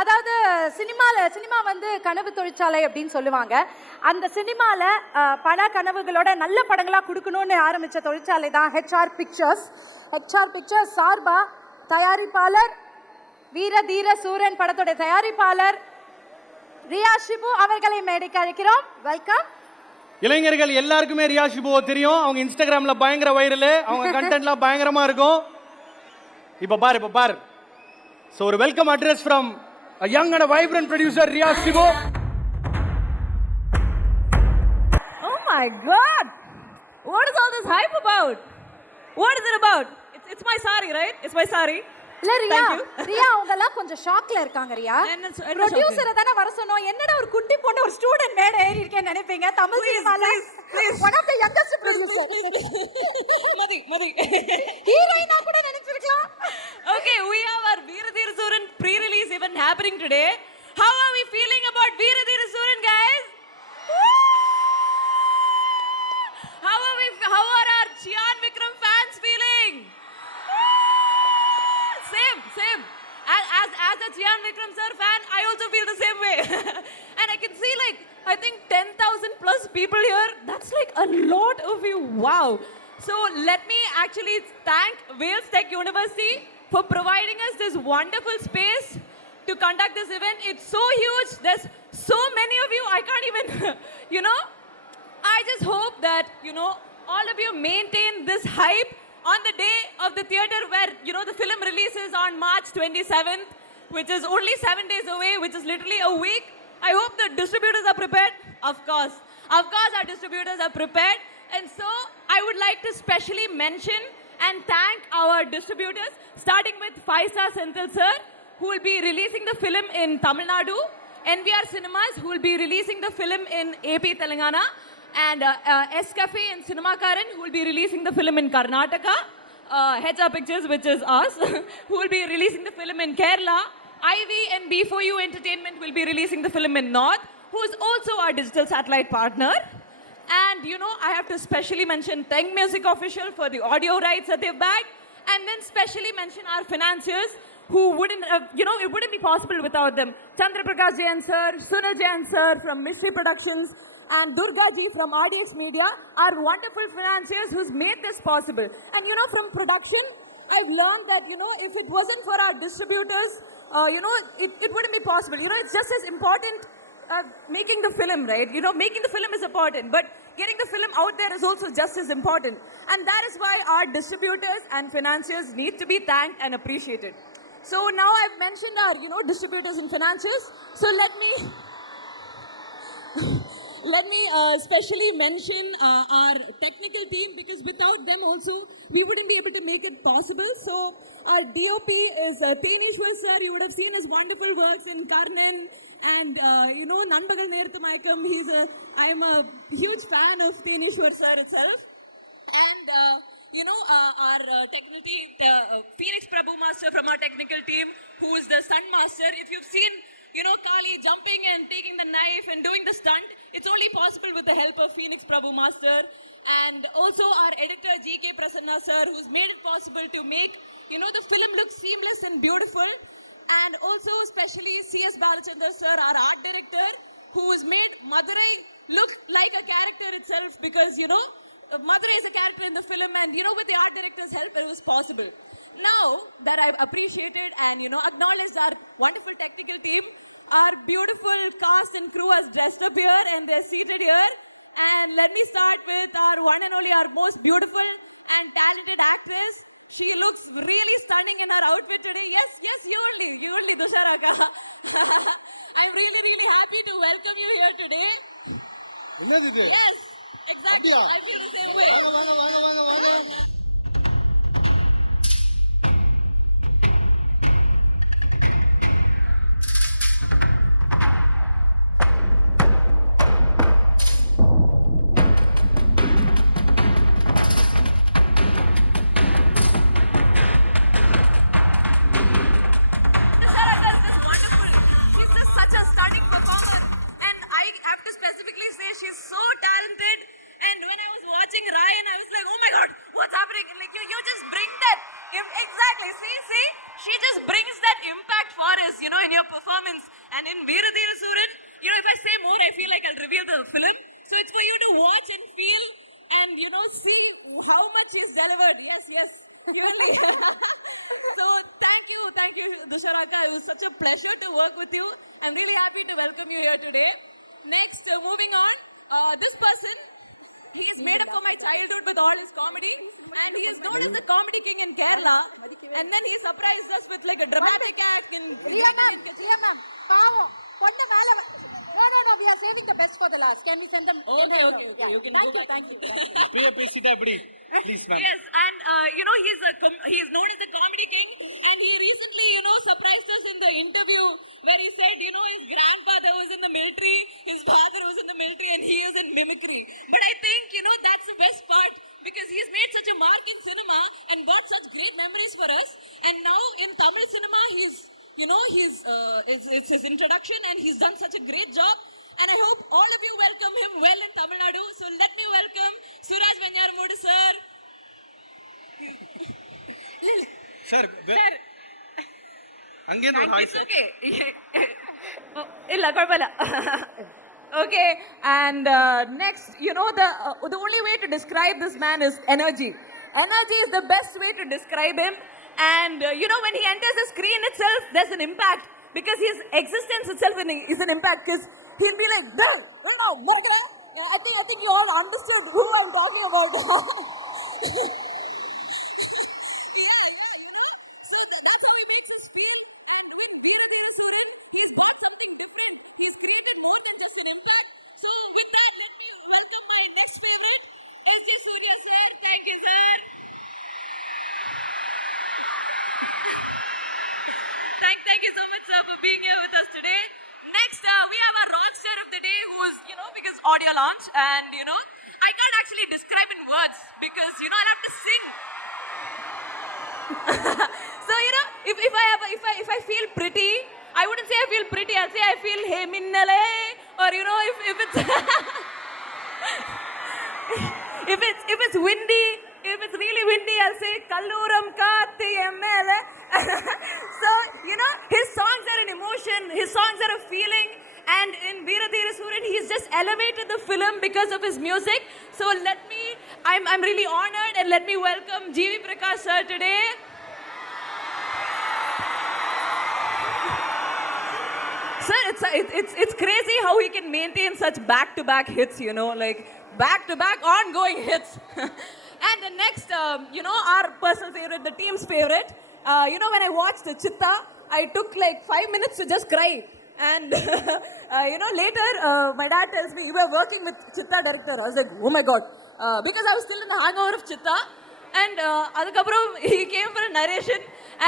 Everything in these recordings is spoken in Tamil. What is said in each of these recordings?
அதாவது சினிமா வந்து கனவு தொழிற்சாலை அப்படின்னு சொல்லுவாங்க. அந்த சினிமால பல கனவுகளோட நல்ல படங்களா கொடுக்கணும்னு ஆரம்பிச்ச தொழிற்சாலை தான் HR பிக்சர்ஸ். HR பிக்சர்ஸ் சார்பா தயாரிப்பாளர் வீர தீர சூரன் படத்தோட தயாரிப்பாளர் ரியா ஷிபு அவர்களை மேடைக்கு அழைக்கிறோம். வெல்கம். இளைஞர்கள் எல்லாருக்குமே ரியா ஷிபுவை தெரியும். அவங்க இன்ஸ்டாகிராம்ல பயங்கர வைரல், அவங்க கண்டென்ட்லாம் பயங்கரமா இருக்கும். இப்ப பாரு ஸோ ஒரு welcome address from a young and a vibrant producer Riya Shibu. Oh my God! What is all this hype about? What is it about? It's my sari, right? It's my sari. இல்ல ரியா அவங்க எல்லாம் கொஞ்சம் ஷாக்ல இருக்காங்க. ரியா ப்ரொடியூசரை தானே வர சொன்னோம். என்னடா ஒரு குட்டி பொண்ணு ஒரு ஸ்டூடண்ட் மேடை ஏறி இருக்கேன்னு நினைப்பீங்க. தமிழ் சினிமால one of the youngest producer. மதி ஹீரோயினா கூட நினைச்சிருக்கலாம். Okay, we have our Veerathira Suran pre-release event happening today. How are we feeling about Veerathira Suran, guys? How are our Chyan Vikram fans feeling? Same. As a Chyan Vikram sir fan, I also feel the same way. And I can see I think 10,000 plus people here. That's a lot of you. Wow. So let me actually thank Wales Tech University for providing us this wonderful space to conduct this event. It's so huge. There's so many of you. I can't even, I just hope that, all of you maintain this hype on the day of the theater where, the film releases on March 27th, which is only 7 days away, which is literally a week. I hope the distributors are prepared. Of course, our distributors are prepared. And so I would like to specially mention and thank our distributors, starting with 5-Star Senthil sir, who will be releasing the film in Tamil Nadu, NVR Cinemas, who will be releasing the film in AP Telangana, and S Cafe and Cinemakaran, who will be releasing the film in Karnataka, HR Pictures, which is us, who will be releasing the film in Kerala, IV and B4U Entertainment will be releasing the film in North, who is also our digital satellite partner. And I have to specially mention Teng Music Official for the audio rights that they've bagged, and then specially mention our financiers who wouldn't it wouldn't be possible without them. Chandra Prakash Jain sir, Sunil Jain sir from Mystery Productions, and Durga ji from RDX Media are wonderful financiers who's made this possible. And from production, I've learned that if it wasn't for our distributors, it wouldn't be possible. It's just as important. Making the film, right? Making the film is important, but getting the film out there is also just as important. And that is why our distributors and financiers need to be thanked and appreciated. So now I've mentioned our, distributors and financiers. So let me specially mention our technical team, because without them also, we wouldn't be able to make it possible. So our DOP is Tenishwar sir. You would have seen his wonderful works in Karnan, and Nanbagal Nerthu Maikam. I am a huge fan of Tenishwar sir itself. And our technical team, Phoenix Prabhu Master from our technical team, who is the stunt master. If you've seen Kali jumping and taking the knife and doing the stunt, it's only possible with the help of Phoenix Prabhu Master. And also our editor GK Prasanna sir, who's made it possible to make the film look seamless and beautiful. And also especially CS Balachandra sir, our art director, who has made Madurai look like a character itself, because Madurai is a character in the film, and with the art director's help it was possible. Now that I've appreciated and acknowledged our wonderful technical team, our beautiful cast and crew has dressed up here and they're seated here. And let me start with our one and only, our most beautiful and talented actress. She looks really stunning in her outfit today. Yes, you only Dusharaka. I'm really happy to welcome you here today. Yes, exactly. I feel the same way. She's so talented, and when I was watching Ryan, I was like, oh my god, what's happening? performance. And in Veerathira Suran, you know, if I say more, I feel like I'll reveal the film. So it's for you to watch and feel and, you know, see how much he's delivered. Yes, yes. Really. So thank you, Dusharaka. It was such a pleasure to work with you. I'm really happy to welcome you here today. Next, moving on, this person, he has made up for my childhood with all his comedy, and he is known as the comedy king in Kerala. And then he surprised us with like a dramatic act in. No, we are saving the best for the last. Can we send them? Okay. You can go back. Thank you. please ma'am. Yes, and you know he is known as the comedy king, and he recently surprised us in the interview where he said his grandfather was in the military, his father was in the military, and he is in mimicry. But I think that's the best part because he's made such a mark in cinema and got such great memories for us. And now in Tamil cinema, it's his introduction, and he's done such a great job. And I hope all of you welcome him well in Tamil Nadu. So let me welcome Suraj Venyaramudu sir. Sir அங்கே ஒரு hi sir. Illa koyapilla. Okay, and next, the only way to describe this man is energy. Energy is the best way to describe him. And when he enters the screen itself, there's an impact because his existence itself is an impact. Because he'll be like, I think you all understood who I'm talking about. Thank you so much, sir, for being here with us today. Next, we have our rock star of the day who is, because audio launch, and, I can't actually describe in words because, I'll have to sing. So, if I feel pretty, I wouldn't say I feel pretty, I'll say I feel hey minnale, or, if it's, if it's windy, if it's really windy, I'll say Kalluram Kathi ML. So, his songs are an emotion, his songs are a feeling, and in Veerathira Suran, he's just elevated the film because of his music. So I'm really honored, and let me welcome G.V. Prakash sir today. Sir, it's crazy how he can maintain such back-to-back hits, like back-to-back ongoing hits. And the next, our personal favorite, the team's favorite, when I watched the Chitta, I took like 5 minutes to just cry. And, later, my dad tells me, you were working with Chitta director. I was like, oh my God. Because I was still in the hangover of Chitta. And adukapram, he came for a narration.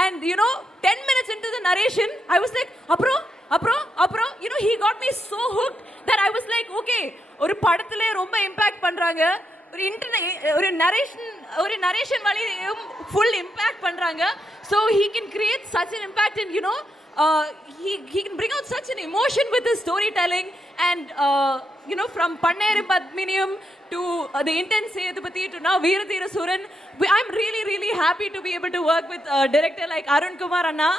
And, 10 minutes into the narration, I was like, apro. He got me so hooked that I was like, okay, ஒரு படத்திலே ரொம்ப இம்பாக்ட் பண்றாங்க, ஒரு narration வழியும் full impact பண்றாங்க. So he can create such an impact, and he can bring out such an emotion with his storytelling. And from Panneri Padminiyam to the Intense Sethupathi to now Veerathira Suran, I'm really happy to be able to work with a director like Arun Kumar Anna.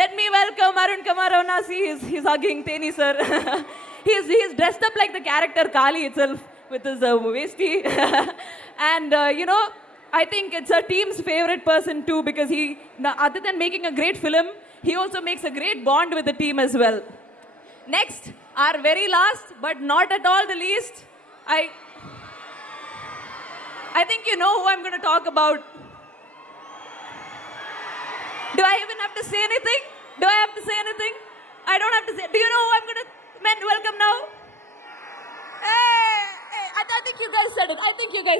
Let me welcome Arun Kumar Anna. See, he's hugging Teni sir. He's dressed up like the character Kali itself with his vesti. And I think it's a team's favorite person too, because he, other than making a great film, he also makes a great bond with the team as well. Next, our very last but not at all the least, I think you know who I'm going to talk about. Do I even have to say anything? Do I have to say anything? I don't have to say. Do you know who I'm going to welcome now? Hey, I think you guys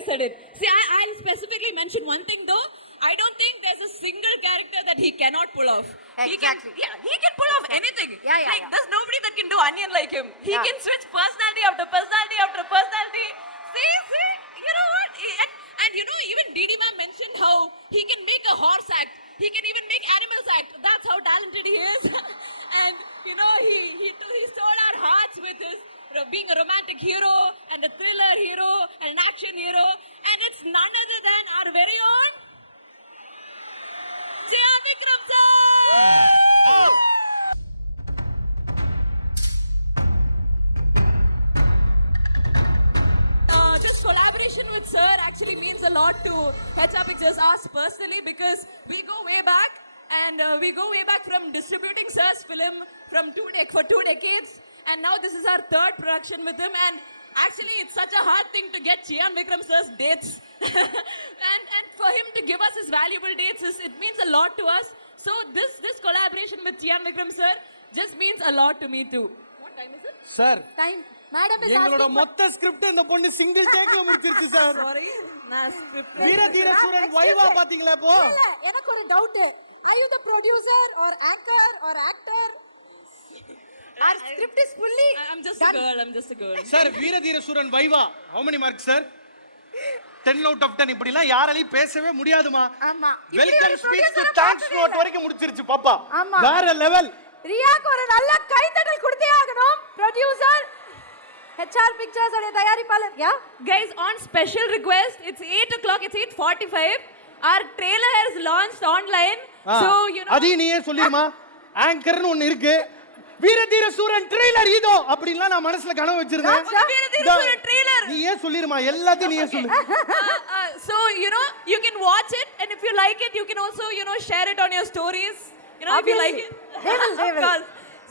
said it. See, I'll specifically mention one thing though. I don't think there's a single character that he cannot pull off. Exactly. He can pull off anything. Yeah. There's nobody that can do onion like him. He can switch personality after personality after personality. See, you know what? And even Didi ma'am mentioned how he can make a horse act. He can even make animals act. That's how talented he is. And he stole our hearts with his being a romantic hero and a thriller hero and an action hero. And it's none other than our very own Jaya Vikram sir. collaboration with Sir actually means a lot to HR Pictures, us personally, because we go way back. And we go way back from distributing Sir's film for 2 decades. And now this is our third production with him. And actually, it's such a hard thing to get Chiyan Vikram Sir's dates. and for him to give us his valuable dates, it means a lot to us. So this collaboration with Chiyan Vikram Sir just means a lot to me too. What time is it? Sir time madam is எங்களோட மொத்த ஸ்கிரிப்ட் இந்த பொண்ணு சிங்கிள் டேக்ல முடிச்சிருச்சு சார். சாரி நான் ஸ்கிரிப்ட் வீர தீர சூரன் வைவா பாத்தீங்களா இப்போ? எனக்கு ஒரு doubt. Are you the producer or anchor or actor? Our script is fully I'm just a girl. I'm just a girl. Sir வீர தீர சூரன் வைவா how many marks sir? 10 out of 10 இப்படி எல்லாம் யாராலையும் பேசவே முடியாதுமா. ஆமா. Welcome speech to thanks note வரைக்கும் முடிச்சிருச்சு பாப்பா. ஆமா. வேற லெவல். ரியாக்கு ஒரு நல்ல கைத்தட்டல் கொடுத்தே ஆகணும். ப்ரொடியூசர் HR Pictures உடைய தயாரிப்பாளர் யா Guys, on special request, it's 8 o'clock. It's 8:45. Our trailer has launched online. So, you know. அதி நீயே சொல்லிருமா. ஆங்கர்னு ஒன்னு இருக்கு. வீர தீர சூரன் ட்ரெய்லர் இதோ அப்படிலாம் நான் மனசுல கனவு வச்சிருந்தேன். வீர தீர சூரன் trailer. நீயே சொல்லிருமா எல்லாத்தையும் நீயே சொல்லு. So, you know, you can watch it, and if you like it, you can also, you know, share it on your stories. You know, if you like it. They will. Of course.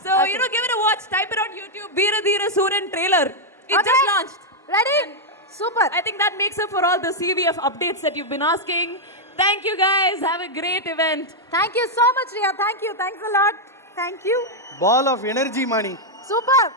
So, you know, give it a watch. Type it on YouTube. Veera Dheera Suran trailer. It just launched. Ready? Super. I think that makes up for all the CVF updates that you've been asking. Thank you guys. Have a great event. Thank you so much, Riya. Thank you. Thanks a lot. Thank you. Ball of energy மணி. சூப்பர்.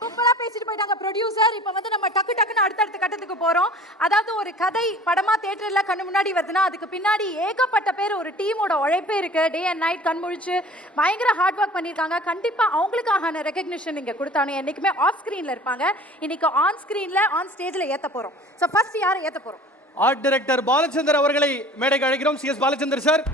சூப்பரா பேசிட்டு போயிட்டாங்க ப்ரொடியூசர். இப்போ வந்து நம்ம டக்குன்னு அடுத்தடுத்த கட்டத்துக்கு போறோம். அதாவது ஒரு கதை படமா தியேட்டர்ல கண்ணு முன்னாடி வருதுன்னா அதுக்கு பின்னாடி ஏகப்பட்ட பேர் ஒரு டீமோட உழைப்பே இருக்கு. டே அண்ட் நைட் கண் முழிச்சு பயங்கர ஹார்ட் ஒர்க் பண்ணியிருக்காங்க. கண்டிப்பா அவங்களுக்கான ரெகக்னிஷன் இங்க கொடுத்தானே. என்னைக்குமே ஆஃப் ஸ்கிரீன்ல இருப்பாங்க. இன்னைக்கு ஆன் ஸ்கிரீன்ல ஆன் ஸ்டேஜ்ல ஏத்த போறோம். ஸோ ஃபர்ஸ்ட் யாரை ஏத்த போறோம்? ஆர்ட் டைரக்டர் பாலச்சந்தர் அவர்களை மேடைக்கு அழைக்கிறோம். CS Balachandar sir.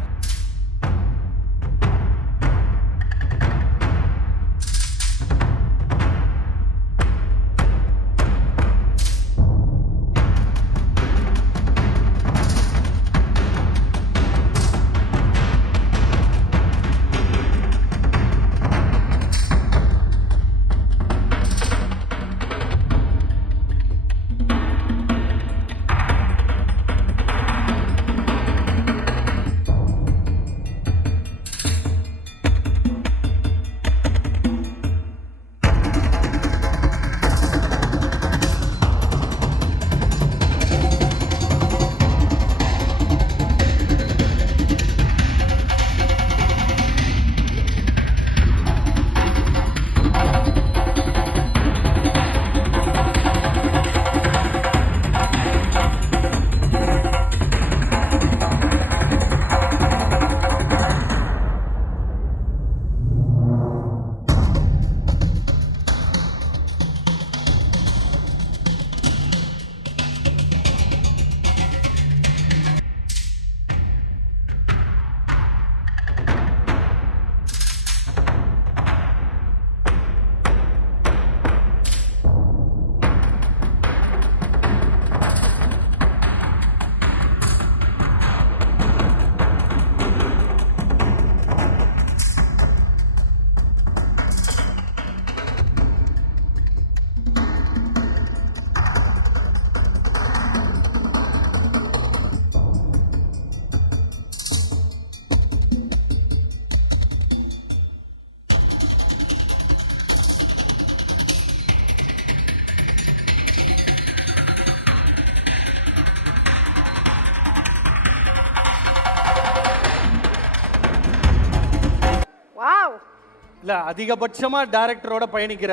இல்ல அதிகபட்சமா டைரக்டரோட பயணிக்கிற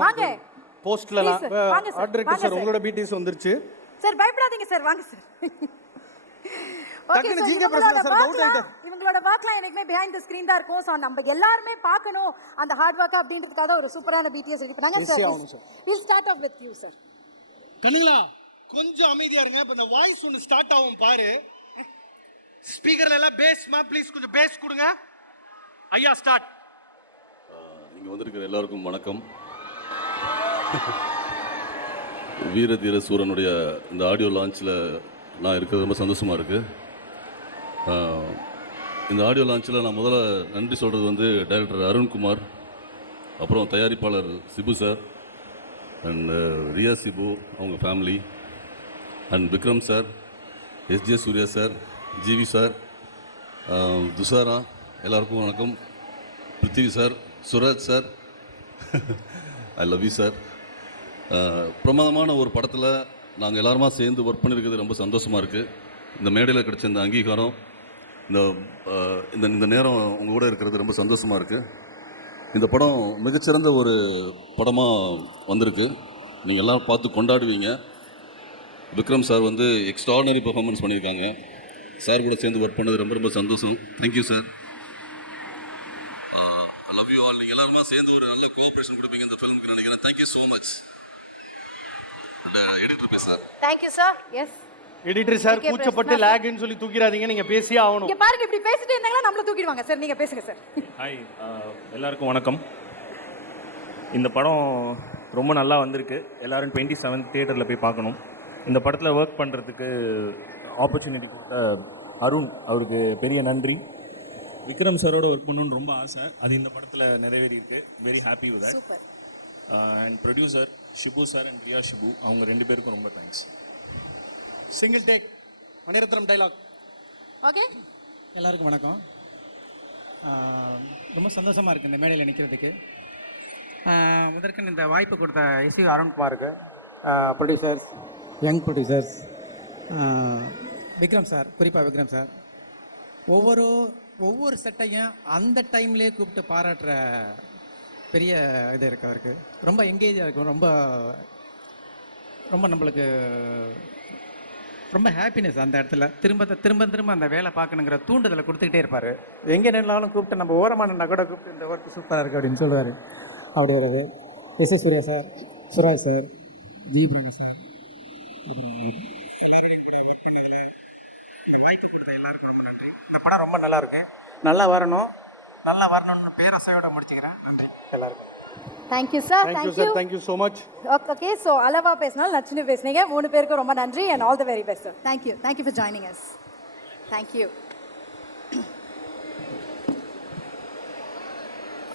வாங்க போஸ்ட்லலாம் Please, sir. வாங்க, sir. ஆர்ட் டைரக்டர் வாங்க, சார் sir. உங்களோட பிடிஎஸ் வந்துருச்சு. சார் பயப்படாதீங்க சார், வாங்க சார். டக்குனு ஜிங்க பிரச்சனை சார், டவுட் ஆயிட்டேன். இவங்களோட வர்க்லாம் எனக்குமே பிஹைண்ட் தி ஸ்கிரீன் தான் இருக்கும். சோ நம்ம எல்லாரும் பார்க்கணும் அந்த ஹார்ட் வர்க் அப்படின்றதுக்காக ஒரு சூப்பரான பிடிஎஸ் ரெடி பண்ணாங்க sir. Will start off with you sir. கண்ணுங்களா கொஞ்சம் அமைதியா இருங்க. இப்ப இந்த வாய்ஸ் ஒன்னு ஸ்டார்ட் ஆகும் பாரு. ஸ்பீக்கர்ல எல்லாம் பேஸ்மா ப்ளீஸ் கொஞ்சம் பேஸ் கொடுங்க. ஐயா ஸ்டார்ட். இங்க வந்திருக்கிற எல்லாருக்கும் வணக்கம். வீர தீர சூரனுடைய இந்த ஆடியோ லான்ச்சில் நான் இருக்கிறது ரொம்ப சந்தோஷமாக இருக்குது. இந்த ஆடியோ லான்ச்சில் நான் முதல்ல நன்றி சொல்கிறது வந்து டைரக்டர் அருண்குமார், அப்புறம் தயாரிப்பாளர் சிபு சார், அண்ட் ரியா சிபு அவங்க family and Vikram sir, SJ Suryah sir, GV sir, Dushara, எல்லாருக்கும் வணக்கம். Prithvi sir, Suraj sir, I love you sir. பிரமாதமான ஒரு படத்தில் நாங்கள் எல்லாருமா சேர்ந்து ஒர்க் பண்ணியிருக்கிறது ரொம்ப சந்தோஷமாக இருக்குது. இந்த மேடையில் கிடைச்ச இந்த அங்கீகாரம், இந்த நேரம் உங்கள் கூட இருக்கிறது ரொம்ப சந்தோஷமாக இருக்குது. இந்த படம் மிகச்சிறந்த ஒரு படமாக வந்திருக்கு. நீங்கள் எல்லாம் பார்த்து கொண்டாடுவீங்க. விக்ரம் சார் வந்து எக்ஸ்ட்ராடனரி பெர்ஃபார்மன்ஸ் பண்ணியிருக்காங்க. சார் கூட சேர்ந்து ஒர்க் பண்ணது ரொம்ப ரொம்ப சந்தோஷம். Thank you sir. I love you all. நீங்கள் எல்லாருமே சேர்ந்து ஒரு நல்ல கோஆப்ரேஷன் கொடுப்பீங்க இந்த ஃபிலிமுக்கு நினைக்கிறேன். Thank you so much. எடிட்டர் பேசுகிறார். Thank you sir. Yes editor sir, கூச்சப்பட்டு லேக்னு சொல்லி தூக்கிடாதீங்க, நீங்க பேசியே ஆகணும். இங்க பாருங்க, இப்படி பேசிட்டு இருந்தாங்களா நம்மள தூக்கிடுவாங்க சார். நீங்க பேசுங்க சார். ஹாய், எல்லாருக்கும் வணக்கம். இந்த படம் ரொம்ப நல்லா வந்திருக்கு. எல்லாரும் 27 தியேட்டரில் போய் பார்க்கணும். இந்த படத்தில் ஒர்க் பண்ணுறதுக்கு ஆப்பர்ச்சுனிட்டி கொடுத்த அருண் அவருக்கு பெரிய நன்றி. விக்ரம் சாரோட ஒர்க் பண்ணணும்னு ரொம்ப ஆசை, அது இந்த படத்தில் நிறைவேறி இருக்கு. Very happy with that. Super. And producer Shibu sir and Riya Shibu, அவங்க 2 பேருக்கும் ரொம்ப thanks. Single take Maniratnam dialogue. Okay, எல்லாருக்கும் வணக்கம். ரொம்ப சந்தோஷமாக இருக்குது இந்த மேடையில் நிற்கிறதுக்கு. முதற்கன் இந்த வாய்ப்பு கொடுத்த எஸ்சி அருண்குமாருக்கு, producers, young producers, Vikram sir, குறிப்பாக விக்ரம் சார், ஒவ்வொரு செட்டையும் அந்த டைம்லேயே கூப்பிட்டு பாராட்டுற பெரிய இது இருக்கு அவருக்கு. ரொம்ப எங்கேஜாக இருக்கும். ரொம்ப ரொம்ப நம்மளுக்கு ரொம்ப ஹாப்பினஸ் அந்த இடத்துல. திரும்ப அந்த வேலை பார்க்கணுங்கிற தூண்டுதலை கொடுத்துக்கிட்டே இருப்பார். எங்கே நின்னாலும் கூப்பிட்டு, நம்ம ஓரமாக நின்னா கூட கூப்பிட்டு இந்த ஒர்க் சூப்பராக இருக்குது அப்படின்னு சொல்லுவார். அப்படி வருது. S Suryah sir, Suraj sir, Deepam sir, இந்த வாய்ப்பு கொடுத்த எல்லாருக்கும் ரொம்ப நன்றி. இந்த படம் ரொம்ப நல்லா இருக்கு. நல்லா வரணும்னு பேரசையோட முடிச்சுக்கிறேன். நன்றி எல்லாருக்கும். Thank you sir. Thank you sir. Thank you so much. Okay, so அளவா பேசினாலும் நச்சுன்னு பேசுனீங்க. 3 பேருக்கும் ரொம்ப நன்றி and all the very best sir. Thank you for joining us. Thank you.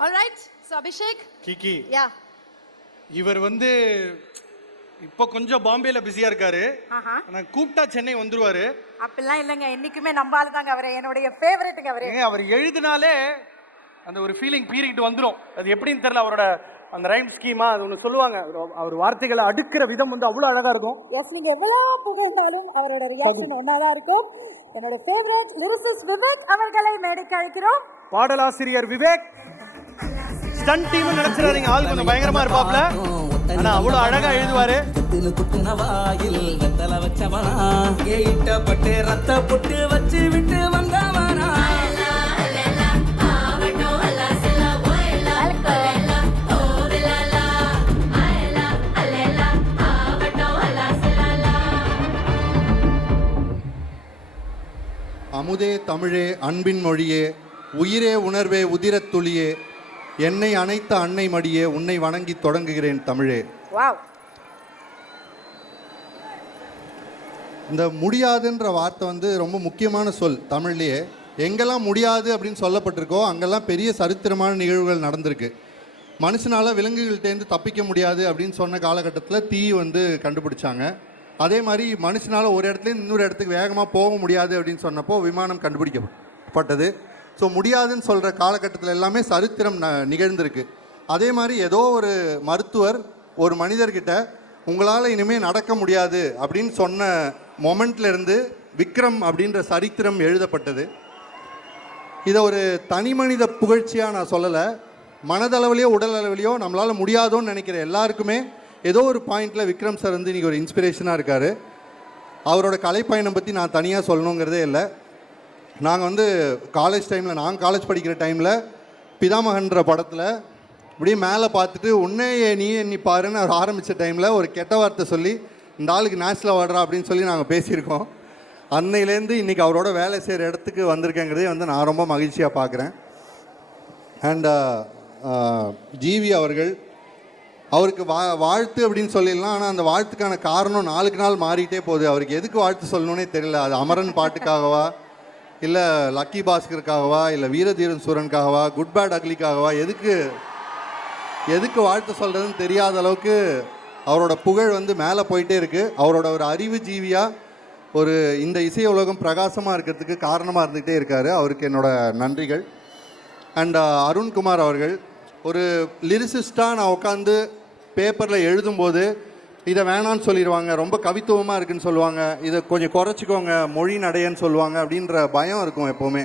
Alright, so Abhishek. கிகி, யா, இவர் வந்து இப்போ கொஞ்சம் பாம்பேல பிஸியா இருக்காரு. ஆஹா, ஆனா கூப்பிட்டா சென்னை வந்துருவாரு. அப்படிலாம் இல்லைங்க, என்னைக்குமே நம்பால தாங்க அவரை. என்னுடைய ஃபேவரட்டுங்க அவரு. அவர் எழுதினாலே அந்த ஒரு ஃபீலிங் பீறிக்கிட்டு வந்துடும். அது எப்படின்னு தெரியல, அவரோட அந்த ரைம் ஸ்கீமா அது ஒன்று சொல்லுவாங்க. அவர் வார்த்தைகளை அடுக்கிற விதம் வந்து அவ்வளோ அழகா இருக்கும். எஸ், நீங்க எவ்வளோ புகழ்ந்தாலும் அவரோட ரியாக்ஷன் ஒன்னாதான் இருக்கும். என்னோட ஃபேவரட் லிரிசிஸ்ட் விவேக் அவர்களை மேடைக்கு அழைக்கிறோம். பாடலாசிரியர் விவேக். ஸ்டன்ட் டீம் நினைச்சிடாதீங்க, ஆள் கொஞ்சம் பயங்கரமா இருப்பாப்ல, ஆனா அவ்வளோ அழகா எழுதுவாரு. ரத்த பொட்டு வச்சு விட்டு வந்தவனா அமுதே தமிழே அன்பின் மொழியே, உயிரே உணர்வே உதிரத் துளியே, என்னை அணைத்த அன்னை மடியே, உன்னை வணங்கி தொடங்குகிறேன் தமிழே. வாவ். இந்த முடியாதுன்ற வார்த்தை வந்து ரொம்ப முக்கியமான சொல் தமிழ்லேயே. எங்கெல்லாம் முடியாது அப்படின்னு சொல்லப்பட்டிருக்கோ அங்கெல்லாம் பெரிய சரித்திரமான நிகழ்வுகள் நடந்திருக்கு. மனுஷனால் விலங்குகள்கிட்டேருந்து தப்பிக்க முடியாது அப்படின்னு சொன்ன காலகட்டத்தில் தீ வந்து கண்டுபிடிச்சாங்க. அதே மாதிரி மனுஷனால் ஒரு இடத்துலேருந்து இன்னொரு இடத்துக்கு வேகமாக போக முடியாது அப்படின்னு சொன்னப்போ விமானம் கண்டுபிடிக்கப்பட்டது. ஸோ முடியாதுன்னு சொல்கிற காலகட்டத்தில் எல்லாமே சரித்திரம் நிகழ்ந்திருக்கு. அதே மாதிரி ஏதோ ஒரு மருத்துவர் ஒரு மனிதர்கிட்ட உங்களால் இனிமேல் நடக்க முடியாது அப்படின்னு சொன்ன மொமெண்ட்லேருந்து விக்ரம் அப்படின்ற சரித்திரம் எழுதப்பட்டது. இதை ஒரு தனி மனித புகழ்ச்சியாக நான் சொல்லலை. மனதளவுலையோ உடல் அளவுலையோ நம்மளால் முடியாதோன்னு நினைக்கிற எல்லாருக்குமே ஏதோ ஒரு பாயிண்டில் விக்ரம் சார் வந்து இன்றைக்கி ஒரு இன்ஸ்பிரேஷனாக இருக்கார். அவரோட கலைப்பயணம் பற்றி நான் தனியாக சொல்லணுங்கிறதே இல்லை. நாங்கள் வந்து நாங்கள் காலேஜ் படிக்கிற டைமில் பிதாமகன்ற படத்தில் இப்படியே மேலே பார்த்துட்டு உன்னையே நீ எண்ணி பாருன்னு அவர் ஆரம்பித்த டைமில் ஒரு கெட்ட வார்த்தை சொல்லி இந்த ஆளுக்கு நேஷனல் அவார்டா அப்படின்னு சொல்லி நாங்கள் பேசியிருக்கோம். அன்னையிலேருந்து இன்றைக்கி அவரோட வேலை செய்கிற இடத்துக்கு வந்திருக்கேங்கிறதே வந்து நான் ரொம்ப மகிழ்ச்சியாக பார்க்குறேன். அண்ட் ஜிவி அவர்கள், அவருக்கு வாழ்த்து அப்படின்னு சொல்லிடலாம். ஆனால் அந்த வாழ்த்துக்கான காரணம் நாளுக்கு நாள் மாறிட்டே போகுது. அவருக்கு எதுக்கு வாழ்த்து சொல்லணுன்னே தெரியல. அது அமரன் பாட்டுக்காகவா, இல்லை லக்கி பாஸ்கருக்காகவா, இல்லை வீரதீரன் சூரனுக்காகவா, குட் பேட் அக்லிக்காகவா, எதுக்கு வாழ்த்து சொல்கிறதுன்னு தெரியாத அளவுக்கு அவரோட புகழ் வந்து மேலே போயிட்டே இருக்குது. அவரோட ஒரு அறிவு ஜீவியாக ஒரு இந்த இசை உலகம் பிரகாசமாக இருக்கிறதுக்கு காரணமாக இருந்துகிட்டே இருக்கார். அவருக்கு என்னோட நன்றிகள். அண்ட் அருண்குமார் அவர்கள் ஒரு லிரிசிஸ்டாக நான் உட்காந்து பேப்பரில் எழுதும்போது இதை வேணான்னு சொல்லிடுவாங்க, ரொம்ப கவித்துவமாக இருக்குன்னு சொல்லுவாங்க, இதை கொஞ்சம் குறைச்சிக்கோங்க, மொழி நடையன்னு சொல்லுவாங்க அப்படின்ற பயம் இருக்கும் எப்போவுமே.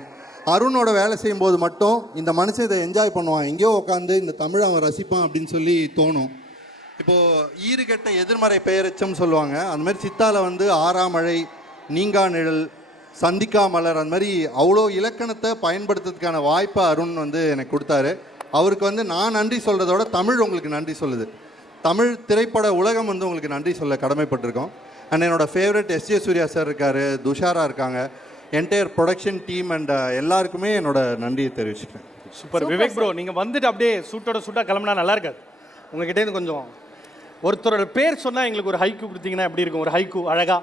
அருணோட வேலை செய்யும்போது மட்டும் இந்த மனுஷன் இதை என்ஜாய் பண்ணுவான், எங்கேயோ உட்காந்து இந்த தமிழை அவன் ரசிப்பான் அப்படின்னு சொல்லி தோணும். இப்போது ஈறுகெட்ட எதிர்மறை பெயரெச்சம் சொல்லுவாங்க, அந்த மாதிரி சித்தாவில் வந்து ஆறாமழை, நீங்கா நிழல், சந்திக்கா மலர், அந்த மாதிரி அவ்வளோ இலக்கணத்தை பயன்படுத்துறதுக்கான வாய்ப்பை அருண் வந்து எனக்கு கொடுத்தாரு. அவருக்கு வந்து நான் நன்றி சொல்கிறதோட தமிழ் உங்களுக்கு நன்றி சொல்லுது. தமிழ் திரைப்பட உலகம் வந்து உங்களுக்கு நன்றி சொல்ல கடமைப்பட்டிருக்கோம். அண்ட் என்னோடய ஃபேவரட் எஸ்ஜே சூர்யா சார் இருக்கார், துஷாரா இருக்காங்க, என்டையர் ப்ரொடக்ஷன் டீம் அண்ட் எல்லாருக்குமே என்னோட நன்றியை தெரிவிச்சுக்கிறேன். சூப்பர் விவேக் ப்ரோ, நீங்கள் வந்துட்டு அப்படியே சூட்டோட சூட்டாக கிளம்புனா நல்லா இருக்காது. உங்ககிட்டேருந்து கொஞ்சம் ஒருத்தரோட பேர் சொன்னால் எங்களுக்கு ஒரு ஹைக்கூ கொடுத்தீங்கன்னா எப்படி இருக்கும்? ஒரு ஹைக்கூ அழகாக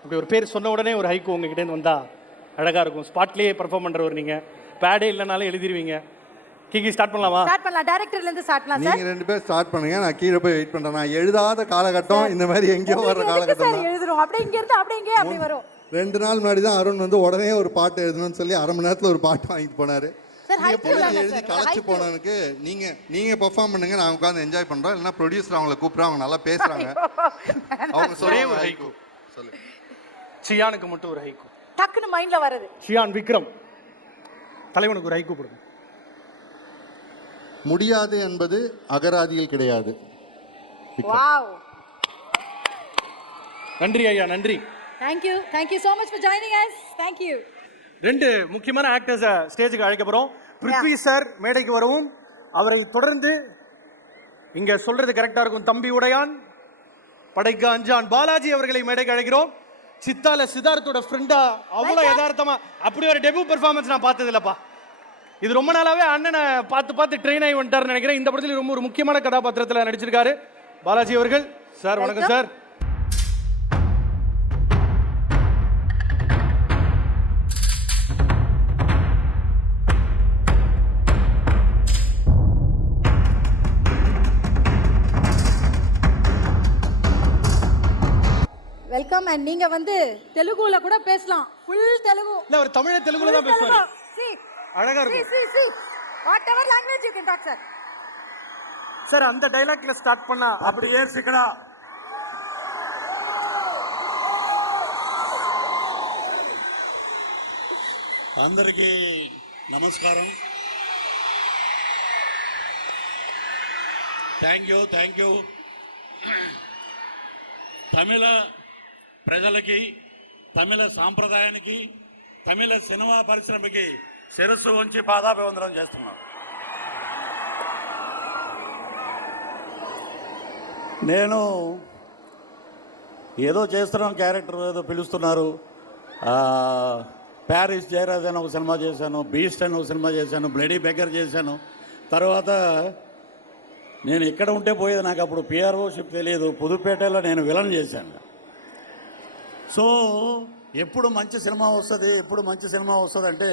அப்படி ஒரு பேர் சொன்ன உடனே ஒரு ஹைக்கூ உங்ககிட்டேருந்து வந்தால் அழகாக இருக்கும். ஸ்பாட்லேயே பர்ஃபார்ம் பண்ணுறவர் நீங்கள், பேடே இல்லைனாலும் எழுதிருவீங்க. கிங்கி ஸ்டார்ட் பண்ணலாமா? ஸ்டார்ட் பண்ணலாம். டைரக்டர்ல இருந்து ஸ்டார்ட் பண்ணலாம் சார். நீங்க ரெண்டு பேர் ஸ்டார்ட் பண்ணுங்க, நான் கீழே போய் வெயிட் பண்றேன். நான் எழுதாத காலகட்டம் இந்த மாதிரி எங்கேயோ வர காலகட்டம் சார் எழுதுறோம். அப்படியே இங்க இருந்து அப்படியே இங்கே அப்படி வரும். 2 நாள் முன்னாடி தான் அருண் வந்து உடனே ஒரு பாட்டு எழுதணும்னு சொல்லி 1/2 மணி நேரத்தில் ஒரு பாட்டு வாங்கிட்டு போனாரு. எழுதி களைச்சு போனவனுக்கு நீங்க பெர்ஃபார்ம் பண்ணுங்க, நான் உட்காந்து என்ஜாய் பண்றோம். இல்லைன்னா ப்ரொடியூசர் அவங்களை கூப்பிட்றோம், அவங்க நல்லா பேசுறாங்க, அவங்க ஒரே ஒரு ஹைக்கூ சொல்லு. சியானுக்கு மட்டும் ஒரு ஹைக்கூ டக்குன்னு மைண்ட்ல வருது. சியான் விக்ரம் தலைவனுக்கு ஒரு ஹைக்கூ கொடுங்க. முடியாது என்பது அகராதியில் கிடையாது. வாவ், நன்றி ஐயா, நன்றி. thank you so much for joining us. thank you. 2 முக்கியமான ஆக்டர்ஸை ஸ்டேஜுக்கு அழைக்க போகிறோம். பிருத்வி சார் மேடைக்கு வரவும், அவரை தொடர்ந்து இங்கே சொல்கிறது கரெக்டாக இருக்கும் தம்பி உடையான், படைக்க அஞ்சான் பாலாஜி அவர்களை மேடைக்கு அழைக்கிறோம். சித்தால சித்தார்த்தோட ஃப்ரெண்டா அவ்வளோ யதார்த்தமா அப்படி ஒரு டெபியூ பெர்ஃபார்மன்ஸ் நான் பார்த்தது இல்லைப்பா. இது ரொம்ப நாளாவே அண்ணனை பார்த்து ட்ரெயின் ஆகி வந்துட்டாருன்னு நினைக்கிறேன். இந்த படத்தில் ரொம்ப ஒரு முக்கியமான கதாபாத்திரத்தில் நடிச்சிருக்காரு பாலாஜி அவர்கள். சார் வணக்கம் சார். வெல்கம். அண்ட் நீங்க வந்து தெலுங்குல கூட பேசலாம், ஃபுல் தெலுங்கு. இல்ல அவர் தெலுங்குல தான் பேசுவார். அழகா இருக்கும். whatever language you can talk sir. Sir அந்த டைலாக்ல ஸ்டார்ட் பண்ணா அப்படியே சிக்கடா. అందరికీ నమస్కారం. థ్యాంక్ యూ తమిళ ప్రజలకి, తమిళ సాంప్రదాయానికి, తమిళ సినిమా పరిశ్రమకి శిరస్సు ఉంచి పాదాభివందనం చేస్తున్నాం. నేను ఏదో చేస్తున్నాం, క్యారెక్టర్ ఏదో పిలుస్తున్నారు. ప్యారిస్ జయరాజ్ అని ఒక సినిమా చేశాను, బీస్ట్ అని ఒక సినిమా చేశాను, బ్లడీ బెగ్గర్ చేశాను. తర్వాత నేను ఎక్కడ ఉంటే పోయేది, నాకు అప్పుడు పిఆర్ఓషిప్ తెలియదు. పుదుపేటలో నేను విలన్ చేశాను. సో ఎప్పుడు మంచి సినిమా వస్తుంది అంటే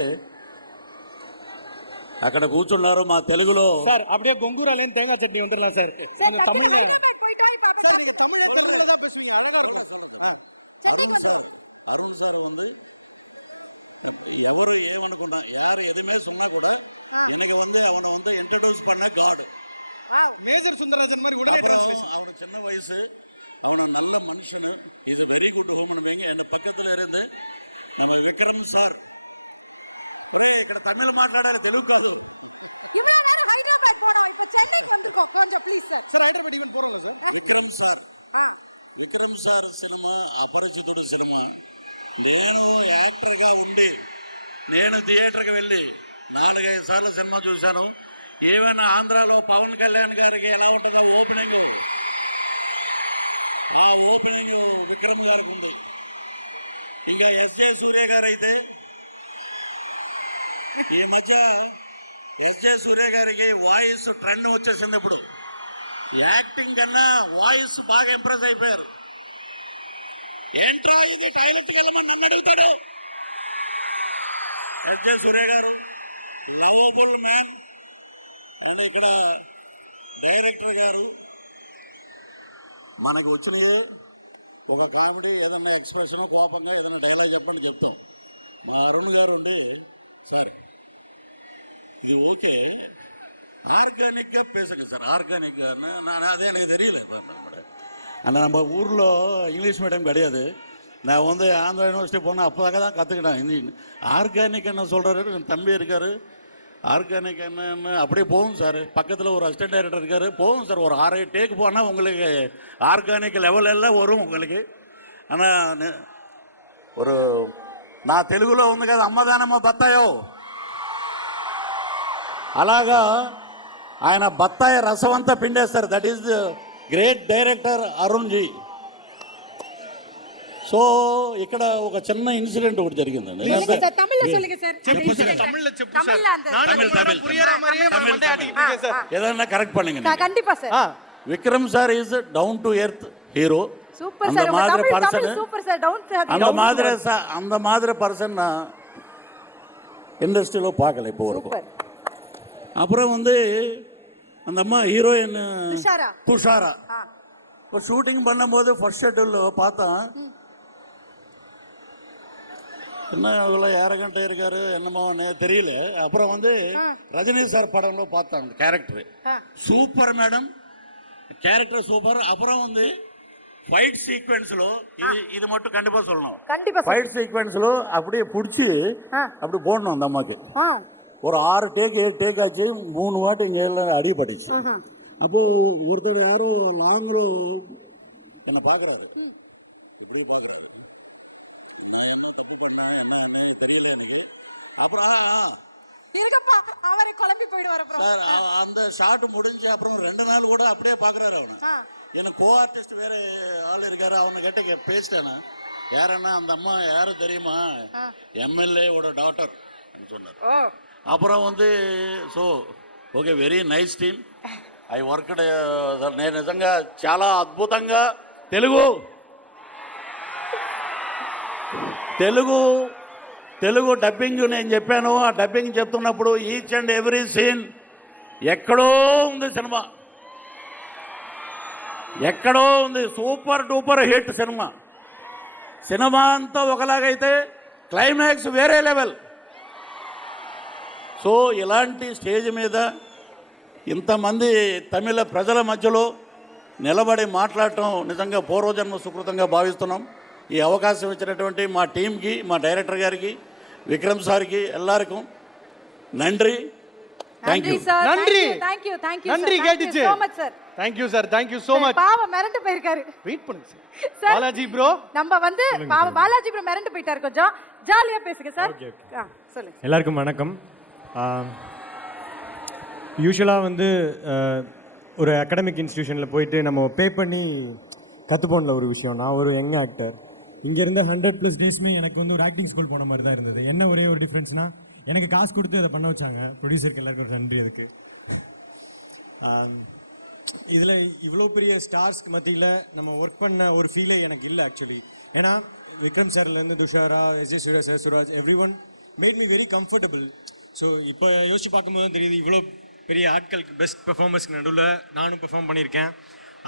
అక్కడ కూర్చున్నారు మా తెలుగులో. சார் அப்படியே கொங்கூராலேன்னு தேங்காய் சட்னி வந்துடலாம் சார். தமிழ் அருண் சார் வந்து ఎవరు ఏమనుకున్నా, யார் எதுவுமே சொன்னா கூட எனக்கு வந்து அவனை வந்து இன்ட்ரடியூஸ் பண்ண காட் மேஜர் சுந்தரராஜன் மாதிரி உடனே அவனுக்கு சின்ன வயசு, அவனை நல்ல மனுஷனு, is very good human being. என்ன పక్కத்துல இருந்து நம்ம விக்ரம் சார் ఇక్కడ తమిళ మాట్లాడారు, తెలుగు కాదు. విక్రమ్ సార్ సినిమా అపరిచితుడు సినిమా. నేను యాక్టర్గా ఉండి నేను థియేటర్కి వెళ్ళి 4-5 సార్లు సినిమా చూశాను. ఏమైనా ఆంధ్రాలో పవన్ కళ్యాణ్ గారికి ఎలా ఉంటుందో ఓపెనింగ్, ఆ ఓపెనింగ్ విక్రమ్ గారికి ఉంది. ఇక ఎస్జే సూర్య గారు అయితే ఈ మధ్య ఎస్జే సూర్య గారికి వాయిస్ ట్రెండ్ వచ్చేసింది. ఇప్పుడు యాక్టింగ్ కన్నా వాయిస్ బాగా ఇంప్రెస్ అయిపోయారు. ఏంట్రా ఇది టాయిలెట్కి వెళ్ళమని నన్ను అడుగుతాడు. ఎస్జే సూర్య గారు లవబుల్ మ్యాన్ అని ఇక్కడ డైరెక్టర్ గారు మనకు వచ్చినవి ఒక కామెడీ ఏదన్నా ఎక్స్ప్రెషన్ కోపంగా ఏదైనా డైలాగ్ చెప్పండి చెప్తాం. మా అరుణ్ గారు ఉండి సార్ இது ஓகே ஆர்கானிக்காக பேசுங்க சார், ஆர்கானிக்காக நான் அதே எனக்கு தெரியல. ஆனால் நம்ம ஊரில் இங்கிலீஷ் மீடியம் கிடையாது. நான் வந்து ஆந்திரா யூனிவர்சிட்டி போனேன், அப்போதாக தான் கற்றுக்கிட்டேன் ஹிந்தி. ஆர்கானிக் என்ன சொல்கிறாரு, என் தம்பி இருக்கார், ஆர்கானிக் என்னன்னு அப்படியே போகும் சார். பக்கத்தில் ஒரு அசிஸ்டன்ட் டைரக்டர் இருக்கார், போகும் சார். ஒரு 6 டேக் போனால் உங்களுக்கு ஆர்கானிக் லெவல் எல்லாம் வரும் உங்களுக்கு. ஆனால் ஒரு நான் తెలుగులో ఉంది కదా అమ్మదానమ్మ బత్తాయో అలాగా ఆయన బత్తాయి రసం అంతా పిండేస్తారు. That is the great director Arun ji. So ఇక్కడ ఒక చిన్న ఇన్సిడెంట్ ఒకటి జరిగిందండి. ఏదన్నా కరెక్ట్ பண்ணுங்க. கண்டிப்பா sir. Vikram sir is down to earth hero. Super அந்த சார். மாதிரி பர்சன், சூப்பர் சார். அந்த மாதிரி பர்சன் நான் இண்டஸ்ட்ரியில பார்க்கல இப்போ வரைக்கும். அப்புறம் வந்து அந்த அம்மா ஹீரோயின் துஷாரா இப்போ ஷூட்டிங் பண்ணும்போது ஃபர்ஸ்ட் ஷெட்யூலில் பார்த்தேன். என்ன அதெல்லாம் ஏரகண்ட்டாக இருக்காரு என்னமோ தெரியல. அப்புறம் வந்து ரஜினி சார் படம்ல பார்த்தேன் அந்த character super madam, character super. அப்புறம் வந்து ஃபைட் சீக்வென்ஸ்ல இது மட்டும் கண்டிப்பா சொல்லணும். கண்டிப்பா ஃபைட் சீக்வென்ஸ்ல அப்படியே பிடிச்சி அப்படி போடணும் அந்த அம்மாக்கு. ஒரு 6 டேக் 7 டேக் ஆச்சு, 3 வாட்டி இங்கே எல்லாம் அடிபட்டுச்சு. அப்போ ஒருத்தர் யாரோ லாங்கில் என்னை பார்க்குறாரு, இப்படியே பார்க்குறாரு. என்ன தப்பு பண்ணா என்ன தெரியல எனக்கு. அப்புறம் சார் அந்த ஷாட் முடிஞ்சு அப்புறம் 2 நாள் கூட அப்படியே பார்க்குறாரு. அவரு என்ன கோ ஆர்டிஸ்ட் வேற ஆள் இருக்காரு, அவங்க கிட்ட பேசிட்டேன்னா யாருன்னா அந்த அம்மா யாரும் தெரியுமா, எம்எல்ஏவோட டாட்டர் சொன்னார். அப்புறம் வந்து so okay very nice team. I worked నేను నిజంగా చాలా అద్భుతంగా తెలుగు డబ్బింగ్ నేను చెప్పాను. ఆ డబ్బింగ్ చెప్తున్నప్పుడు ఈచ్ అండ్ ఎవ్రీ సీన్ ఎక్కడో ఉంది సినిమా, ఎక్కడో ఉంది. Super duper hit cinema. Cinema అంతా ఒకలాగైతే క్లైమాక్స్ వేరే లెవెల్. సో ఇలాంటి స్టేజ్ మీద ఇంతమంది తమిళ ప్రజల మధ్యలో నిలబడి మాట్లాడటం నిజంగా పూర్వజన్మ సుకృతంగా భావిస్తున్నాం. ఈ అవకాశం ఇచ్చినటువంటి మా టీంకి, మా డైరెక్టర్ గారికి, విక్రమ్ సార్కి எல்லாருக்கும் நன்றி. நன்றி சார். நன்றி. Thank you. நன்றி கேட்டுச்சு. so much sir. Thank you sir. Thank you so much. பாவம் மிரண்டு போயிருக்காரு. வெயிட் பண்ணுங்க சார். பாலாஜி ப்ரோ, நம்ம வந்து பாலாஜி ப்ரோ மிரண்டு போயிட்டாரு. கொஞ்சம் ஜாலியா பேசுங்க சார். சொல்லுங்க. எல்லாருக்கும் வணக்கம். யூஸ்வலாக வந்து ஒரு அகாடமிக் இன்ஸ்டியூஷனில் போயிட்டு நம்ம பே பண்ணி கற்றுப்போனில் ஒரு விஷயம். நான் ஒரு யங் ஆக்டர், இங்கேருந்து 100+ டேஸ்மே எனக்கு வந்து ஒரு ஆக்டிங் ஸ்கூல் போன மாதிரி தான் இருந்தது. என்ன ஒரே ஒரு டிஃப்ரென்ஸ்னால் எனக்கு காசு கொடுத்து அதை பண்ண வச்சாங்க. ப்ரொடியூசருக்கு எல்லாருக்கும் ஒரு நன்றி அதுக்கு. இதில் இவ்வளோ பெரிய ஸ்டார்ஸ்க்கு மத்தியில் நம்ம ஒர்க் பண்ண ஒரு ஃபீலே எனக்கு இல்லை ஆக்சுவலி. ஏன்னா விக்ரம் சார்லேருந்து Dushara, SJ. Suryah sir, Suraj, everyone made me very comfortable. So இப்போ யோசிச்சு பார்க்கும்போது தான் தெரியுது, இவ்வளோ பெரிய ஆட்களுக்கு பெஸ்ட் பெர்ஃபார்மன்ஸ்க்கு நடுவில் நானும் பெர்ஃபார்ம் பண்ணியிருக்கேன்.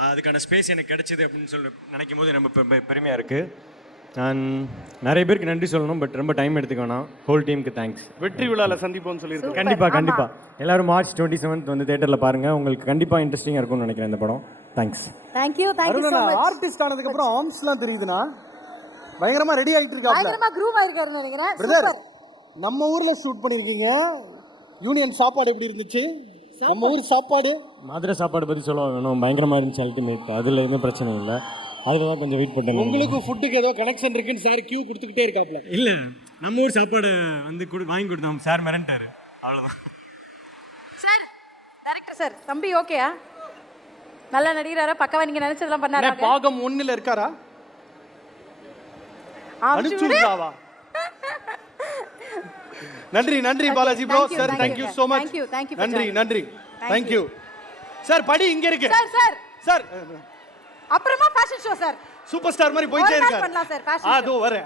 அதுக்கான ஸ்பேஸ் எனக்கு கிடைச்சிது அப்படின்னு சொல்லி நினைக்கும் போது நம்ம பெருமையாக இருக்குது. நான் நிறைய பேருக்கு நன்றி சொல்லணும், பட் ரொம்ப டைம் எடுத்துக்க வேணாம். ஹோல் டீமுக்கு தேங்க்ஸ். வெற்றி விழாவில் சந்திப்போம்னு சொல்லியிருக்கோம். கண்டிப்பாக எல்லாரும் மார்ச் 27 வந்து தேட்டரில் பாருங்கள். உங்களுக்கு கண்டிப்பாக இன்ட்ரெஸ்டிங்காக இருக்கும்னு நினைக்கிறேன் இந்த படம். Thanks. Thank you so much. Artist ஆனதுக்கு அப்புறம் ஆர்ம்ஸ்லாம் தெரியுதுனா பயங்கரமா ரெடி ஆயிட்டு இருக்காப்ல. பயங்கரமா க்ரூவ் ஆயிருக்காருன்னு நினைக்கிறேன். பிரதர், நம்ம ஊர்ல ஷூட் பண்ணிருக்கீங்க. யூனியன் சாப்பாடு எப்படி இருந்துச்சு? நம்ம ஊர் சாப்பாடு, மதுரை சாப்பாடு பற்றி சொல்ல வேணும். பயங்கரமாக இருந்துச்சு அல்டிமேட். அதில் எதுவும் பிரச்சனை இல்லை. அதில் தான் கொஞ்சம் வெயிட் பண்ணுங்க. உங்களுக்கு ஃபுட்டுக்கு ஏதோ கனெக்ஷன் இருக்குன்னு சார் கியூ கொடுத்துக்கிட்டே இருக்காப்ல. இல்லை, நம்ம ஊர் சாப்பாடு வந்து வாங்கி கொடுத்தோம். சார் மிரண்டாரு, அவ்வளோதான். சார் டைரக்டர் சார், தம்பி ஓகேயா? நல்லா நடிகராரா? பக்கவா நீங்க நினைச்சதெல்லாம் பண்ணாரா? பாகம் 1ல இருக்காரா? அனுச்சுடாவா? நன்றி Balaji bro. Sir thank you so much. நன்றி thank you சார். படி இங்க இருக்கு சார். அப்புறமா fashion show sir. Super star மாதிரி போயிட்டே இருக்காரு. பண்ணலாம் சார் ஃபேஷன் ஷோ. அதோ வரேன்.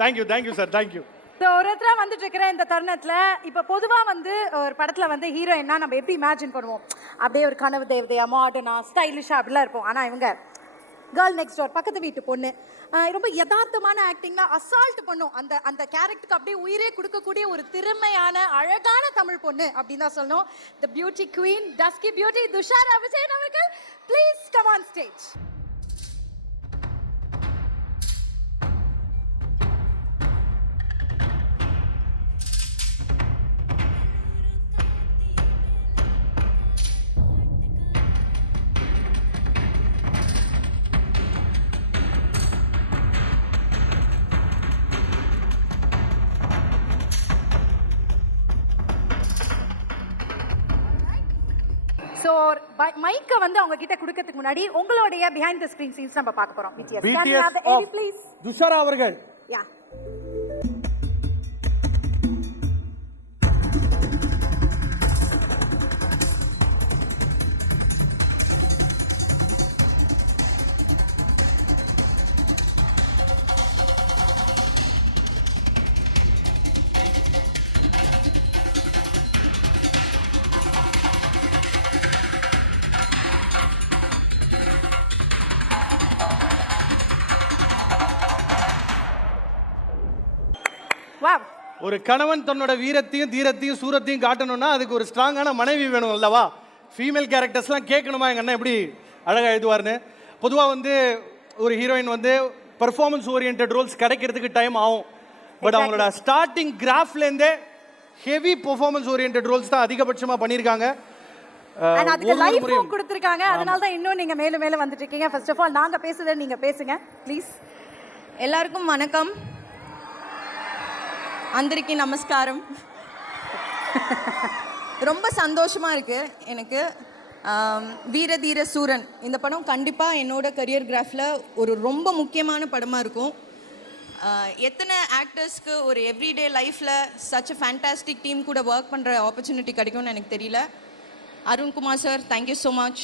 thank you sir. thank you. So ஒருத்தரா வந்துட்டு இருக்கிற இந்த தருணத்தில் இப்போ பொதுவாக வந்து ஒரு படத்தில் வந்து ஹீரோயின்னா நம்ம எப்படி இமேஜின் பண்ணுவோம்? அப்படியே ஒரு கனவு தேவதையா, மாடர்னா, ஸ்டைலிஷாக அப்படிலாம் இருப்போம். ஆனால் இவங்க கேர்ள் நெக்ஸ்ட் டோர், பக்கத்து வீட்டு பொண்ணு. ரொம்ப யதார்த்தமான ஆக்டிங்லாம் அசால்ட் பண்ணும். அந்த அந்த கேரக்டருக்கு அப்படியே உயிரே கொடுக்கக்கூடிய ஒரு திறமையான அழகான தமிழ் பொண்ணு அப்படின்னு தான் சொல்லணும். The beauty queen, dusky beauty Dushara Vijayan அவர்கள், please come on stage. So மைக்கை வந்து அவங்க கிட்ட கொடுக்கறதுக்கு முன்னாடி உங்களுடைய பிஹைண்ட் தி ஸ்கிரீன் சீன்ஸ் நம்ம பார்க்க போறோம். BTS, can we have the AV please? Dushara அவர்கள். Yeah. Wow. ஒரு கணவன் தன்னோட வீரத்தையும் தீரத்தையும் சூரத்தையும் காட்டணும்னா அதுக்கு ஒரு ஸ்ட்ராங்கான மனைவி வேணும் அல்லவா? ஃபீமேல் கேரக்டர்ஸ்லாம் கேட்கணுமா எங்கள் அண்ணன் எப்படி அழகாக எழுதுவார்னு. பொதுவாக வந்து ஒரு ஹீரோயின் வந்து பர்ஃபார்மன்ஸ் ஓரியன்ட் ரோல்ஸ் கிடைக்கிறதுக்கு டைம் ஆகும். பட் அவங்களோட ஸ்டார்டிங் கிராஃப்லேருந்தே ஹெவி பெர்ஃபார்மன்ஸ் ஓரியன்ட் ரோல்ஸ் தான் அதிகபட்சமாக பண்ணியிருக்காங்க. அதுக்கு லைஃப் கொடுத்துருக்காங்க. அதனால தான் இன்னும் நீங்கள் மேலும் மேலும் வந்துட்டு இருக்கீங்க. ஃபர்ஸ்ட் ஆஃப் ஆல் நாங்கள் பேசுறதை நீங்கள் பேசுங்க ப்ளீஸ். எல்லாருக்கும் வணக்கம், அந்தரிக்கு நமஸ்காரம். ரொம்ப சந்தோஷமாக இருக்குது எனக்கு. வீர தீர சூரன் இந்த படம் கண்டிப்பாக என்னோட கரியர் கிராஃபில் ஒரு ரொம்ப முக்கியமான படமாக இருக்கும். எத்தனை ஆக்டர்ஸ்க்கு ஒரு எவ்ரிடே லைஃப்பில் சச் அ ஃபேண்டாஸ்டிக் டீம் கூட ஒர்க் பண்ணுற ஆப்பர்ச்சுனிட்டி கிடைக்கும்னு எனக்கு தெரியல. Arunkumar sir, thank you so much.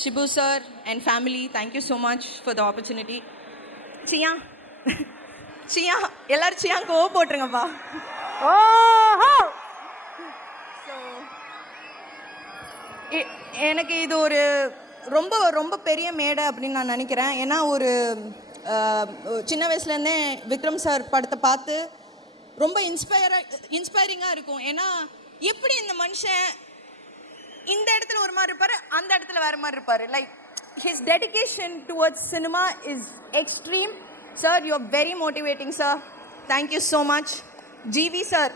Shibu sir and family, thank you so much for the opportunity. சியா சியா எல்லாரும் சியாங்க ஓ போட்டுருங்கப்பா. எனக்கு இது ஒரு ரொம்ப ரொம்ப பெரிய மேடை அப்படின்னு நான் நினைக்கிறேன். ஏன்னா ஒரு சின்ன வயசுலேருந்தே விக்ரம் சார் படத்தை பார்த்து ரொம்ப இன்ஸ்பைரிங்காக இருக்கும். ஏன்னா எப்படி இந்த மனுஷன் இந்த இடத்துல ஒரு மாதிரி இருப்பார், அந்த இடத்துல வேறு மாதிரி இருப்பார். Like his dedication towards cinema is extreme. Sir, you are very motivating sir. Thank you so much. GV sir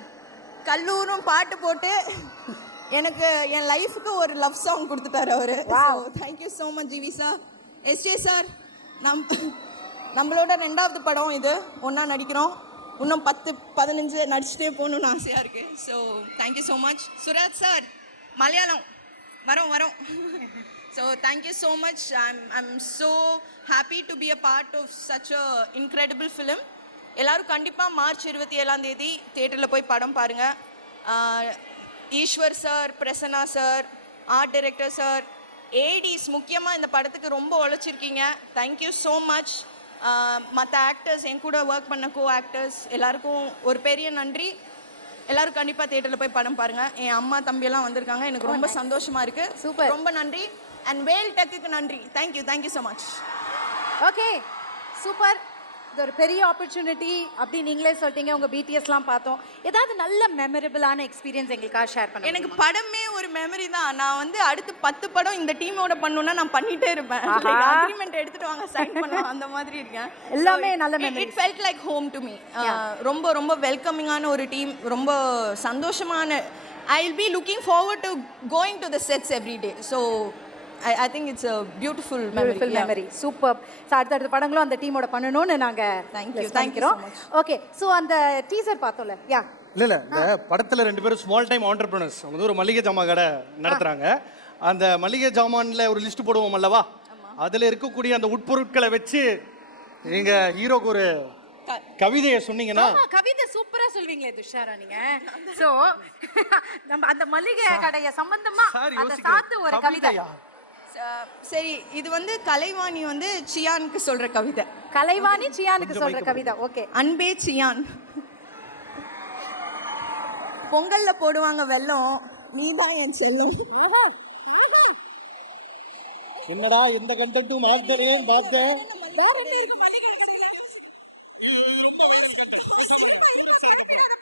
கல்லூரும் பாட்டு போட்டு எனக்கு என் லைஃபுக்கு ஒரு லவ் சாங் கொடுத்துட்டாரு அவர். Thank you so much GV sir. SJ sir, நம்மளோட 2வது படம் இது, ஒன்றா நடிக்கிறோம். இன்னும் 10-15 நடிச்சுட்டே போகணுன்னு ஆசையாக இருக்குது. So thank you so much. Suraj sir, Malayalam வரோம். So thank you so much. I'm so happy to be a part of such a incredible film. எல்லாரும் கண்டிப்பாக மார்ச் 27ஆம் தேதி தியேட்டரில் போய் படம் பாருங்கள். Eswar sir, Prasanna sir, art director sir, ADs முக்கியமாக இந்த படத்துக்கு ரொம்ப உழைச்சிருக்கீங்க. Thank you so much. மற்ற ஆக்டர்ஸ், என் கூட ஒர்க் பண்ண கோ ஆக்டர்ஸ் எல்லாருக்கும் ஒரு பெரிய நன்றி. எல்லாரும் கண்டிப்பாக தியேட்டரில் போய் படம் பாருங்கள். என் அம்மா தம்பியெல்லாம் வந்திருக்காங்க, எனக்கு ரொம்ப சந்தோஷமாக இருக்குது. சூப்பர், ரொம்ப நன்றி. அண்ட் வேல் டெக்குக்கு நன்றி. Thank you so much. Okay, super. இது ஒரு பெரிய ஆப்பர்ச்சுனிட்டி அப்படி நீங்களே சொல்லிட்டீங்க. உங்கள் பிடிஎஸ்லாம் பார்த்தோம். ஏதாவது நல்ல மெமரபிளான எக்ஸ்பீரியன்ஸ் எங்களுக்காக ஷேர் பண்ணுங்க. எனக்கு படமே ஒரு மெமரி தான். நான் வந்து அடுத்து 10 படம் இந்த டீமோட பண்ணணும்னா நான் பண்ணிட்டே இருப்பேன். அக்ரிமெண்ட் எடுத்துட்டு வாங்க, சைன் பண்ணலாம், அந்த மாதிரி இருக்கேன். எல்லாமே நல்ல memory. It felt like home to me. ரொம்ப ரொம்ப வெல்கமிங்கான ஒரு டீம், ரொம்ப சந்தோஷமான. I will be looking forward to going to the sets every day. So I think it's a beautiful memory. Super. So அடுத்த படங்களும் அந்த டீமோட பண்ணணும்னு நாங்க தேங்க்யூ. ஓகே, சோ அந்த டீசர் பார்த்தோம்ல. யா இல்ல இந்த படத்துல 2 பேரும் ஸ்மால் டைம் ஆண்டர்பிரினர்ஸ். அவங்க ஒரு மளிகை ஜாமான் கடை நடத்துறாங்க. அந்த மளிகை ஜாமான்ல ஒரு லிஸ்ட் போடுவோம் அல்லவா, அதுல இருக்கக்கூடிய அந்த உட்பொருட்களை வச்சு நீங்க ஹீரோக்கு ஒரு கவிதையை சொன்னீங்கன்னா. கவிதை சூப்பரா சொல்வீங்களே துஷாரா நீங்க. சோ நம்ம அந்த மளிகை கடைய சம்பந்தமா அத சாத்து ஒரு கவிதை. சரி, இது வந்து கலைவாணி வந்து சியானுக்கு சொல்ற கவிதை. கலைவாணி சியானுக்கு சொல்ற கவிதை. ஓகே. அன்பே சியான், பொங்கல்ல போடுவாங்க வெல்லம், நீதான் என் செல்லம். என்னடா எந்த கண்டென்ட்டும் மாத்தலையேன்னு பார்த்தேன். வேற என்ன இருக்கு மளிகை கடையில?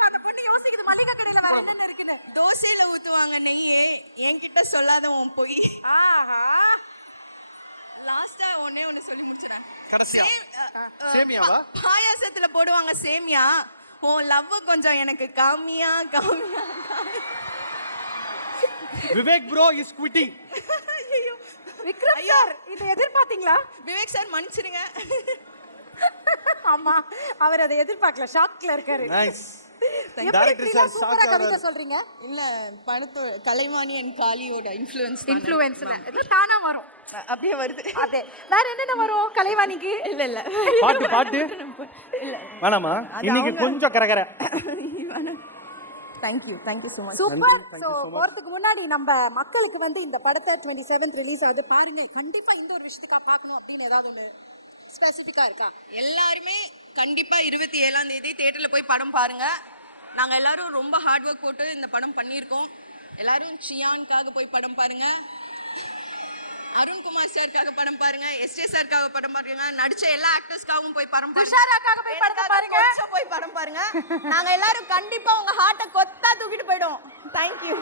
அந்த பொண்ணு யோசிக்குது மளிகை கடையில வேற என்னென்ன இருக்குன்னு. தோசையில ஊத்துவாங்க நெய்யே, என்கிட்ட சொல்லாத உன் போய். ஆஹா, லாஸ்டா ஒண்ணு சொல்லி முடிச்சிடறேன். கடைசியா சேமியாவா? பாயாசத்துல போடுவாங்க சேமியா. உன் லவ் கொஞ்சம் எனக்கு காமியா. Vivek bro is quitting. Vikram sir இதை எதிர்பார்த்தீங்களா? விவேக் சார் மன்னிச்சிடுங்க. ஆமா, அவர் அதை எதிர்பார்க்கல, ஷாக்ல இருக்காரு. நைஸ். எப்படி டைரக்டர் சார் சூப்பரா கவிதை சொல்றீங்க? இல்ல படத்தோட கலைவாணி அண்ட் காளியோட இன்ஃப்ளூயன்ஸ்ல இது தானா வரும், அப்படியே வருது. அதே. வேற என்னென்ன வரும் கலைவாணிக்கு? இல்ல பாட்டு வேணாமா? இன்னைக்கு கொஞ்சம் கரகர. Thank you so much. Super. So போறதுக்கு முன்னாடி நம்ம மக்களுக்கு வந்து இந்த படத்தை 27th ரிலீஸ் ஆகுது பாருங்க, கண்டிப்பா இந்த ஒரு விஷயத்துக்கா பார்க்கணும் அப்படின்னு ஏதாவது ஸ்பெசிஃபிக்கா இருக்கா? எல்லாருமே கண்டிப்பா 27ஆம் தேதி தியேட்டர்ல போய் படம் பாருங்க. நாங்க எல்லாரும் ரொம்ப ஹார்ட் ஒர்க் போட்டு இந்த படம் பண்ணியிருக்கோம். எல்லாரும் சியான்காக போய் படம் பாருங்க, அருண்குமார் சார்க்காக படம் பாருங்க, எஸ்ஜே சார்க்காக படம் பாருங்க, நடிச்ச எல்லா ஆக்டர்ஸ்க்காகவும் போய் படம் பாருங்க, துஷாராக்காக போய் படம் பாருங்க, கொஞ்சம் போய் படம் பாருங்க. நாங்க எல்லாரும் கண்டிப்பா உங்க ஹார்ட்டை கொத்தா தூக்கிட்டு போய்டும். Thank you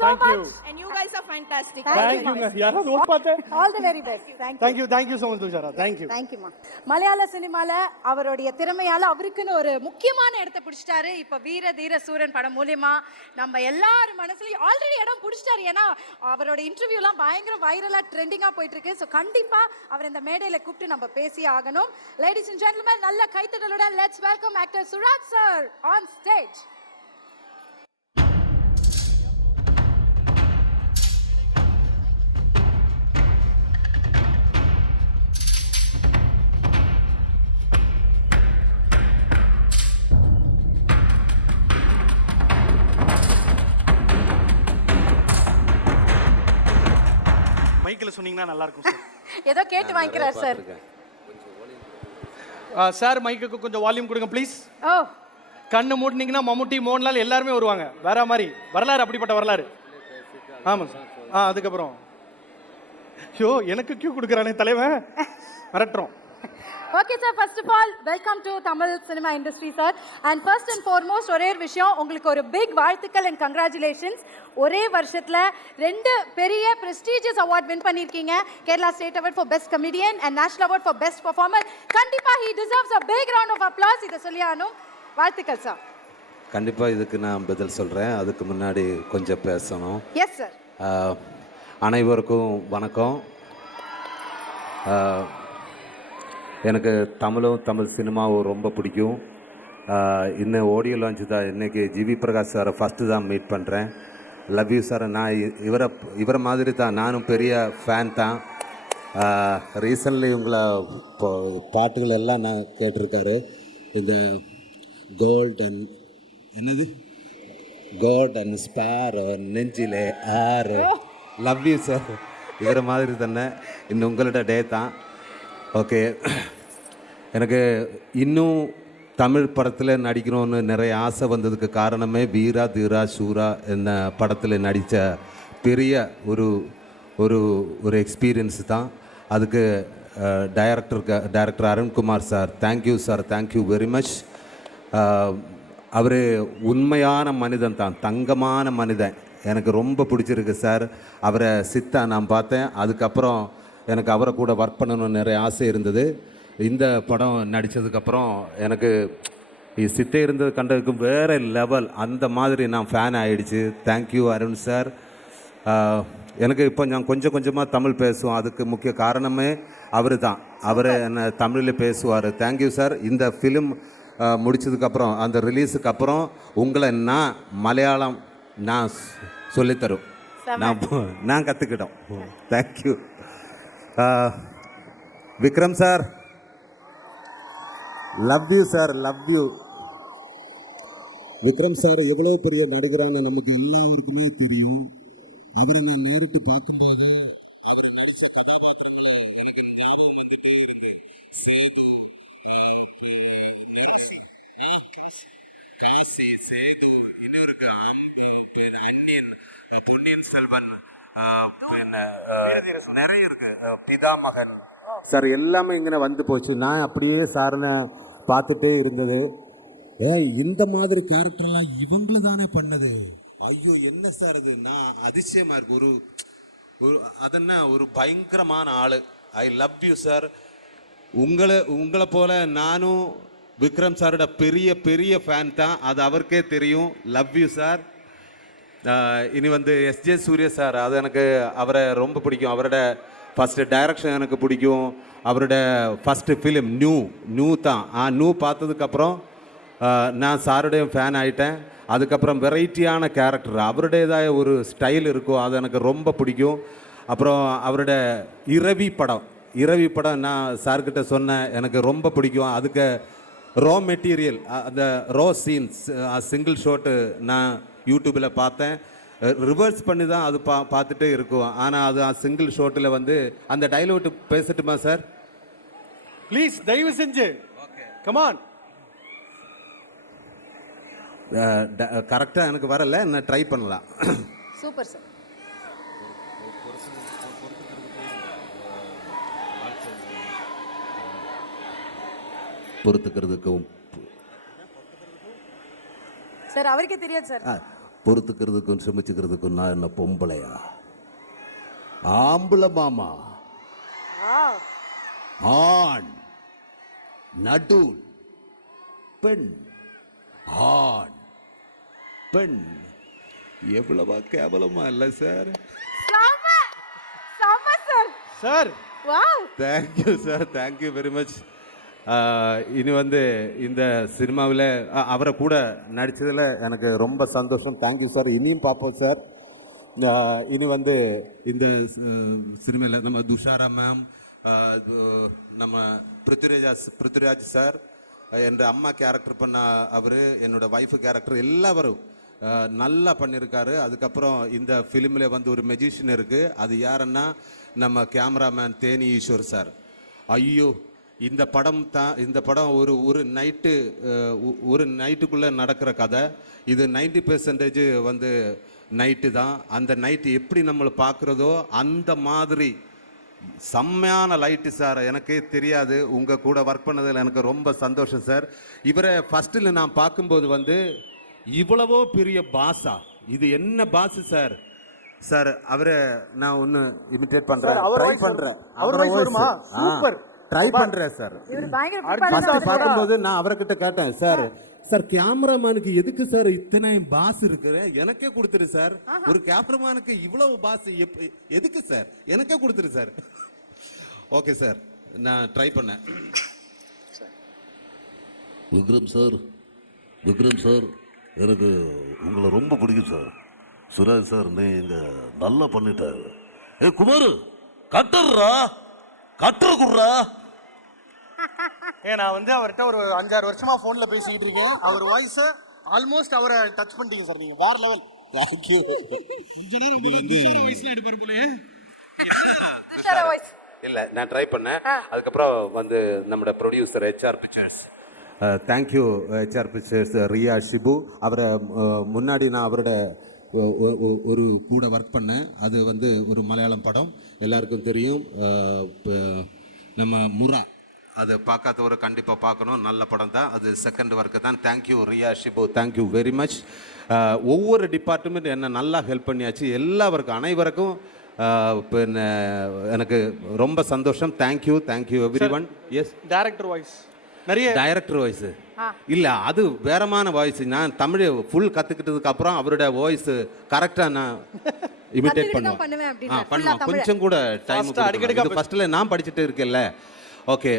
so much and you guys are fantastic. Thank you. யாராவது ஓபாத்தே. All the very best. Thank you so much Dushara. Thank you மா. மலையாள சினிமால அவருடைய திறமையால அவருக்குன்னு ஒரு முக்கியமான இடத்தை பிடிச்சிட்டாரு. இப்ப வீர தீர சூரன் படம் மூலமா நம்ம எல்லாரும் மனசுலயும் ஆல்ரெடி இடம் பிடிச்சிட்டாரு. ஏன்னா அவரோட இன்டர்வியூலாம் பயங்கர வைரலா ட்ரெண்டிங்கா போயிட்டு இருக்கு. ஸோ கண்டிப்பா அவர் இந்த மேடையில கூப்பிட்டு நம்ம பேசி ஆகணும். லேடிஸ் அண்ட் ஜென்டில்மேன், நல்ல கைத்தட்டலுடன் let's welcome actor Suraj sir on stage. மைக்கில் சொன்னீங்கன்னா நல்லா இருக்கும் சார். ஏதோ கேட்டு வாங்கிக்கிறார் சார். சார் மைக்குக்கு கொஞ்சம் வால்யூம் கொடுங்க ப்ளீஸ். ஓ, கண்ணு மூடினீங்கன்னா மம்முட்டி மோகன்லால் எல்லாருமே வருவாங்க. வேற மாதிரி வரலாறு, அப்படிப்பட்ட வரலாறு. ஆமாம் சார். அதுக்கப்புறம் ஐயோ எனக்கு கியூ கொடுக்குறானே தலைவன், மிரட்டுறோம். Okay sir, first of all welcome to Tamil cinema industry sir. And first and foremost ஒரே ஒரு விஷயம், உங்களுக்கு ஒரு பிக் வாழ்த்துக்கள் அண்ட் கங்க்ராச்சுலேஷன்ஸ். ஒரே வருஷத்தில் 2 பெரிய ப்ரெஸ்டீஜியஸ் அவார்ட் வின் பண்ணியிருக்கீங்க. Kerala state award for best comedian and national award for best performer. கண்டிப்பாக he deserves a big round of applause. இதை சொல்லி ஆகணும். வாழ்த்துக்கள் சார். கண்டிப்பாக இதுக்கு நான் பதில் சொல்கிறேன். அதுக்கு முன்னாடி கொஞ்சம் பேசணும். Yes sir. அனைவருக்கும் வணக்கம். எனக்கு தமிழ் சினிமாவும் ரொம்ப பிடிக்கும். இன்னும் ஆடியோ லான்ச் தான். இன்றைக்கி ஜிவி பிரகாஷ் சாரை ஃபஸ்ட்டு தான் மீட் பண்ணுறேன். Love you sir. நான் இவரை மாதிரி தான், நானும் பெரிய ஃபேன் தான். ரீசன்ட்லி உங்களை பாட்டுகள் எல்லாம் நான் கேட்டிருக்காரு. இந்த கோல்ட் அண்ட் ஸ்பேர் நெஞ்சிலே ஆறு. Love you sir. இவரை மாதிரி தானே, இன்னும் உங்களோட டே தான். ஓகே, எனக்கு இன்னும் தமிழ் படத்தில் நடிக்கணும்னு நிறைய ஆசை வந்ததுக்கு காரணமே வீரா தீரா சூரா என்ன படத்தில் நடித்த பெரிய ஒரு எக்ஸ்பீரியன்ஸ் தான். அதுக்கு director Arunkumar sir, thank you sir, thank you very much. அவர் உண்மையான மனிதன் தான், தங்கமான மனிதன். எனக்கு ரொம்ப பிடிச்சிருக்கு சார். அவரை சித்தா நான் பார்த்தேன். அதுக்கப்புறம் எனக்கு அவரை கூட ஒர்க் பண்ணணும்னு நிறைய ஆசை இருந்தது. இந்த படம் நடித்ததுக்கப்புறம் எனக்கு சித்தே இருந்தது கண்டதுக்கு வேறு லெவல், அந்த மாதிரி நான் ஃபேன் ஆகிடுச்சு. Thank you Arun sir. எனக்கு இப்போ நான் கொஞ்சம் கொஞ்சமாக தமிழ் பேசுவோம். அதுக்கு முக்கிய காரணமே அவர் தான். அவர் என்ன தமிழில் பேசுவார். Thank you sir. இந்த ஃபிலிம் முடித்ததுக்கப்புறம், அந்த ரிலீஸுக்கு அப்புறம் உங்களை நான் மலையாளம் நான் சொல்லித்தரும், நான் கற்றுக்கிட்டோம். Thank you Vikram sir. Love you sir, love you. Vikram sir எவ்வளோ பெரிய நடிகரான்னு நமக்கு எல்லாருக்குமே தெரியும். அவரை நான் நேரிட்டு பார்க்கும்போது சேது, காசி, சேது இன்னும் இருக்கு அன்னியன் பொன்னியின் செல்வன் நிறைய இருக்கு பிதா மகன் சார் எல்லாமே இங்கே வந்து போச்சு. நான் அப்படியே சார்னை பார்த்துட்டே இருந்தது. இந்த மாதிரி கேரக்டர்லாம் இவங்களு தானே பண்ணது. ஐயோ என்ன சார் அது, நான் அதிசயமா இருக்கு. ஒரு அதென்ன ஒரு பயங்கரமான ஆளு. ஐ லவ் யூ சார். உங்களை போல நானும் விக்ரம் சாரோட பெரிய பெரிய ஃபேன் தான், அது அவருக்கே தெரியும். Love you sir. இனி வந்து எஸ்ஜே சூர்யா சார், அது எனக்கு அவரை ரொம்ப பிடிக்கும். அவரோட ஃபஸ்ட்டு டைரக்ஷன் எனக்கு பிடிக்கும். அவரோட ஃபஸ்ட்டு ஃபிலிம் நியூ தான். நியூ பார்த்ததுக்கப்புறம் நான் சாருடைய ஃபேன் ஆகிட்டேன். அதுக்கப்புறம் வெரைட்டியான கேரக்டர், அவருடையதாக ஒரு ஸ்டைல் இருக்கும், அது எனக்கு ரொம்ப பிடிக்கும். அப்புறம் அவரோட இரவி படம் நான் சார்கிட்ட சொன்னேன், எனக்கு ரொம்ப பிடிக்கும். அதுக்கு ரா மெட்டீரியல், அந்த ரா சீன்ஸ் சிங்கிள் ஷாட்டு நான் யூடியூப்பில் பார்த்தேன். ரிவர்ஸ் பண்ணி தான் அது பார்த்துட்டே இருக்கும். ஆனால் அது சிங்கிள் ஷாட்டில் வந்து அந்த டைலாக் பேசட்டுமா சார்? ப்ளீஸ் தயவு செஞ்சு. கமான். கரெக்டாக எனக்கு வரல, என்ன ட்ரை பண்ணலாம். Super sir. பொறுத்துக்கிறதுக்கும் சார் அவருக்கே தெரியாது சார். பொறுத்துக்கிறதுக்கும் சுமிச்சுக்கிறதுக்கும் நான் என்ன பொம்பளையா? ஆம்பளை மாமா. ஆண் நடு பெண், ஆண் பெண். எவ்வளவா கேவலமா இல்லை sir? Sir thank you sir, thank you very much. இனி வந்து இந்த சினிமாவில் அவரை கூட நடித்ததில் எனக்கு ரொம்ப சந்தோஷம். Thank you sir. இனியும் பார்ப்போம் சார். இனி வந்து இந்த சினிமாவில் நம்ம துஷாரா மேம், நம்ம பிருத்விராஜ் சார், என் அம்மா கேரக்டர் பண்ண அவர், என்னோட ஒய்ஃபு கேரக்டர் எல்லாரும் நல்லா பண்ணியிருக்காரு. அதுக்கப்புறம் இந்த ஃபிலிமில் வந்து ஒரு மெஜிஷியன் இருக்குது, அது யாருன்னா நம்ம கேமராமேன் தேனி ஈஸ்வர் சார். ஐயோ இந்த படம் ஒரு நைட்டுக்குள்ளே நடக்கிற கதை. இது 90% வந்து நைட்டு தான். அந்த நைட்டு எப்படி நம்மளை பார்க்குறதோ அந்த மாதிரி செம்மையான லைட்டு சார். எனக்கே தெரியாது, உங்கள் கூட ஒர்க் பண்ணதில் எனக்கு ரொம்ப சந்தோஷம் சார். இவரை ஃபஸ்ட்டில் நான் பார்க்கும்போது வந்து இவ்வளவோ பெரிய பாஸா, இது என்ன பாஸ் சார்? சார் அவரை நான் ஒன்று இமிட்டேட் பண்ணுறேன், ட்ரை பண்ணுறேன். சூப்பர் ட்ரை பண்றேன் சார். பார்க்கும்போது நான் அவர்கிட்ட கேட்டேன், சார் கேமராமேனுக்கு எதுக்கு சார் இத்தனை பாஸ் இருக்கு? எனக்கே கொடுத்துரு சார். ஒரு கேமராமேனுக்கு இவ்வளவு பாஸ் எதுக்கு சார்? எனக்கே கொடுத்துரு சார். ஓகே சார், நான் ட்ரை பண்ணேன். விக்ரம் சார் எனக்கு உங்களை ரொம்ப பிடிக்கும் சார். சுராஜ் சார் நீங்க நல்லா பண்ணிட்டாரு. குமார் கட்டுறா குடுறா. நான் வந்து அவர்கிட்ட ஒரு 5-6 வருஷமா போன்ல பேசிக்கிட்டு இருக்கேன். அவர் வாய்ஸ் ஆல்மோஸ்ட் அவரை டச் பண்ணிட்டீங்க சார். நீங்க வேற லெவல். தேங்க்யூ. இல்லை நான் ட்ரை பண்ணேன். அதுக்கப்புறம் வந்து நம்மளோட producer HR pictures, thank you HR pictures Riya Shibu. அவரை முன்னாடி நான் அவரோட ஒரு கூட ஒர்க் பண்ணேன். அது வந்து ஒரு மலையாளம் படம், எல்லாருக்கும் தெரியும். நம்ம முரா, அது பார்க்காதவரை கண்டிப்பாக பார்க்கணும், நல்ல படம் தான். அது செகண்ட் ஒர்க்கு தான். Thank you Riya Shibu, thank you very much. ஒவ்வொரு டிபார்ட்மெண்ட் என்ன நல்லா ஹெல்ப் பண்ணியாச்சு. எல்லாருக்கும் அனைவருக்கும் பின்ன எனக்கு ரொம்ப சந்தோஷம். Thank you everyone. Yes, director voice நிறைய டைரக்டர் வாய்ஸ் இல்லை, அது வேறமான வாய்ஸ். நான் தமிழ் ஃபுல் கற்றுக்கிட்டதுக்கு அப்புறம் அவரோட வாய்ஸ் கரெக்டாக நான் இமிட்டேட் பண்ணுவேன். கொஞ்சம் கூட டைம் ஃபர்ஸ்ட்ல நான் படிச்சுட்டு இருக்கேன்ல. ஓகே,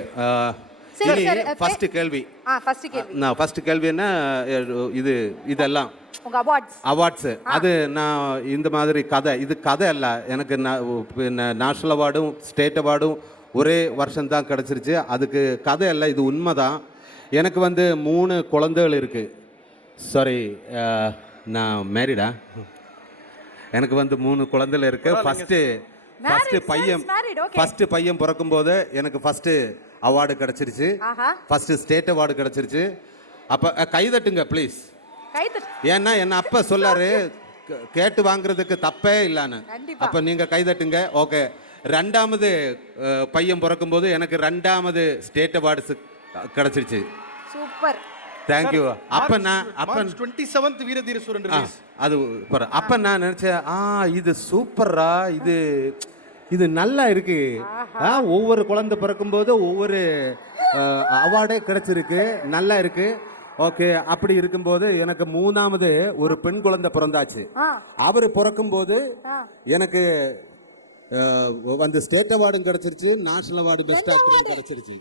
ஃபர்ஸ்ட் கேள்வி என்ன, இதெல்லாம் அவார்ட்ஸ். அது நான் இந்த மாதிரி கதை, இது கதை அல்ல. எனக்கு நேஷனல் அவார்டும் ஸ்டேட் அவார்டும் ஒரே வருஷம்தான் கிடச்சிருச்சு. அதுக்கு கதை அல்ல, இது உண்மைதான். எனக்கு வந்து 3 குழந்தைகள் இருக்குது. சாரி, நான் மேரிடா. எனக்கு வந்து 3 குழந்தைகள் இருக்குது. ஃபஸ்ட்டு பையன் பிறக்கும் போது எனக்கு ஃபஸ்ட்டு அவார்டு கிடச்சிருச்சு. ஃபஸ்ட்டு ஸ்டேட் அவார்டு கிடச்சிருச்சு. அப்போ கைதட்டுங்க ப்ளீஸ். கைத்தட்டு. ஏன்னா என்ன அப்பா சொல்லாரு கேட்டு வாங்குறதுக்கு தப்பே இல்லைன்னு. கண்டிப்பா. அப்போ நீங்கள் கைதட்டுங்க. ஓகே. ரெண்டாவது பையன் பிறக்கும்போது எனக்கு ரெண்டாவது ஸ்டேட் அவார்ட்ஸ் கிடச்சிருச்சு. சூப்பர். தேங்க்யூ. அப்போ நான் அப்போ 27th வீரதீர சூரன் ரிலீஸ். அது அப்போ நான் நினச்சேன் இது சூப்பரா, இது நல்லா இருக்கு. ஒவ்வொரு குழந்தை பிறக்கும்போது ஒவ்வொரு அவார்டே கிடைச்சிருக்கு, நல்லா இருக்கு. ஓகே. அப்படி இருக்கும்போது எனக்கு மூணாவது ஒரு பெண் குழந்தை பிறந்தாச்சு. அவர் பிறக்கும்போது எனக்கு வந்து ஸ்டேட் அவார்டும் கிடைச்சிருச்சு, நேஷனல் அவார்டு பெஸ்ட் ஆக்டரும் கிடைச்சிருச்சு.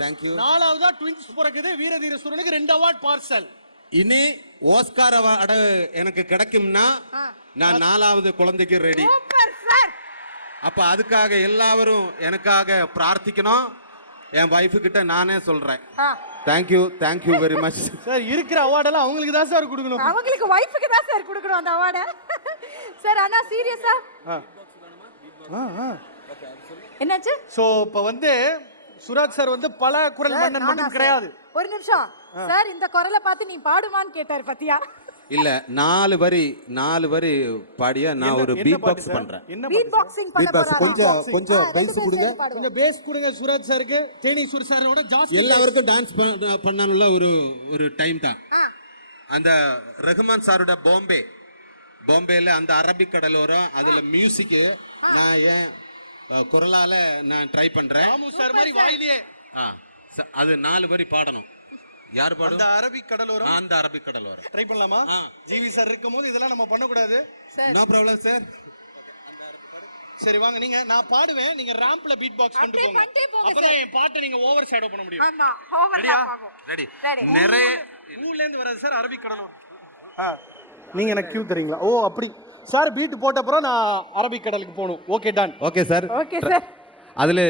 தேங்க்யூ. நாலாவதா ட்வின்ஸ் பிறக்குது, வீரதீர சூரனுக்கு 2 அவார்ட் பார்சல். இனி ஓஸ்கார் அவார்டு எனக்கு கிடைக்கும்னா நான் 4வது குழந்தைக்கு ரெடி. அப்ப அதுக்காக எல்லாரும் எனக்காக பிரார்த்திக்கணும். என் வைஃபு கிட்ட நானே சொல்றேன். Thank you very much. சார் இருக்கிற அவார்டெல்லாம் அவங்களுக்கு தான் சார் கொடுக்கணும். அவங்களுக்கு வைஃப்க்கு தான் சார் கொடுக்கணும் அந்த அவார்டை. சார் ஆனா சீரியஸா என்னாச்சு? சோ இப்ப வந்து சுராஜ் சார் வந்து பல குரல் மன்னன் மட்டும் கிடையாது. ஒரு நிமிஷம் சார், இந்த குரலை பார்த்து நீ பாடுவான்னு கேட்டார் பாத்தியா? இல்ல 4 வரி பாடியா நான் ஒரு பீட் பாக்ஸ் பண்றேன். பீட் பாக்ஸிங் பண்ண போறாரு. கொஞ்சம் பேஸ் கொடுங்க. கொஞ்சம் பேஸ் கொடுங்க சுராஜ் சாருக்கு. தேனீஸ்வர் சாரோட ஜாஸ்தி எல்லாருக்கும் டான்ஸ் பண்ணனும்ல ஒரு டைம் தான். அந்த ரஹ்மான் சாரோட பாம்பேல அந்த அரபிக் கடலோரம் அதுல மியூசிக் நான் ஏன் குரலால நான் ட்ரை பண்றேன். ராமு சார் மாதிரி வாயிலே அது 4 வரி பாடணும். யார் பாடும்? அந்த அரபிக் கடலோரம். அந்த அரபிக் கடலோரம் ட்ரை பண்ணலாமா? ஜிவி சார் இருக்கும்போது இதெல்லாம் நம்ம பண்ண கூடாது. No problem sir. சரி வாங்க, நீங்க நான் பாடுவேன், நீங்க ராம்ப்ல பீட் பாக்ஸ் பண்ணிட்டு போங்க. அப்பதான் என் பாட்டை நீங்க ஓவர் ஷேடோ பண்ண முடியும். ஆமா, ஓவர்லாப் ஆகும். ரெடி. நிறைய ஊர்ல இருந்து வராது சார் அரபிக் கடலோரம். நீங்க எனக்கு கியூ தரீங்களா? ஓ அப்படி சார் பீட் போட்ட அப்புறம் நான் அரபிக் கடலுக்கு போகணும். Okay done. Okay sir. Okay sir. அதில்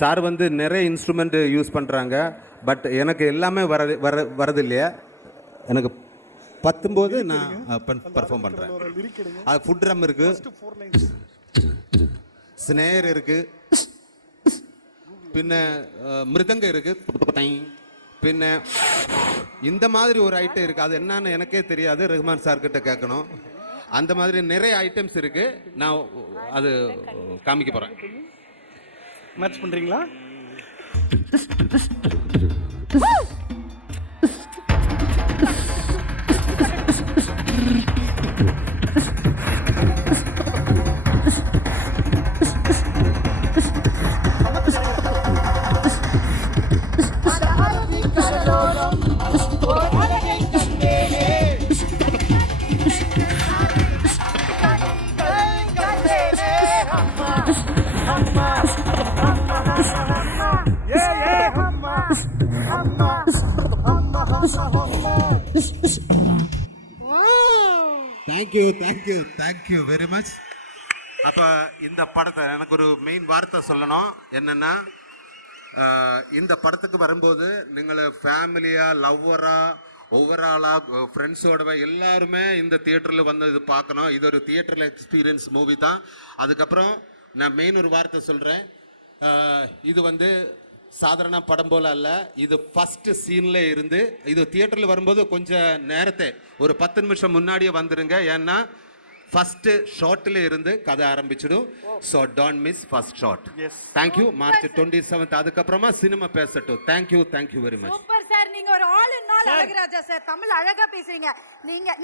சார் வந்து நிறைய இன்ஸ்ட்ருமெண்ட் யூஸ் பண்ணுறாங்க. பட் எனக்கு எல்லாமே வரது இல்லையா. எனக்கு பத்தும்போது நான் பர்ஃபார்ம் பண்ணுறேன். அது ஃபுட் ட்ரம் இருக்கு, ஸ்னேர் இருக்கு, பின்ன மிருதங்க இருக்கு, பின்ன இந்த மாதிரி ஒரு ஐட்டம் இருக்கு. அது என்னன்னு எனக்கே தெரியாது. ரஹ்மான் சார் கிட்ட கேட்கணும். அந்த மாதிரி நிறைய ஐட்டம்ஸ் இருக்கு. நான் அது காமிக்க போறேன். மேட்ச் பண்றீங்களா? Thank you very much. அப்போ இந்த படத்தை எனக்கு ஒரு மெயின் வார்த்தை சொல்லணும். என்னன்னா இந்த படத்துக்கு வரும்போது நீங்கள் ஃபேமிலியாக லவ்வராக ஓவராலாக ஃப்ரெண்ட்ஸோட எல்லாருமே இந்த தியேட்டரில் வந்து இது பார்க்கணும். இது ஒரு தியேட்டரில் எக்ஸ்பீரியன்ஸ் மூவி தான். அதுக்கப்புறம் நான் மெயின் ஒரு வார்த்தை சொல்கிறேன். இது வந்து சாதாரண படம் போல அல்ல. இது ஃபர்ஸ்ட் சீன்ல இருந்து இது தியேட்டரில் வரும்போது கொஞ்சம் நேரத்தை ஒரு 10 நிமிஷம் முன்னாடியே வந்துருங்க. ஏன்னா ஃபர்ஸ்ட் ஷாட்ல இருந்து கதை ஆரம்பிச்சிடும். So don't miss first shot. Thank you. March 27th அதுக்கப்புறமா சினிமா பேசட்டும். Thank you very much. Super sir. நீங்க ஒரு all in all Azhagaraja sir. Tamil அழகா பேசுவீங்க.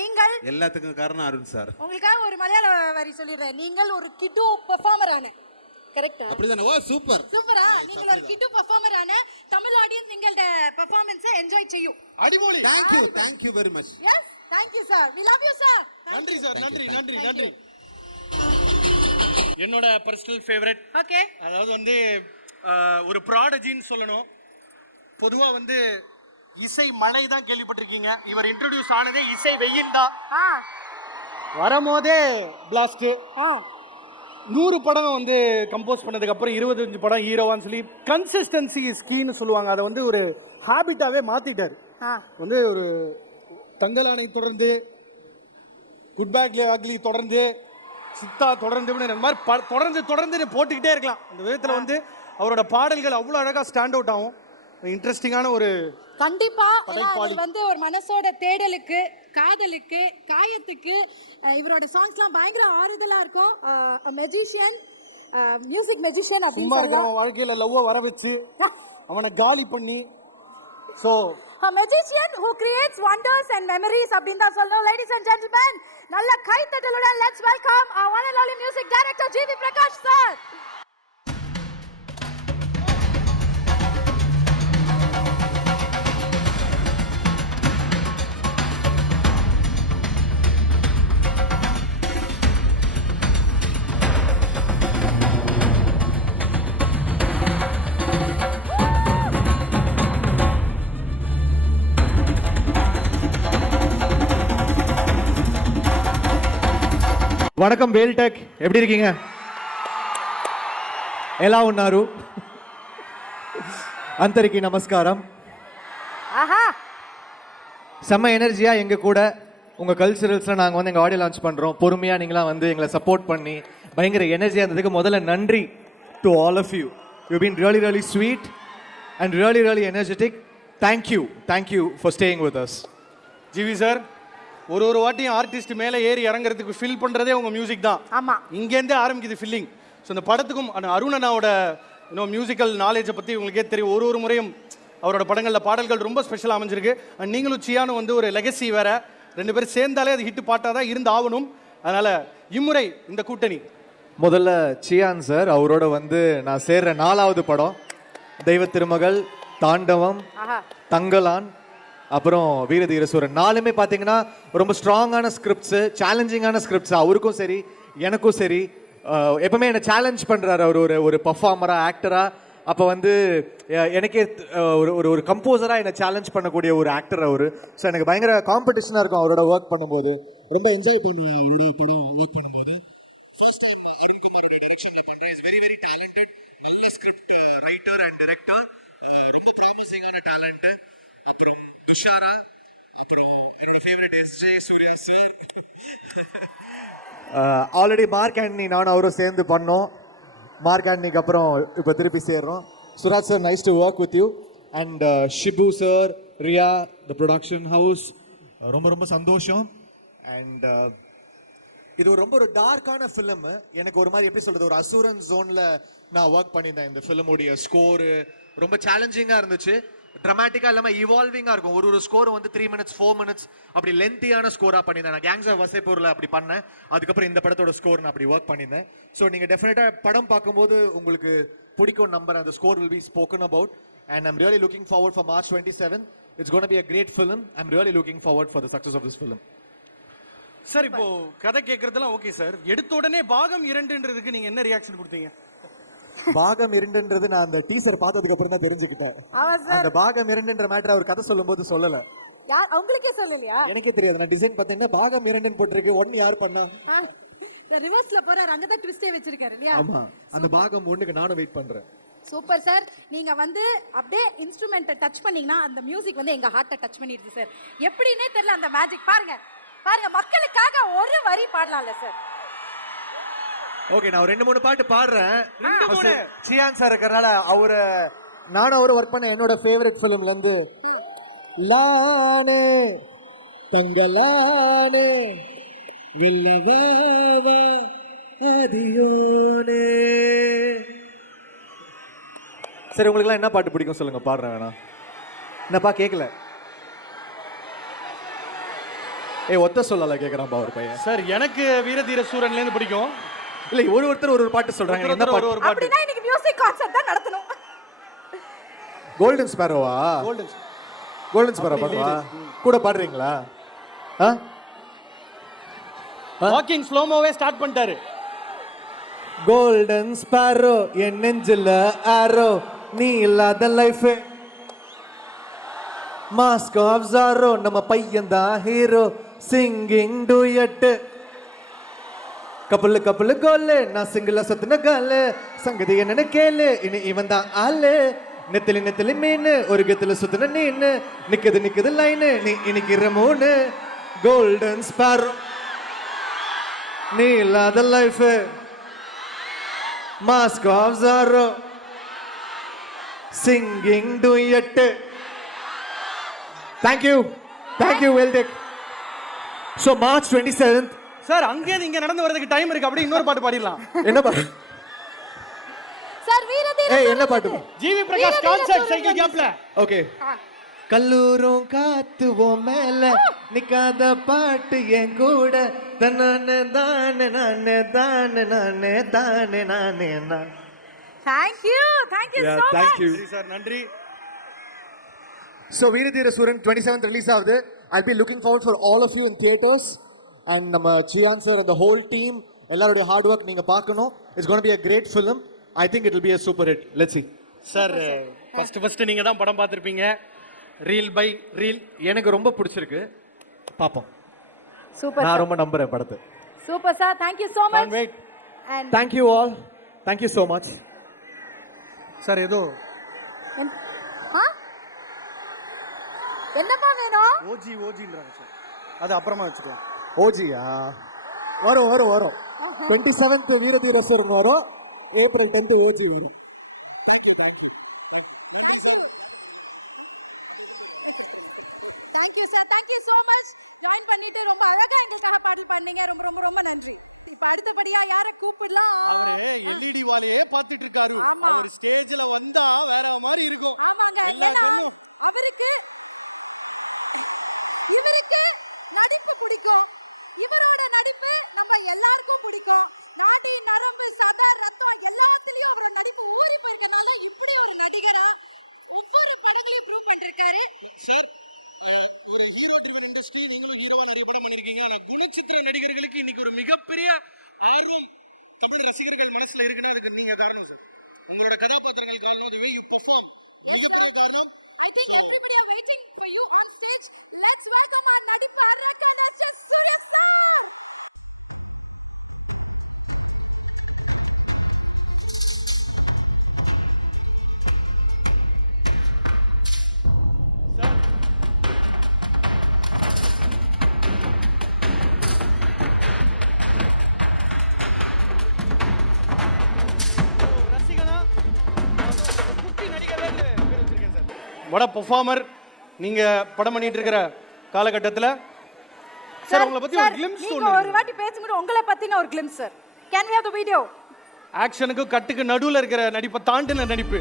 நீங்கள் எல்லாத்துக்கும் காரணம் அருண் சார். உங்களுக்காக ஒரு மலையாள வரி சொல்லிடுறேன். நீங்கள் ஒரு கிட்டு பெர்ஃபார்மர் ஆன கரெக்ட்டா? அப்படிதானே? ஓ சூப்பர். சூப்பரா. நீங்கள் ஒரு கிட்டு பெர்ஃபார்மர் ஆன தமிழ் ஆடியன்ஸ் உங்களுடைய பெர்ஃபார்மன்ஸை என்ஜாய் செய்யும். அடிபோலி. Thank you very much. Yes thank you sir. we love you sir. நன்றி சார். நன்றி. என்னோட பர்சனல் ஃபேவரட். ஓகே. அதாவது வந்து ஒரு ப்ராடஜின்னு சொல்லணும். பொதுவா வந்து இசை மழை தான் கேள்விப்பட்டிருக்கீங்க. இவர் இன்ட்ரோடியூஸ் ஆனதே இசை வெயில் தான். வரும்போதே பிளாஸ்ட். 100 படம் வந்து கம்போஸ் பண்ணதுக்கு அப்புறம் 25 படம் ஹீரோவான்னு சொல்லி கன்சிஸ்டன்சி இஸ் கீன்னு சொல்லுவாங்க. அதை வந்து ஒரு ஹேபிட்டாவே மாத்திட்டாரு. வந்து ஒரு தங்கலானை தொடர்ந்து, குட் பேக்ல அக்லி தொடர்ந்து, சித்தா தொடர்ந்து, இந்த மாதிரி தொடர்ந்து போட்டுக்கிட்டே இருக்கலாம். அந்த விதத்தில் வந்து அவரோட பாடல்கள் அவ்வளோ அழகாக ஸ்டாண்ட் அவுட் ஆகும். இன்ட்ரெஸ்டிங்கான ஒரு கண்டிப்பா ஏன்னா அது படைப்பாளி. வந்து ஒரு மனசோட தேடலுக்கு, காதலுக்கு, காயத்துக்கு இவரோட சாங்ஸ்லாம் பயங்கர ஆறுதலா இருக்கும். மெஜிஷியன், மியூசிக் மெஜிஷியன் அப்படின்னு சும்மா இருக்கிற சொல்லலாம். வாழ்க்கையில லவ்வ வர வச்சு அவனை காலி பண்ணி so A magician who creates wonders and memories அப்படின்னு தான் சொல்லணும். Ladies and gentlemen, நல்ல கைத்தட்டலுடன் let's welcome our one and only music director GV Prakash sir. వణకం వేల్టెక్ எப்படி இருக்கீங்க ఎలా ఉన్నారు అందరికీ నమస్కారం ஆஹா செம்ம எனர்ஜியா எங்க கூட உங்க கல்ச்சரல்ஸ்ல நாங்க வந்து எங்க ஆடியோ லான்ச் பண்றோம் பொறுமையா நீங்களாம் வந்து எங்களை சப்போர்ட் பண்ணி பயங்கர எனர்ஜியா இருந்ததுக்கு முதல்ல நன்றி to all of you you been really really sweet and really really energetic thank you for staying with us. GV sir ஒரு வாட்டியும் ஆர்டிஸ்ட் மேலே ஏறி இறங்குறதுக்கு ஃபில் பண்ணுறதே உங்கள் மியூசிக் தான். ஆமா. இங்கேருந்தே ஆரம்பிக்குது ஃபில்லிங். ஸோ இந்த படத்துக்கும் அருண் அண்ணாவோட இன்னும் மியூசிக்கல் நாலேஜை பற்றி உங்களுக்கே தெரியும். ஒரு முறையும் அவரோட படங்களில் பாடல்கள் ரொம்ப ஸ்பெஷலாக அமைஞ்சிருக்கு. அண்ட் நீங்களும் சியானும் வந்து ஒரு லெகசி வேற, 2 பேரும் சேர்ந்தாலே அது ஹிட் பாட்டாக தான் இருந்து ஆகணும். அதனால் இம்முறை இந்த கூட்டணி முதல்ல சியான் சார் அவரோட வந்து நான் சேர்ற 4வது படம் தெய்வ திருமகள், தாண்டவம், தங்கலான், அப்புறம் வீரதீர சூரன். 4மே பார்த்தீங்கன்னா ரொம்ப ஸ்ட்ராங்கான ஸ்கிரிப்ட்ஸு, சேலஞ்சிங்கான ஸ்கிரிப்ட்ஸ். அவருக்கும் சரி எனக்கும் சரி எப்பவுமே என்னை சேலஞ்ச் பண்ணுறாரு அவர் ஒரு பர்ஃபார்மராக, ஆக்டராக. அப்போ வந்து எனக்கே ஒரு கம்போசராக என்னை சேலஞ்ச் பண்ணக்கூடிய ஒரு ஆக்டர் அவர். ஸோ எனக்கு பயங்கர காம்படிஷனாக இருக்கும் அவரோட ஒர்க் பண்ணும்போது. ரொம்ப என்ஜாய் பண்ணுவேன் அவரோட படம் ஒர்க் பண்ணும்போது. ஃபர்ஸ்ட் டைம் அருண்குமாரோட டைரக்ஷனில் பண்ணுறேன். Is very very talented. நல்ல ஸ்கிரிப்ட் ரைட்டர் அண்ட் டைரக்டர். ரொம்ப ப்ராமிசிங்கான டேலண்ட்டு. அப்புறம் துஷாரா, அப்புறம் என்னோட favourite SJ Suryah sir. Already Mark Antony நானும் அவரும் சேர்ந்து பண்ணோம். மார்க் ஆண்டனிக்கு அப்புறம் இப்போ திருப்பி சேர்றோம். Suraj sir, nice to work with you. And Shibu sir, Riya, the production house, ரொம்ப சந்தோஷம். அண்ட் இது ஒரு டார்க்கான ஃபிலிம். எனக்கு ஒரு மாதிரி எப்படி சொல்றது, ஒரு அசூரன் ஜோன்ல நான் ஒர்க் பண்ணியிருந்தேன். இந்த ஃபிலிமுடைய ஸ்கோரு ரொம்ப சேலஞ்சிங்காக இருந்துச்சு. ட்ராமாட்டிக்காக இல்லாமல் இவால்விங்காக இருக்கும். ஒரு ஸ்கோர் வந்து 3 minutes 4 minutes அப்படி லென்த்தியான ஸ்கோராக பண்ணியிருந்தேன். நான் கேங்ஸ் ஆஃப் வசைப்பூரில் அப்படி பண்ணேன். அதுக்கப்புறம் இந்த படத்தோட ஸ்கோர் நான் அப்படி ஒர்க் பண்ணியிருந்தேன். ஸோ நீங்கள் டெஃபினட்டாக படம் பார்க்கும்போது உங்களுக்கு பிடிக்கும் நம்பர். அந்த score will be spoken about. And I'm really looking forward for March 27. It's gonna be a great film. I'm really looking forward for the success of this film. Sir இப்போ கதை கேட்கறதெல்லாம் ஓகே சார். எடுத்த உடனே பாகம் 2ன்றதுக்கு நீங்கள் என்ன ரியாக்ஷன் கொடுத்தீங்க? பாகம் 2ன்றது நான் அந்த டீசர் பார்த்ததுக்கு அப்புறம் தான் தெரிஞ்சுக்கிட்டேன். அந்த பாகம் 2ன்ற மேட்டர் அவர் கதை சொல்லும்போது சொல்லல. யார் உங்களுக்கே சொல்லலையா? எனக்கே தெரியாது. நான் டிசைன் பார்த்தீங்கன்னா பாகம் 2ன்னு போட்டிருக்கு. 1 யார் பண்ணா? ரிவர்ஸ்ல போறாரு, அங்க தான் ட்விஸ்டே வச்சிருக்காரு இல்லையா? ஆமா, அந்த பாகம் 1க்கு நானும் வெயிட் பண்றேன். Super sir. நீங்க வந்து அப்படியே இன்ஸ்ட்ருமெண்ட்டை டச் பண்ணீங்கன்னா அந்த மியூசிக் வந்து எங்க ஹார்ட்டை டச் பண்ணிடுது சார். எப்படின்னே தெரியல அந்த மேஜிக். பாருங்க மக்களுக்காக ஒரு வரி பாடலாம்ல சார்? ஓகே, நான் 2-3 பாட்டு பாடுறேன். சியான் சார் இருக்கறனால நானும் அவரு ஒர்க் பண்ண என்னோட ஃபேவரட் ஃபிலிம்ல இருந்து லானே தங்கலானே வில்லவேவே அதியோனே. சரி, உங்களுக்குலாம் என்ன பாட்டு பிடிக்கும் சொல்லுங்க, பாடுறேன். வேணா என்னப்பா கேட்கல? ஒத்த சொல்லல கேட்குறான்ப்பா ஒரு பையன். சார் எனக்கு வீரதீர சூரன்லேருந்து பிடிக்கும். இல்ல, ஒருத்தர் ஒரு பாட்டு சொல்றாங்க. என்ன பாட்டு? ஒரு பாட்டு. அப்படினா இன்னைக்கு மியூசிக் கான்சர்ட் தான் நடத்தணும். கோல்டன் ஸ்பேரோவா? கோல்டன் ஸ்பேரோ பாடுவா? கூட பாடுறீங்களா? வாக்கிங் ஸ்லோமோவே ஸ்டார்ட் பண்ணிட்டாரு. கோல்டன் ஸ்பேரோ என் நெஞ்சில ஆரோ, நீ இல்லாத லைஃப் மாஸ்க் ஆஃப் ஜாரோ, நம்ம பையன் தான் ஹீரோ, சிங்கிங் டூயட் கப்பல் கோலு, நான் சிங்கிளா சொத்துன காலு, சங்கதி என்னன்னு கேளு, இனி இவன் தான் ஆளு, நெத்திலி மீன் ஒரு கத்துல சுத்துன நீனு, நிக்குது லைனு, நீ இன்னைக்கு மூணு. கோல்டன் ஸ்பேரோ நீ இல்லாத லைஃப், மாஸ்க் ஆஃப் ஜாரோ, singing duet. Thank you, well take. So March 27th. Sir அங்கேருந்து இங்க நடந்து வரதுக்கு டைம் இருக்கு, அப்படியே இன்னொரு பாட்டு பாடிடலாம். என்ன பாட்டு? சார் வீரதீர என்ன பாட்டு? ஜிவி பிரகாஷ் கான்சர்ட் சைக்கிள் கேப்ல. ஓகே. கல்லூரும் காத்துவோம் மேல நிக்காத பாட்டு என் கூட தன்னானே தானே நானே தானே நானே தானே நானே நான். Thank you so much. Thank you. Sir நன்றி. So Veerathira Suran 27th release ஆகுது. I'll be looking forward for all of you in theaters and நம்ம Chiyan sir and the whole team எல்லாரோட hard work நீங்க பார்க்கணும். It's going to be a great film. I think it will be a super hit. Let's see. Sir first நீங்க தான் படம் பார்த்திருப்பீங்க. ரீல் பை ரீல் எனக்கு ரொம்ப பிடிச்சிருக்கு. பாப்போம். சூப்பர். நான் ரொம்ப நம்புறேன் படத்தை. Super sir. Thank you so much. And Thank you all. Thank you so much. Sir ஏதோ என்னமா வேணும்? ஓஜின்றாங்க சார், அது அப்புறமா வச்சுக்கலாம். ஓஜியா வரும் 27th வீரதீர சுரன் வரும், April 10th ஓஜி வரும். Thank you. Thank you sir. Thank you so much. Join பண்ணிட்டு ரொம்ப அழகா இந்த சகபாடி பண்ணீங்க. ரொம்ப நன்றி. இப்ப அடுத்தபடியா யாரை கூப்பிடலாம்? எல்இடி வாரையே பார்த்துட்டு இருக்காரு. அவர் ஸ்டேஜ்ல வந்தா வேற மாதிரி இருக்கும். ஆமாங்க. அவருக்கு இவருக்கு நடிப்பு பிடிக்கும். இவரோட நடிப்பு நம்ம எல்லாருக்கும் பிடிக்கும். நாடி நரம்பு சதா ரத்தம் எல்லாத்துலயும் அவரோட நடிப்பு ஊறி போயிருக்கனால இப்படி ஒரு நடிகரா ஒவ்வொரு படங்களையும் ப்ரூவ் பண்ணிருக்காரு. சார் ஒரு ஹீரோ ட்ரிவன் இண்டஸ்ட்ரி, நீங்களும் ஹீரோவா நிறைய படம் பண்ணிருக்கீங்க. ஆனா குணச்சித்திர நடிகர்களுக்கு இன்னைக்கு ஒரு மிகப்பெரிய ஆர்வம் தமிழ் ரசிகர்கள் மனசுல இருக்குன்னா அதுக்கு நீங்க காரணம் சார். உங்களோட கதாபாத்திரங்கள் காரணம், the way you perform, மிகப்பெரிய காரணம். I think everybody are waiting for you on stage. Let's welcome our நடிப்பு அரக்கன் S.J. Surya sir. வட பெர்ஃபார்மர் நீங்க படம் பண்ணிட்டு இருக்கிற காலகட்டத்தில் சார் உங்களை பத்தி ஒரு கிளிம்ஸ் நீங்க ஒரு வாட்டி பேசும்போது உங்களை பத்தின ஒரு glimpse sir. Can we have the video? ஆக்ஷனுக்கு கட்டுக்கு நடுவுல இருக்கிற நடிப்பை தாண்டின நடிப்பு.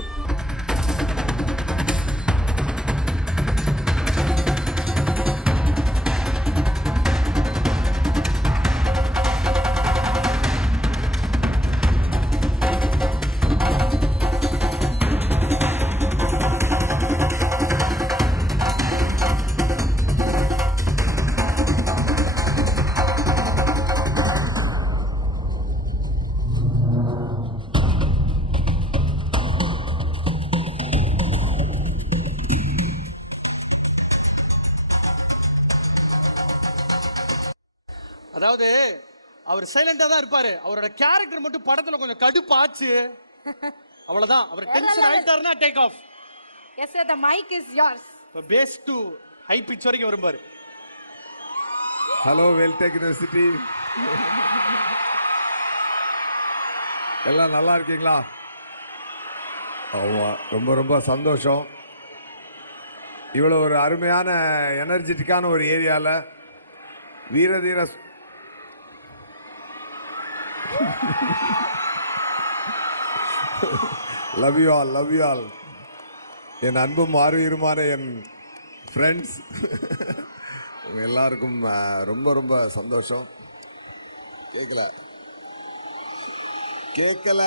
அதாவது அவர் சைலண்டா தான் இருப்பாரு, அவரோட கேரக்டர் மட்டும் படத்துல கொஞ்சம் கடுப்பாச்சு, அவ்வளவுதான். அவர் டென்ஷன் ஆயிட்டாருன்னா take off. Yes sir, the mic is yours. Bass to high pitch வரைக்கும் வரும்பாரு. ஹலோ வெல்டெக் யூனிவர்சிட்டி, எல்லாம் நல்லா இருக்கீங்களா? ரொம்ப சந்தோஷம். இவ்வளோ ஒரு அருமையான எனர்ஜெட்டிக்கான ஒரு ஏரியாவில் வீரதீர லவ் யூ ஆல் என் அன்பும் ஆர்வீருமான என் ஃப்ரெண்ட்ஸ் எல்லாருக்கும் ரொம்ப சந்தோஷம். கேட்கல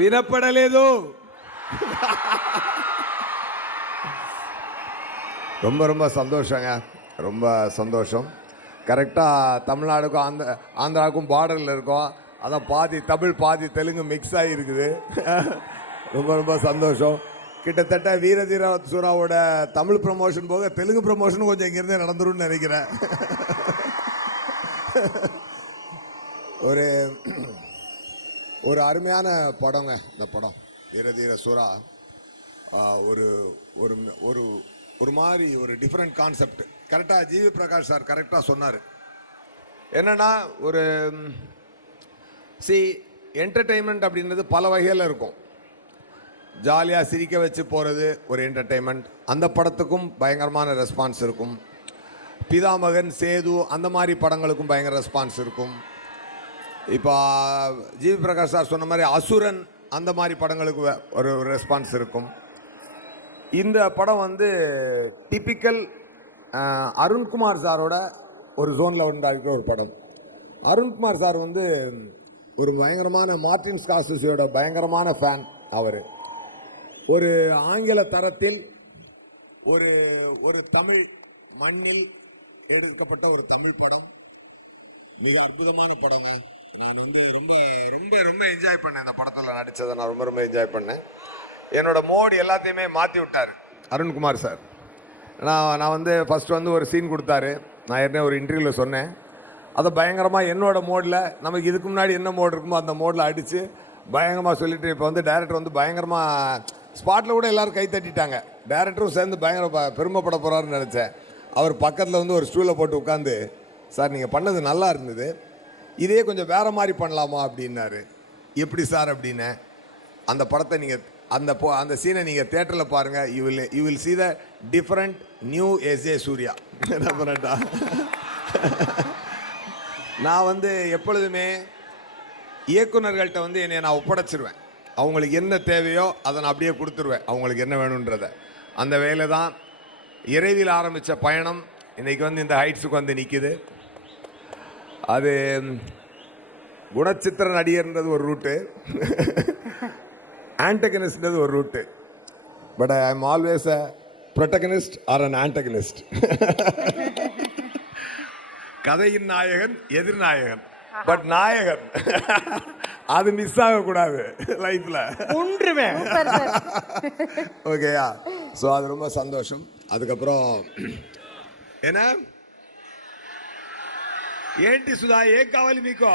వినపడలేదు. ரொம்ப சந்தோஷங்க, ரொம்ப சந்தோஷம். கரெக்டாக தமிழ்நாடுக்கும் ஆந்திராவுக்கும் பார்டரில் இருக்கோம். அதான் பாதி தமிழ் பாதி தெலுங்கு மிக்ஸ் ஆகிருக்குது. ரொம்ப சந்தோஷம். கிட்டத்தட்ட வீரதீர சூராவோட தமிழ் ப்ரமோஷன் போக தெலுங்கு ப்ரமோஷனும் கொஞ்சம் இங்கேருந்தே நடந்துரும்னு நினைக்கிறேன். ஒரு அருமையான படங்க இந்த படம் வீரதீர சூரா. ஒரு ஒரு ஒரு ஒரு மாதிரி ஒரு டிஃப்ரெண்ட் கான்செப்ட். கரெக்டாக ஜிவி பிரகாஷ் சார் கரெக்டாக சொன்னார். என்னன்னா ஒரு என்டர்டெயின்மெண்ட் அப்படின்றது பல வகையில் இருக்கும். ஜாலியாக சிரிக்க வச்சு போகிறது ஒரு என்டர்டெயின்மெண்ட். அந்த படத்துக்கும் பயங்கரமான ரெஸ்பான்ஸ் இருக்கும். பிதாமகன், சேது அந்த மாதிரி படங்களுக்கும் பயங்கர ரெஸ்பான்ஸ் இருக்கும். இப்போ ஜிவி பிரகாஷ் சார் சொன்ன மாதிரி அசுரன் அந்த மாதிரி படங்களுக்கு ஒரு ரெஸ்பான்ஸ் இருக்கும். இந்த படம் வந்து டிப்பிக்கல் அருண்குமார் சாரோட ஒரு ஜோனில் உண்டாகிற ஒரு படம். அருண்குமார் சார் வந்து ஒரு பயங்கரமான மார்டின் ஸ்கார்செஸியோட பயங்கரமான ஃபேன். அவர் ஒரு ஆங்கில தரத்தில் ஒரு ஒரு தமிழ் மண்ணில் எடுக்கப்பட்ட ஒரு தமிழ் படம். மிக அற்புதமான படங்க. நான் வந்து ரொம்ப ரொம்ப ரொம்ப என்ஜாய் பண்ணேன் இந்த படத்தில் நடித்ததை. நான் ரொம்ப ரொம்ப என்ஜாய் பண்ணேன். என்னோட மோடு எல்லாத்தையுமே மாற்றி விட்டார் அருண்குமார் சார். நான் வந்து ஃபஸ்ட்டு வந்து ஒரு சீன் கொடுத்தாரு. நான் ஏற்கனவே ஒரு இன்டர்வியூவில் சொன்னேன். அதை பயங்கரமாக என்னோட மோடில், நமக்கு இதுக்கு முன்னாடி என்ன மோடு இருக்குமோ அந்த மோடில் அடித்து பயங்கரமாக சொல்லிட்டு, இப்போ வந்து டைரக்டர் வந்து பயங்கரமாக ஸ்பாட்டில் கூட எல்லோரும் கை தட்டிட்டாங்க. டைரக்டரும் சேர்ந்து பயங்கர பெருமைப்பட போகிறாருன்னு நினச்சேன். அவர் பக்கத்தில் வந்து ஒரு ஸ்டூலை போட்டு உட்காந்து, சார் நீங்கள் பண்ணது நல்லா இருந்தது, இதே கொஞ்சம் வேறு மாதிரி பண்ணலாமா அப்படின்னாரு. எப்படி சார் அப்படின்னேன். அந்த படத்தை நீங்கள் அந்த சீனை நீங்கள் தேட்டரில் பாருங்கள். You will see the different new SJ Suryah. நான் வந்து எப்பொழுதுமே இயக்குனர்கள்ட்ட வந்து என்னை நான் ஒப்படைச்சிருவேன். அவங்களுக்கு என்ன தேவையோ அதை நான் அப்படியே கொடுத்துருவேன், அவங்களுக்கு என்ன வேணுன்றதை. அந்த வேலை தான் இறைவில் ஆரம்பித்த பயணம் இன்றைக்கி வந்து இந்த ஹைட்ஸுக்கு வந்து நிற்கிது. அது குணச்சித்திர நடிகர்ன்றது ஒரு ரூட்டு, ஆன்டகனிஸ்ட்ன்றது ஒரு route. But I am always a protagonist or an antagonist. கதையின் நாயகன், எதிர்நாயகன், பட் நாயகன் அது மிஸ் ஆகக்கூடாது லைஃப்பில். ஓகேயா? ஸோ அது ரொம்ப சந்தோஷம். அதுக்கப்புறம் என்ன ఏంటి సుధా ఏం కావాలి మీకు?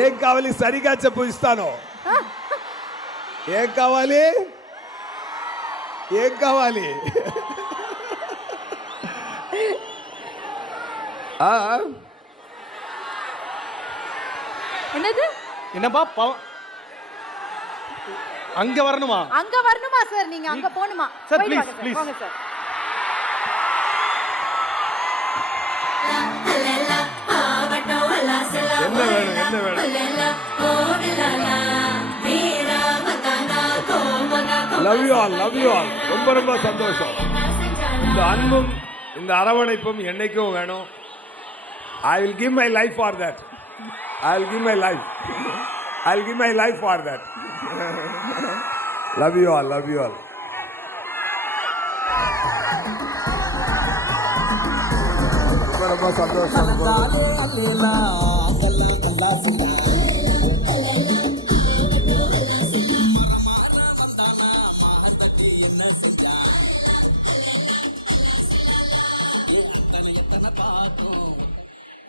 ఏం కావాలి సరిగా చెప్పు, ఇస్తాను. ఏం కావాలి? ఏం కావాలి? என்னது? என்னப்பா அங்க வரணுமா? அங்க வரணுமா சார்? நீங்க அங்க போணுமா? Sir please please. வாங்க சார். என்ன வேணும்? என்ன வேணும்? Love you all, love you all. ரொம்ப ரொம்ப சந்தோஷம். இந்த அன்பும் இந்த அரவணைப்பும் என்னைக்கும் வேணும். I will give my life for that. I will give my life. I will give my life for that. Love you all, love you all. ரொம்ப சந்தோஷம்.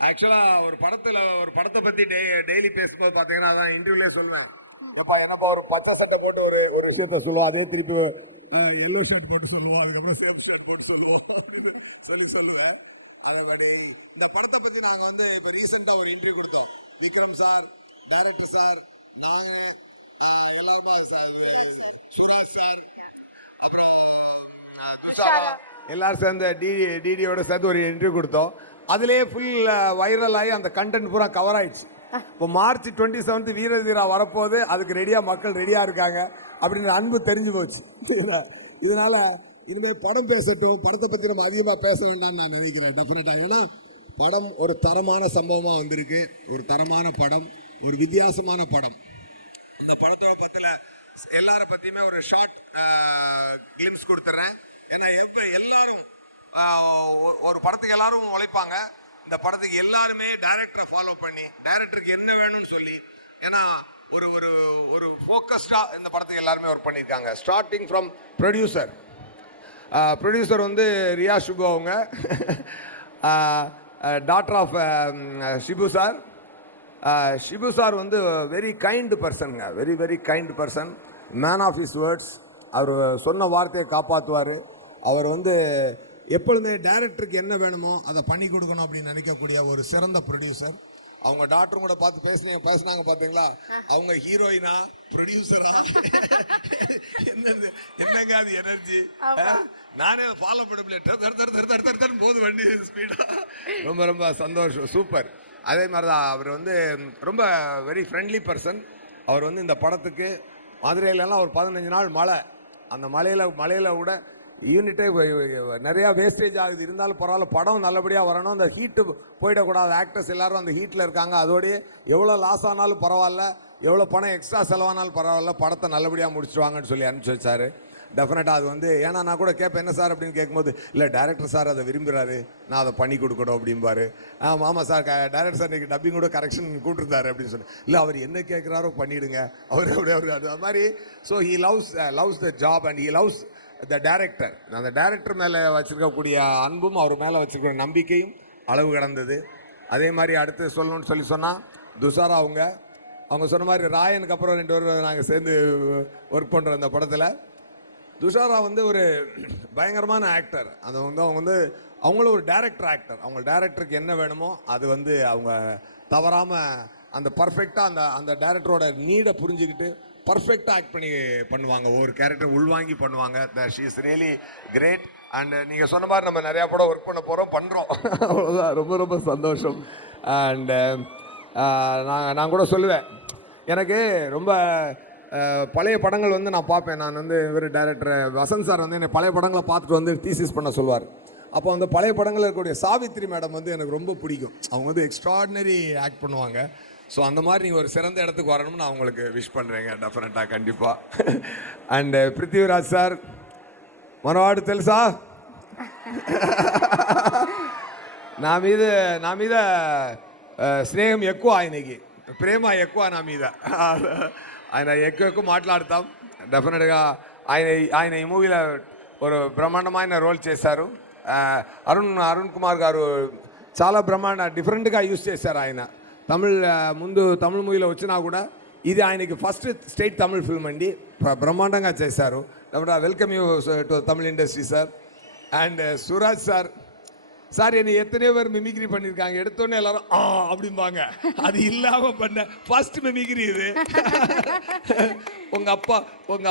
ஆக்சுவலாக ஒரு படத்தை பற்றி டெய்லி பேசும்போது பார்த்தீங்கன்னா அதான் இன்டர்வியூலே சொல்லுவேன். எப்பா என்னப்பா ஒரு பச்சை சட்டை போட்டு ஒரு விஷயத்த சொல்லுவோம், அதே திருப்பி எல்லோ ஷர்ட் போட்டு சொல்லுவோம், அதுக்கப்புறம் சேஃப் ஷர்ட் போட்டு சொல்லுவோம் சொல்லுவேன். அதபடி இந்த படத்தை பற்றி நாங்கள் வந்து இப்போ ரீசெண்டாக ஒரு இன்டர்வியூ கொடுத்தோம். விக்ரம் சார், டைரக்டர் சார், நாங்கள் எல்லாருமே சுரேஷ் சார், அப்புறம் எல்லாரும் சேர்ந்து டிடியோட சேர்ந்து ஒரு இன்டர்வியூ கொடுத்தோம். அதுலேயே ஃபுல் வைரல் ஆகி அந்த கண்டென்ட் பூரா கவர் ஆயிடுச்சு. இப்போ March 27 வீரர் வீரா வரப்போது, அதுக்கு ரெடியாக மக்கள் ரெடியாக இருக்காங்க அப்படின்ற அன்பு தெரிஞ்சு போச்சு. இதனால இனிமேல் படம் பேசட்டும், படத்தை பற்றி நம்ம அதிகமாக பேச வேண்டாம்னு நான் நினைக்கிறேன் டெஃபினட்டாக. ஏன்னா படம் ஒரு தரமான சம்பவமாக வந்திருக்கு, ஒரு தரமான படம், ஒரு வித்தியாசமான படம். இந்த படத்தோட பற்றில எல்லாரை பற்றியுமே ஒரு ஷார்ட் கிளிம்ஸ் கொடுத்துட்றேன். ஏன்னா எல்லாரும் ஒரு படத்துக்கு எல்லாரும் உழைப்பாங்க. இந்த படத்துக்கு எல்லாருமே டைரக்டரை ஃபாலோ பண்ணி டைரக்டருக்கு என்ன வேணும்னு சொல்லி, ஏன்னா ஒரு ஒரு ஒரு ஃபோக்கஸ்டாக இந்த படத்துக்கு எல்லாருமே ஒர்க் பண்ணியிருக்காங்க. ஸ்டார்டிங் ஃப்ரம் ப்ரொடியூசர் வந்து ரியா சுபு, அவங்க daughter of Shibu sir. Shibu sir வந்து வெரி கைண்ட் பர்சனுங்க, very very kind person, man of his words. அவர் சொன்ன வார்த்தையை காப்பாற்றுவார். அவர் வந்து எப்பொழுதுமே டைரக்டருக்கு என்ன வேணுமோ அதை பண்ணி கொடுக்கணும் அப்படின்னு நினைக்கக்கூடிய ஒரு சிறந்த ப்ரொடியூசர். அவங்க டாக்டரும் கூட பார்த்து பேசினாங்க பாத்தீங்களா? அவங்க ஹீரோயினா ப்ரொடியூசரா என்னங்க அது எனர்ஜி? நானே ஃபாலோ பண்ண முடியல, போது வண்டி ஸ்பீடா. ரொம்ப ரொம்ப சந்தோஷம், சூப்பர். அதே மாதிரி தான் அவர் வந்து ரொம்ப வெரி ஃப்ரெண்ட்லி பர்சன். அவர் வந்து இந்த படத்துக்கு மதுரையிலலாம் ஒரு 15 நாள் மழை, அந்த மலையில் கூட யூனிட்டே நிறையா வேஸ்டேஜ் ஆகுது, இருந்தாலும் பரவாயில்ல படம் நல்லபடியாக வரணும், அந்த ஹீட்டு போயிடக்கூடாது. ஆக்டர்ஸ் எல்லாரும் அந்த ஹீட்டில் இருக்காங்க, அதோடய எவ்வளோ லாஸ் ஆனாலும் பரவாயில்ல, எவ்வளோ பணம் எக்ஸ்ட்ரா செலவானாலும் பரவாயில்ல, படத்தை நல்லபடியாக முடிச்சுடுவாங்கன்னு சொல்லி அனுப்பிச்சி வச்சார். டெஃபினட்டாக அது வந்து ஏன்னா நான் கூட கேட்பேன் என்ன சார் அப்படின்னு கேட்கும்போது, இல்லை டைரக்டர் சார் அதை விரும்புகிறாரு, நான் அதை பண்ணி கொடுக்கணும் அப்படிம்பாரு. ஆமாம் சார், டைரக்டர் சார் இன்றைக்கி டப்பிங் கூட கரெக்ஷன் கூட்டிருந்தாரு அப்படின்னு சொல்லி, இல்லை அவர் என்ன கேட்குறாரோ பண்ணிவிடுங்க அவர் அது மாதிரி. So he loves the job and he loves the director. அந்த டைரக்டர் மேலே வச்சுருக்கக்கூடிய அன்பும் அவர் மேலே வச்சுருக்கிற நம்பிக்கையும் அளவு கடந்தது. அதே மாதிரி அடுத்து சொல்லணும்னு சொன்னால் துஷாரா அவங்க சொன்ன மாதிரி ராயனுக்கு அப்புறம் 2 பேரும் நாங்கள் சேர்ந்து ஒர்க் பண்ணுறோம் அந்த படத்தில். துஷாரா வந்து ஒரு பயங்கரமான ஆக்டர். அது வந்து அவங்களும் ஒரு டைரக்டர் ஆக்டர். அவங்க டைரக்டருக்கு என்ன வேணுமோ அது வந்து அவங்க தவறாமல் அந்த பர்ஃபெக்டாக அந்த டைரக்டரோட நீடை புரிஞ்சுக்கிட்டு பர்ஃபெக்டாக ஆக்ட் பண்ணுவாங்க, ஒவ்வொரு கேரக்டர் உள்வாங்கி பண்ணுவாங்க. She is really great. And நீங்கள் சொன்ன மாதிரி நம்ம நிறையா படம் ஒர்க் பண்ணுறோம். அவ்வளோதான், ரொம்ப ரொம்ப சந்தோஷம். அண்டு நான் கூட சொல்லுவேன், எனக்கு ரொம்ப பழைய படங்கள் வந்து நான் பார்ப்பேன். நான் வந்து இவர் டைரக்டர் வசந்த் சார் வந்து என்னை பழைய படங்களை பார்த்துட்டு வந்து தீசிஸ் பண்ண சொல்லுவார். அப்போ வந்து பழைய படங்களில் இருக்கக்கூடிய சாவித்ரி மேடம் வந்து எனக்கு ரொம்ப பிடிக்கும். அவங்க வந்து எக்ஸ்ட்ராடினரி ஆக்ட் பண்ணுவாங்க. ஸோ அந்த மாதிரி நீங்கள் ஒரு சிறந்த இடத்துக்கு வரணும்னு நான் உங்களுக்கு விஷ் பண்ணுறேங்க, டெஃபினட்டாக, கண்டிப்பாக. அண்டு பிருத்திவிராஜ் சார், మనవాడు తెలుసా? నా మీద స్నేహం ఎక్కువ, ఆయనకి ప్రేమ ఎక్కువ నా మీద. ఆయన ఎక్కువ మాట్లాడతాం. డెఫినెట్గా ఆయన ఈ మూవీలో ఒక బ్రహ్మాండమైన రోల్ చేశారు. అరుణ్ కుమార్ గారు చాలా డిఫరెంట్గా యూజ్ చేశారు. ఆయన ముందు తమిళ మూవీలో వచ్చినా కూడా ఇది ఆయనకి ఫస్ట్ స్టేట్ తమిళ్ ఫిల్మ్ అండి, బ్రహ్మాండంగా చేశారు. Welcome you to Tamil industry sir. And Suraj sir என்னை எத்தனையோ பேர் மிமிக்ரி பண்ணியிருக்காங்க, எடுத்தோடனே எல்லாரும் அப்படிம்பாங்க, அது இல்லாமல் பண்ண ஃபர்ஸ்ட் மிமிக்ரி இது. உங்கள்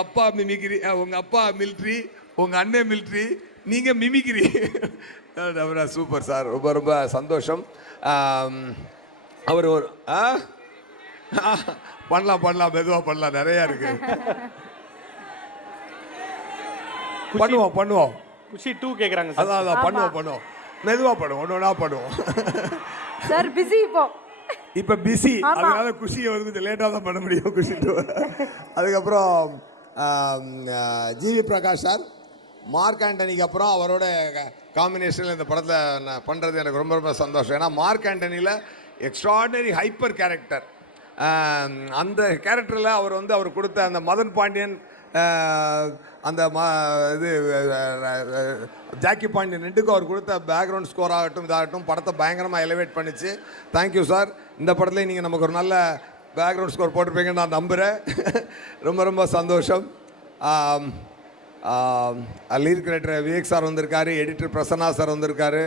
அப்பா மிமிக்ரி, உங்கள் அப்பா மிலிட்ரி, உங்கள் அண்ணன் மிலிட்ரி, நீங்கள் மிமிக்ரி. சூப்பர் சார், ரொம்ப ரொம்ப சந்தோஷம். அவர் ஒரு பண்ணலாம் மெதுவாக பண்ணலாம், நிறையா இருக்கு, பண்ணுவோம். குஷி 2 கேக்குறாங்க சார். அதான் பண்ணுவோம், மெதுவா பண்ணுவோம், ஒன்னொன்னா பண்ணுவோம். சார் பிஸி இப்போ பிஸி, அதனால குஷியை வந்து கொஞ்சம் லேட்டாக தான் பண்ண முடியும், குஷி 2. அதுக்கப்புறம் ஜிவி பிரகாஷ் சார், மார்க் ஆண்டனிக்கு அப்புறம் அவரோட காம்பினேஷனில் இந்த படத்தில் நான் பண்ணுறது எனக்கு ரொம்ப ரொம்ப சந்தோஷம். ஏன்னா மார்க் ஆண்டனியில் எக்ஸ்ட்ராடினரி ஹைப்பர் கேரக்டர். அந்த கேரக்டரில் அவர் கொடுத்த அந்த மதன் பாண்டியன், அந்த இது ஜாக்கி பாண்டியன் 2க்கும் அவர் கொடுத்த பேக்ரவுண்ட் ஸ்கோர் ஆகட்டும் இதாகட்டும் படத்தை பயங்கரமாக எலிவேட் பண்ணிச்சு. Thank you sir. இந்த படத்துலேயும் நீங்கள் நமக்கு ஒரு நல்ல பேக்ரவுண்ட் ஸ்கோர் போட்டிருப்பீங்கன்னு நான் நம்புகிறேன். ரொம்ப ரொம்ப சந்தோஷம். லீட் கிரியேட்டர் விவேக் சார் வந்திருக்காரு, எடிட்டர் பிரசன்னா சார் வந்திருக்காரு,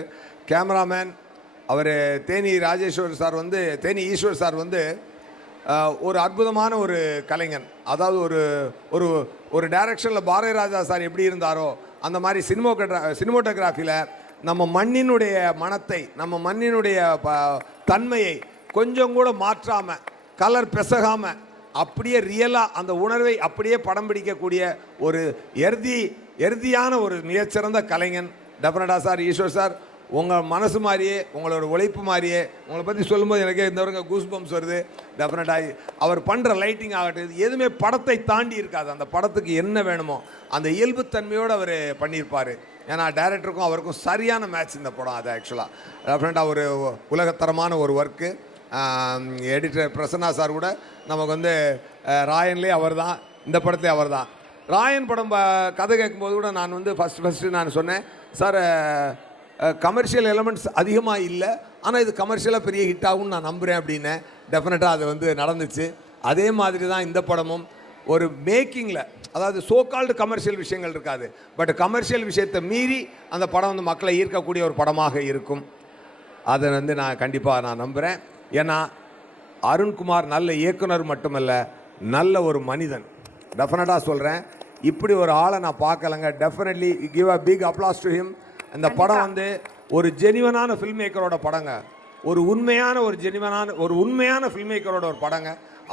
கேமராமேன் அவர் தேனி ஈஸ்வர் சார் வந்து ஒரு அற்புதமான ஒரு கலைஞன். அதாவது ஒரு டைரக்ஷனில் பாரதி ராஜா சார் எப்படி இருந்தாரோ அந்த மாதிரி சினிமோட்டோகிராஃபியில் நம்ம மண்ணினுடைய மனத்தை, நம்ம மண்ணினுடைய தன்மையை கொஞ்சம் கூட மாற்றாமல், கலர் பெசகாமல், அப்படியே ரியலாக அந்த உணர்வை அப்படியே படம் பிடிக்கக்கூடிய ஒரு எர்தியான ஒரு மிகச்சிறந்த கலைஞன் டெஃபினட்டாக சார். ஈஸ்வர் சார், உங்கள் மனசு மாதிரியே, உங்களோட உழைப்பு மாதிரியே, உங்களை பற்றி சொல்லும்போது எனக்கே இந்த வருங்க கூஸ் பம்ப்ஸ் வருது. டெஃபினட்டாக அவர் பண்ணுற லைட்டிங் ஆகட்டும், எதுவுமே படத்தை தாண்டி இருக்காது. அந்த படத்துக்கு என்ன வேணுமோ அந்த இயல்புத்தன்மையோடு அவர் பண்ணியிருப்பார். ஏன்னா டைரக்டருக்கும் அவருக்கும் சரியான மேட்ச் இந்த படம். அது ஆக்சுவலாக டெஃபினட்டாக ஒரு உலகத்தரமான ஒரு ஒர்க்கு. எடிட்டர் பிரசன்னா சார் கூட நமக்கு வந்து ராயன்லேயே அவர் தான், இந்த படத்துலேயே அவர் தான். ராயன் படம் கதை கேட்கும்போது கூட நான் வந்து ஃபஸ்ட்டு நான் சொன்னேன், சார் கமர்ஷியல் எலமெண்ட்ஸ் அதிகமாக இல்லை, ஆனால் இது கமர்ஷியலாக பெரிய ஹிட் ஆகும்னு நான் நம்புகிறேன் அப்படின்னு. டெஃபினட்டாக அது வந்து நடந்துச்சு. அதே மாதிரி தான் இந்த படமும் ஒரு மேக்கிங்கில், அதாவது சோகால்டு கமர்ஷியல் விஷயங்கள் இருக்காது, பட் கமர்ஷியல் விஷயத்தை மீறி அந்த படம் வந்து மக்களை ஈர்க்கக்கூடிய ஒரு படமாக இருக்கும். அதை வந்து நான் கண்டிப்பாக நம்புகிறேன். ஏன்னா அருண்குமார் நல்ல இயக்குனர் மட்டுமல்ல, நல்ல ஒரு மனிதன். டெஃபினட்டாக சொல்கிறேன், இப்படி ஒரு ஆளை நான் பார்க்கலங்க. Definitely give a big applause to him. இந்த படம் வந்து ஒரு ஜெனிவனான ஃபில்ம் மேக்கரோட படங்க, ஒரு உண்மையான ஃபில்ம் மேக்கரோட ஒரு படங்க.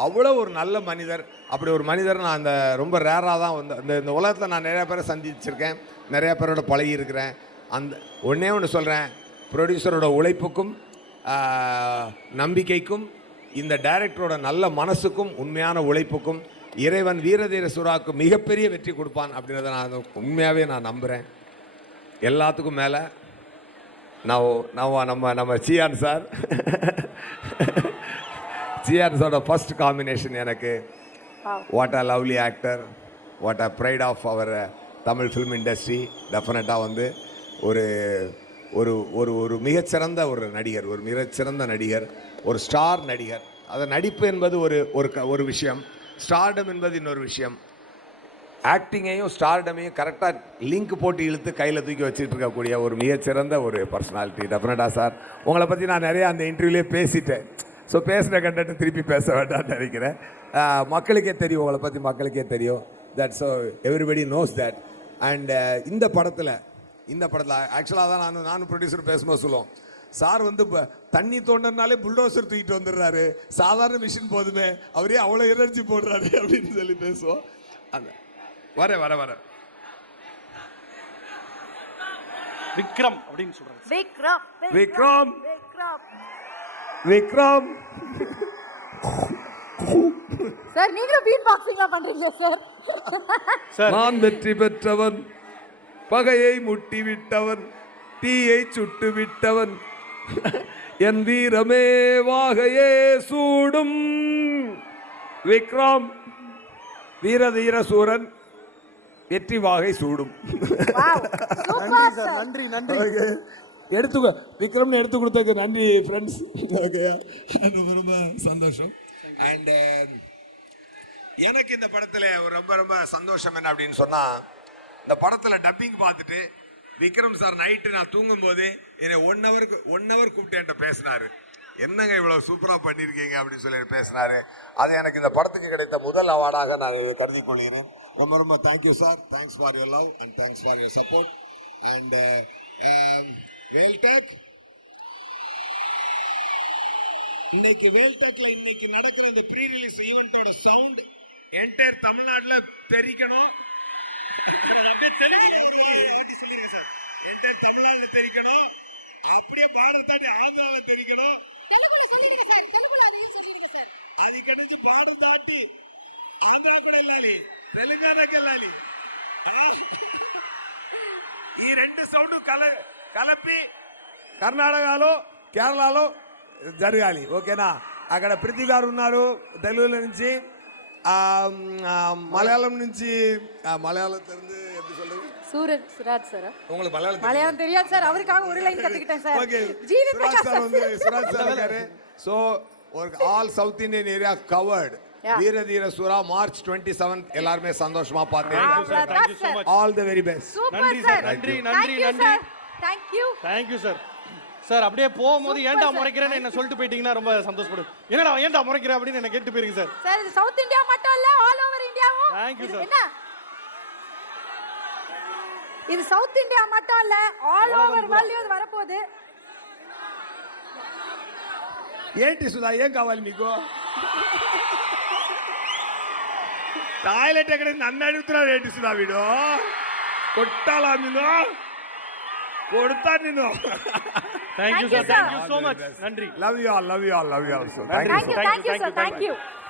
அவ்வளோ ஒரு நல்ல மனிதர். அப்படி ஒரு மனிதர் நான் அந்த ரொம்ப ரேராக தான் வந்து இந்த உலகத்தில் நான் நிறையா பேரை சந்திச்சிருக்கேன், நிறையா பேரோட பழகியிருக்கிறேன். அந்த ஒன்றே ஒன்று சொல்கிறேன், ப்ரொடியூசரோட உழைப்புக்கும் நம்பிக்கைக்கும், இந்த டைரக்டரோட நல்ல மனசுக்கும் உண்மையான உழைப்புக்கும் இறைவன் வீரதீர சூராவுக்கு மிகப்பெரிய வெற்றி கொடுப்பான் அப்படின்றத நான் உண்மையாகவே நான் நம்புகிறேன். எல்லாத்துக்கும் மேலே நம்ம சியான் சார் சியான்ஸோட ஃபர்ஸ்ட் காம்பினேஷன் எனக்கு what a lovely actor, what a pride of our Tamil film industry. டெஃபினட்டாக வந்து ஒரு ஒரு ஒரு ஒரு மிகச்சிறந்த நடிகர், ஒரு ஸ்டார் நடிகர். அது நடிப்பு என்பது ஒரு விஷயம், ஸ்டார்டம் என்பது இன்னொரு விஷயம். ஆக்டிங்கையும் ஸ்டார்டமையும் கரெக்டாக லிங்க் போட்டு இழுத்து கையில் தூக்கி வச்சுட்டு இருக்கக்கூடிய ஒரு மிகச்சிறந்த ஒரு பர்சனாலிட்டி. டெஃபினட்டாக சார், உங்களை பற்றி நான் நிறையா அந்த இன்டர்வியூலேயே பேசிட்டேன். ஸோ பேசுகிற கண்டென்ட் திருப்பி பேச வேண்டாம்னு நினைக்கிறேன். மக்களுக்கே தெரியும், உங்களை பற்றி மக்களுக்கே தெரியும். That so everybody knows that. And இந்த படத்தில் ஆக்சுவலாக தான் நானும் ப்ரொடியூசர் பேசும்போது சொல்லுவோம், சார் வந்து தண்ணி தோண்டனாலே புல்டோசர் தூக்கிட்டு வந்துடுறாரு, சாதாரண மிஷின் போதுமே, அவரே அவ்வளோ எனர்ஜி போடுறாரு அப்படின்னு சொல்லி பேசுவோம். அந்த வர விக்ரம் அப்படின்னு சொல்றாரு. விக்ரம் சார் நீங்களும் பீட் பாக்ஸிங்லாம் பண்றீங்க சார். நான் வெற்றி பெற்றவன், பகையை முட்டி விட்டவன், தீயை சுட்டு விட்டவன், என் வீரமே வாகையே சூடும். விக்ரம் வீரதீர சூரன், வெற்றி வாகை சூடும். நன்றி. எடுத்துக்கோ, விக்ரம்னு எடுத்து கொடுத்ததுக்கு நன்றி ஃப்ரெண்ட்ஸ். ஓகேயா, ரொம்ப சந்தோஷம். அண்ட் எனக்கு இந்த படத்தில் ஒரு ரொம்ப சந்தோஷம் என்ன அப்படின்னு சொன்னால், இந்த படத்தில் டப்பிங் பார்த்துட்டு விக்ரம் சார் நைட்டு நான் தூங்கும்போது என்னை ஒன் ஹவர் கூப்பிட்டு என்கிட்ட பேசினாரு. என்னங்க இவ்வளோ சூப்பராக பண்ணியிருக்கீங்க அப்படின்னு சொல்லி பேசினாரு. அது எனக்கு இந்த படத்துக்கு கிடைத்த முதல் அவார்டாக நான் கருதி கொள்கிறேன். ரொம்ப thank you sir. Thanks for your love and thanks for your support. And Vel Tech, இன்னைக்கு நடக்கிற இந்த ப்ரீ ரிலீஸ் ஈவென்ட்டோட சவுண்ட் என்டையர் தமிழ்நாட்டில் தெரிக்கணும். என்டையர் தமிழ்நாட்டில் தெரிக்கணும், அப்படியே பார்டர் தாண்டி ஆந்திராவில் தெரிக்கணும். అది ఇక్కడ నుంచి బార్డర్ దాటి ఆంధ్ర కూడా వెళ్ళాలి, తెలంగాణకి వెళ్ళాలి. ఈ రెండు సౌండ్ కలిపి కర్ణాటకలో కేరళలో జరగాలి. ఓకేనా? అక్కడ ప్రీతి గారు ఉన్నారు తెలుగులో నుంచి, மலையாளம் నుంచి மலையாளம் தெரிந்து எப்படி சொல்றது, சுராஜ் சார். உங்களுக்கு மலையாளம் தெரியாது சார், அவருக்காக ஒரு லைன் கத்துக்கிட்டேன் சார். ஓகே, சுராஜ் சார் வந்து சுராஜ் சார் இருக்காரு. So all south Indian area covered. Veeradheera Soora March 27 எல்லாருமே சந்தோஷமா பார்த்தேன். All the very best. நன்றி சார். நன்றி. Thank you sir. சார் அப்படியே போகும்போது ஏன்டா முறைக்கிறேன்னு என்ன சொல்லிட்டு போயிட்டீங்கன்னா ரொம்ப சந்தோஷப்படுவேன். என்னடா ஏன்டா முறைக்கிற அப்படின்னு என்ன கேட்டு போயிருங்க சார். சார் இது சவுத் இந்தியா மட்டும் இல்ல, ஆல் ஓவர் இந்தியாவும். Thank you sir. என்ன இது சவுத் இந்தியா மட்டும் இல்ல, ஆல் ஓவர் வேர்ல்ட்லயும் இது வரப்போகுது. ఏంటి సుధా, ఏం కావాలి మీకు? టాయిలెట్ ఎక్కడ నన్ను అడుగుతున్నాడు ఏంటి సుధా? వీడు కొట్టాలా నేను? కొడతా నేను. Thank you sir. Thank you so much. நன்றி. Love you all. So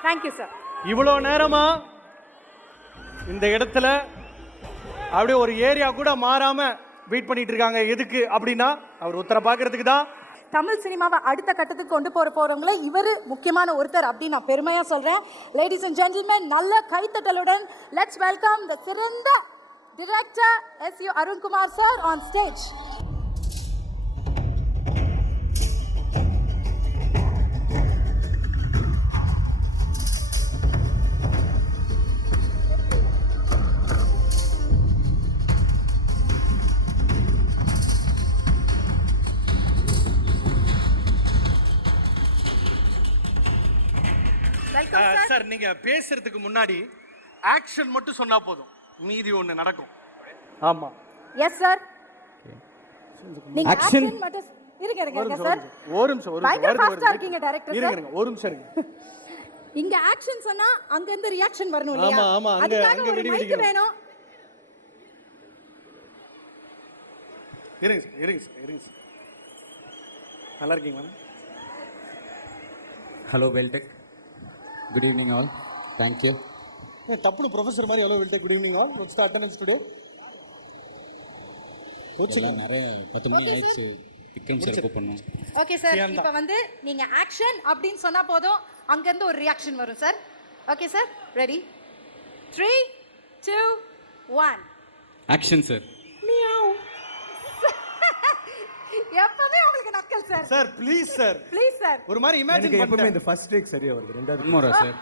thank you sir. இவ்வளோ நேரமா இந்த இடத்துல அப்படியே ஒரு ஏரியா கூட மாறாம வெயிட் பண்ணிட்டு இருக்காங்க. எதுக்கு அப்படின்னா அவர் உத்தர பார்க்கறதுக்கு தான். தமிழ் சினிமாவை அடுத்த கட்டத்துக்கு கொண்டு போறவங்கள இவர் முக்கியமான ஒருத்தர் அப்படின்னு நான் பெருமையா சொல்றேன். லேடிஸ் அண்ட் ஜென்டில்மேன், நல்ல கைத்தட்டலுடன் லெட்ஸ் வெல்கம் தி சிறந்த director SU. Arunkumar sir on stage. Welcome sir. Sir நீங்க பேசுறதுக்கு முன்னாடி ஆக்ஷன் மட்டும் சொன்னா போதும், மீதி ஒன்று நடக்கும். ஆமா. Yes sir. நீங்க Action. ஆக்ஷன் மட்டும் இருங்க சார். ஒரு நிமிஷம் பயங்கர ஃபாஸ்டா இருக்கீங்க டைரக்டர் சார். இருங்க ஒரு நிமிஷம் இருங்க. இங்க ஆக்ஷன் சொன்னா அங்க இருந்து ரியாக்ஷன் வரணும் இல்லையா? ஆமா ஆமா, அங்க ஒரு மைக் வேணும். இருங்க சார். நல்லா இருக்கீங்களா? Hello Veltech, good evening all, thank you. டப்புனு ப்ரொஃபஸர் மாதிரி hello Veltech, good evening all, what's the attendance today? நிறைய 10 மணி ஆயிடுச்சு, விக்ரம் சார் கூப்பிடணும். ஓகே சார், இப்போ வந்து நீங்க ஆக்ஷன் அப்படின்னு சொன்னா போதும், அங்க இருந்து ஒரு ரியாக்ஷன் வரும் sir. Okay sir, ready? 3 2 1 action sir. Meow. எப்பவே உங்களுக்கு நக்கல் sir. Sir please sir. Please sir. ஒரு மாதிரி இமேஜின் எப்பவுமே பண்ணுங்க. இந்த ஃபர்ஸ்ட் டேக் சரியா வருது, ரெண்டாவது மோரா சார்.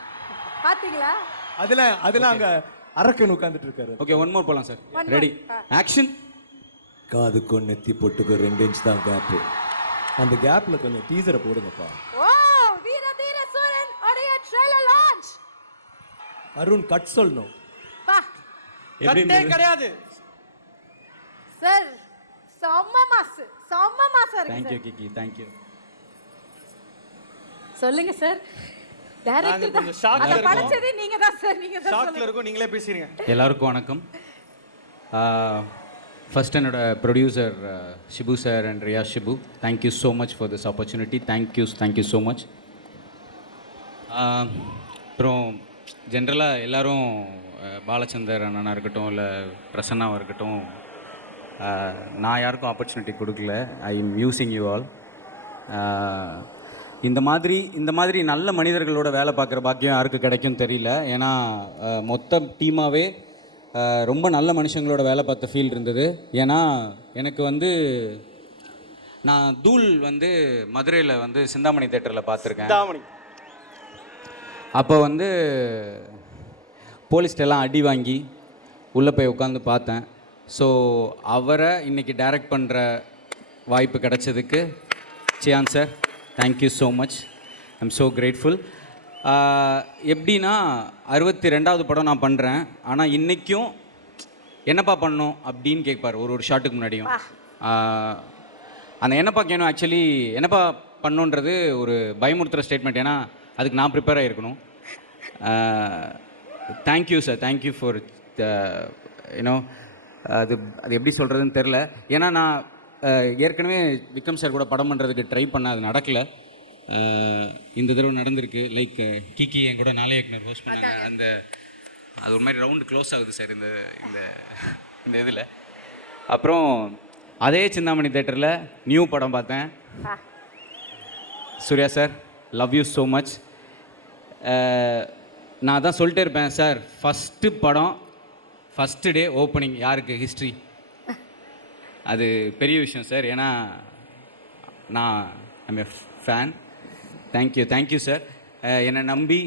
பாத்தீங்களா? அதெல்லாம் அங்க அரக்கன் உட்கார்ந்துட்டு இருக்காரு. ஓகே, ஒன் மோர் போலாம் sir. One more. Ready, action. காதுக்கும் நெத்தி பொட்டுக்கும் 2 இன்ச் தான் கேப். அந்த கேப்ல கொஞ்சம் டீசரை போடுங்கப்பா. ஓ, வீரதீர சூரன் உடைய ட்ரெய்லர் லான்ச். அருண் கட் சொல்லணும். பா. கட்டே கிடையாது சார். செம்ம மாசா இருக்கு தேங்க்யூ சார். கிக்கி, தேங்க்யூ. சொல்லுங்க சார். டைரக்டர் தான். கொஞ்சம் shock ல அத இருக்கோம். படிச்சதே நீங்க தான் சார். நீங்க தான் ஷாக்ல சொல்லுங்க. இருக்கும், நீங்களே பேசுறீங்க. எல்லாருக்கும் வணக்கம். ஃபர்ஸ்ட் என்னோட producer Shibu sir and Riya Shibu, thank you so much for this opportunity. Thank you so much. அப்புறம் ஜென்ரலாக எல்லோரும் பாலச்சந்தர் அண்ணனாக இருக்கட்டும், இல்லை பிரசன்னாவாக இருக்கட்டும், நான் யாருக்கும் ஆப்பர்ச்சுனிட்டி கொடுக்கல. I am using you all. இந்த மாதிரி நல்ல மனிதர்களோட வேலை பார்க்குற பாக்கியம் யாருக்கு கிடைக்கும் தெரியல. ஏன்னா மொத்த டீமாகவே ரொம்ப நல்ல மனுஷங்களோட வேலை பார்த்த ஃபீல் இருந்தது. ஏன்னா எனக்கு வந்து நான் தூள் வந்து மதுரையில் வந்து சிந்தாமணி தேட்டரில் பார்த்துருக்கேன். அப்போ வந்து போலீஸ்டெல்லாம் அடி வாங்கி உள்ளே போய் உட்காந்து பார்த்தேன். ஸோ அவரை இன்றைக்கி டைரக்ட் பண்ணுற வாய்ப்பு கிடைச்சதுக்கு Chiyaan sir, thank you so much. I'm so grateful. எப்படின்னா 62வது படம் நான் பண்ணுறேன். ஆனால் இன்றைக்கும் என்னப்பா பண்ணணும் அப்படின்னு கேட்பார் ஒரு ஷாட்டுக்கு முன்னாடியும். அந்த என்னப்பா கேணும் ஆக்சுவலி என்னப்பா பண்ணுன்றது ஒரு பயமுறுத்துகிற ஸ்டேட்மெண்ட். ஏன்னா அதுக்கு நான் ப்ரிப்பேர் ஆகிருக்கணும். Thank you sir, thank you for you know அது எப்படி சொல்கிறதுன்னு தெரில. ஏன்னா நான் ஏற்கனவே விக்ரம் சார் கூட படம் பண்ணுறதுக்கு ட்ரை பண்ண, அது நடக்கலை. இந்த தடவை நடந்திருக்கு. லைக் கிக்கி என் கூட நாளை இயக்குனர் ஹோஸ்ட் பண்ணாங்க. அந்த அது ஒரு மாதிரி ரவுண்டு க்ளோஸ் ஆகுது சார் இந்த இந்த இந்த இதில். அப்புறம் அதே சிந்தாமணி தேட்டரில் நியூ படம் பார்த்தேன். Suryah sir, love you so much. நான் தான் சொல்லிட்டே இருப்பேன் சார், ஃபஸ்ட்டு படம் ஃபஸ்ட்டு டே ஓப்பனிங் யாருக்கு ஹிஸ்ட்ரி, அது பெரிய விஷயம் சார். ஏன்னா நான் I'm a fan. Thank you sir. என்னை நம்பி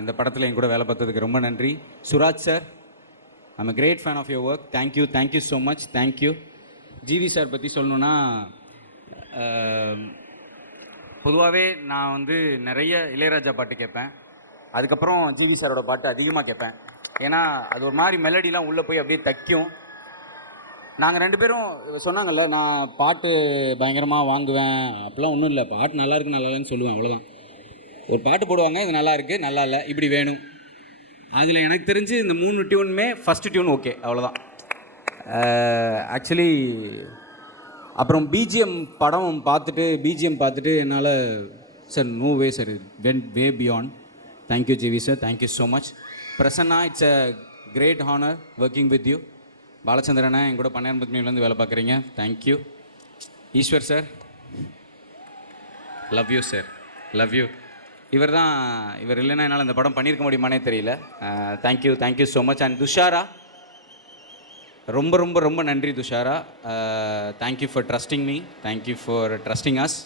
இந்த படத்தில் என் கூட வேலை பார்த்ததுக்கு ரொம்ப நன்றி. Suraj sir, I'm a great fan of your work. Thank you so much. Thank you. GV sir பற்றி சொல்லணுன்னா, பொதுவாகவே நான் வந்து நிறைய இளையராஜா பாட்டு கேட்பேன். அதுக்கப்புறம் ஜிவி சாரோட பாட்டு அதிகமாக கேட்பேன். ஏன்னா அது ஒரு மாதிரி மெலடிலாம் உள்ளே போய் அப்படியே தைக்கும். நாங்கள் 2 பேரும் சொன்னாங்கல்ல, நான் பாட்டு பயங்கரமாக வாங்குவேன் அப்படிலாம் ஒன்றும் இல்லை. பாட்டு நல்லா இருக்கு நல்லா இல்லைன்னு சொல்லுவேன், அவ்வளோதான். ஒரு பாட்டு போடுவாங்க, இது நல்லா இருக்குது நல்லா இல்லை இப்படி வேணும். அதில் எனக்கு தெரிஞ்சு இந்த 3 டியூனுமே ஃபஸ்ட்டு டியூன் ஓகே, அவ்வளோதான். ஆக்சுவலி அப்புறம் பிஜிஎம் பார்த்துட்டு என்னால் sir no way sir, went way beyond. Thank you GV sir, thank you so much. Prasanna, it's a great honour working with you. பாலச்சந்திரனை என் கூட 12 வேலை பார்க்குறீங்க, thank you. Eswar sir, love you sir, love you. இவர் இல்லைன்னா என்னால் இந்த படம் பண்ணியிருக்க முடியுமானே தெரியல. Thank you so much. And Dushara, ரொம்ப ரொம்ப ரொம்ப நன்றி Dushara. Thank you for trusting me, thank you for trusting as.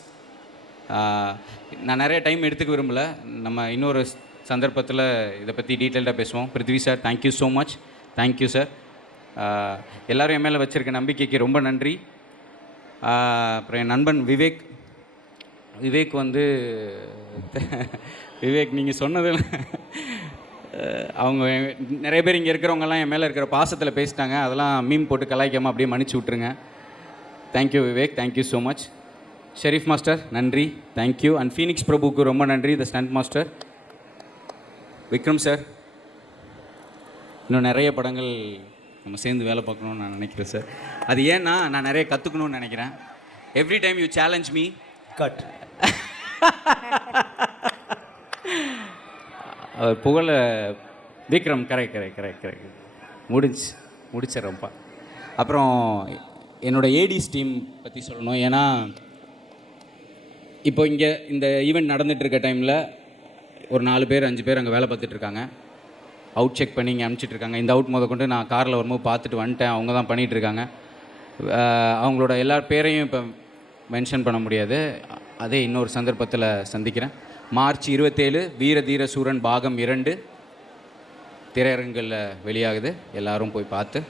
நான் நிறைய டைம் எடுத்துக்க விரும்பலை, நம்ம இன்னொரு சந்தர்ப்பத்தில் இதை பற்றி டீட்டெயில்டாக பேசுவோம். Prithvi sir, thank you so much. Thank you sir. எல்லோரும் என் மேலே வச்சுருக்க நம்பிக்கைக்கு ரொம்ப நன்றி. அப்புறம் என் நண்பன் விவேக், விவேக் வந்து விவேக் நீங்கள் சொன்னது அவங்க நிறைய பேர் இங்கே இருக்கிறவங்கலாம் என் மேலே இருக்கிற பாசத்தில் பேசிட்டாங்க. அதெல்லாம் மீம் போட்டு கலாய்க்காமல் அப்படியே மன்னிச்சு விட்ருங்க. Thank you Vivek, thank you so much. Sherif master நன்றி, தேங்க்யூ. அண்ட் ஃபீனிக்ஸ் பிரபுவுக்கு ரொம்ப நன்றி, the stunt master. Vikram sir, இன்னும் நிறைய படங்கள் நம்ம சேர்ந்து வேலை பார்க்கணுன்னு நான் நினைக்கிறேன் சார். அது ஏன்னா நான் நிறைய கற்றுக்கணும்னு நினைக்கிறேன். Every time you challenge me cut. அவர் புகழ விக்ரம் கரெக்ட் முடிச்சிடறப்பா. அப்புறம் என்னோட ஏடிஸ் டீம் பற்றி சொல்லணும். ஏன்னா இப்போ இங்கே இந்த ஈவெண்ட் நடந்துகிட்டு இருக்க டைமில் ஒரு 4 பேர் 5 பேர் அங்கே வேலை பார்த்துட்ருக்காங்க. அவுட் செக் பண்ணி இங்கே அனுப்பிச்சிட்ருக்காங்க. இந்த அவுட் கொண்டு நான் காரில் வரும்போது பார்த்துட்டு வந்துட்டேன். அவங்க தான் பண்ணிகிட்ருக்காங்க. அவங்களோட எல்லார் பேரையும் இப்போ மென்ஷன் பண்ண முடியாது. அதே இன்னொரு சந்தர்ப்பத்தில் சந்திக்கிறேன். மார்ச் 27 வீர தீர சூரன் பாகம் 2 திரையரங்கில் வெளியாகுது. எல்லாரும் போய் பார்த்து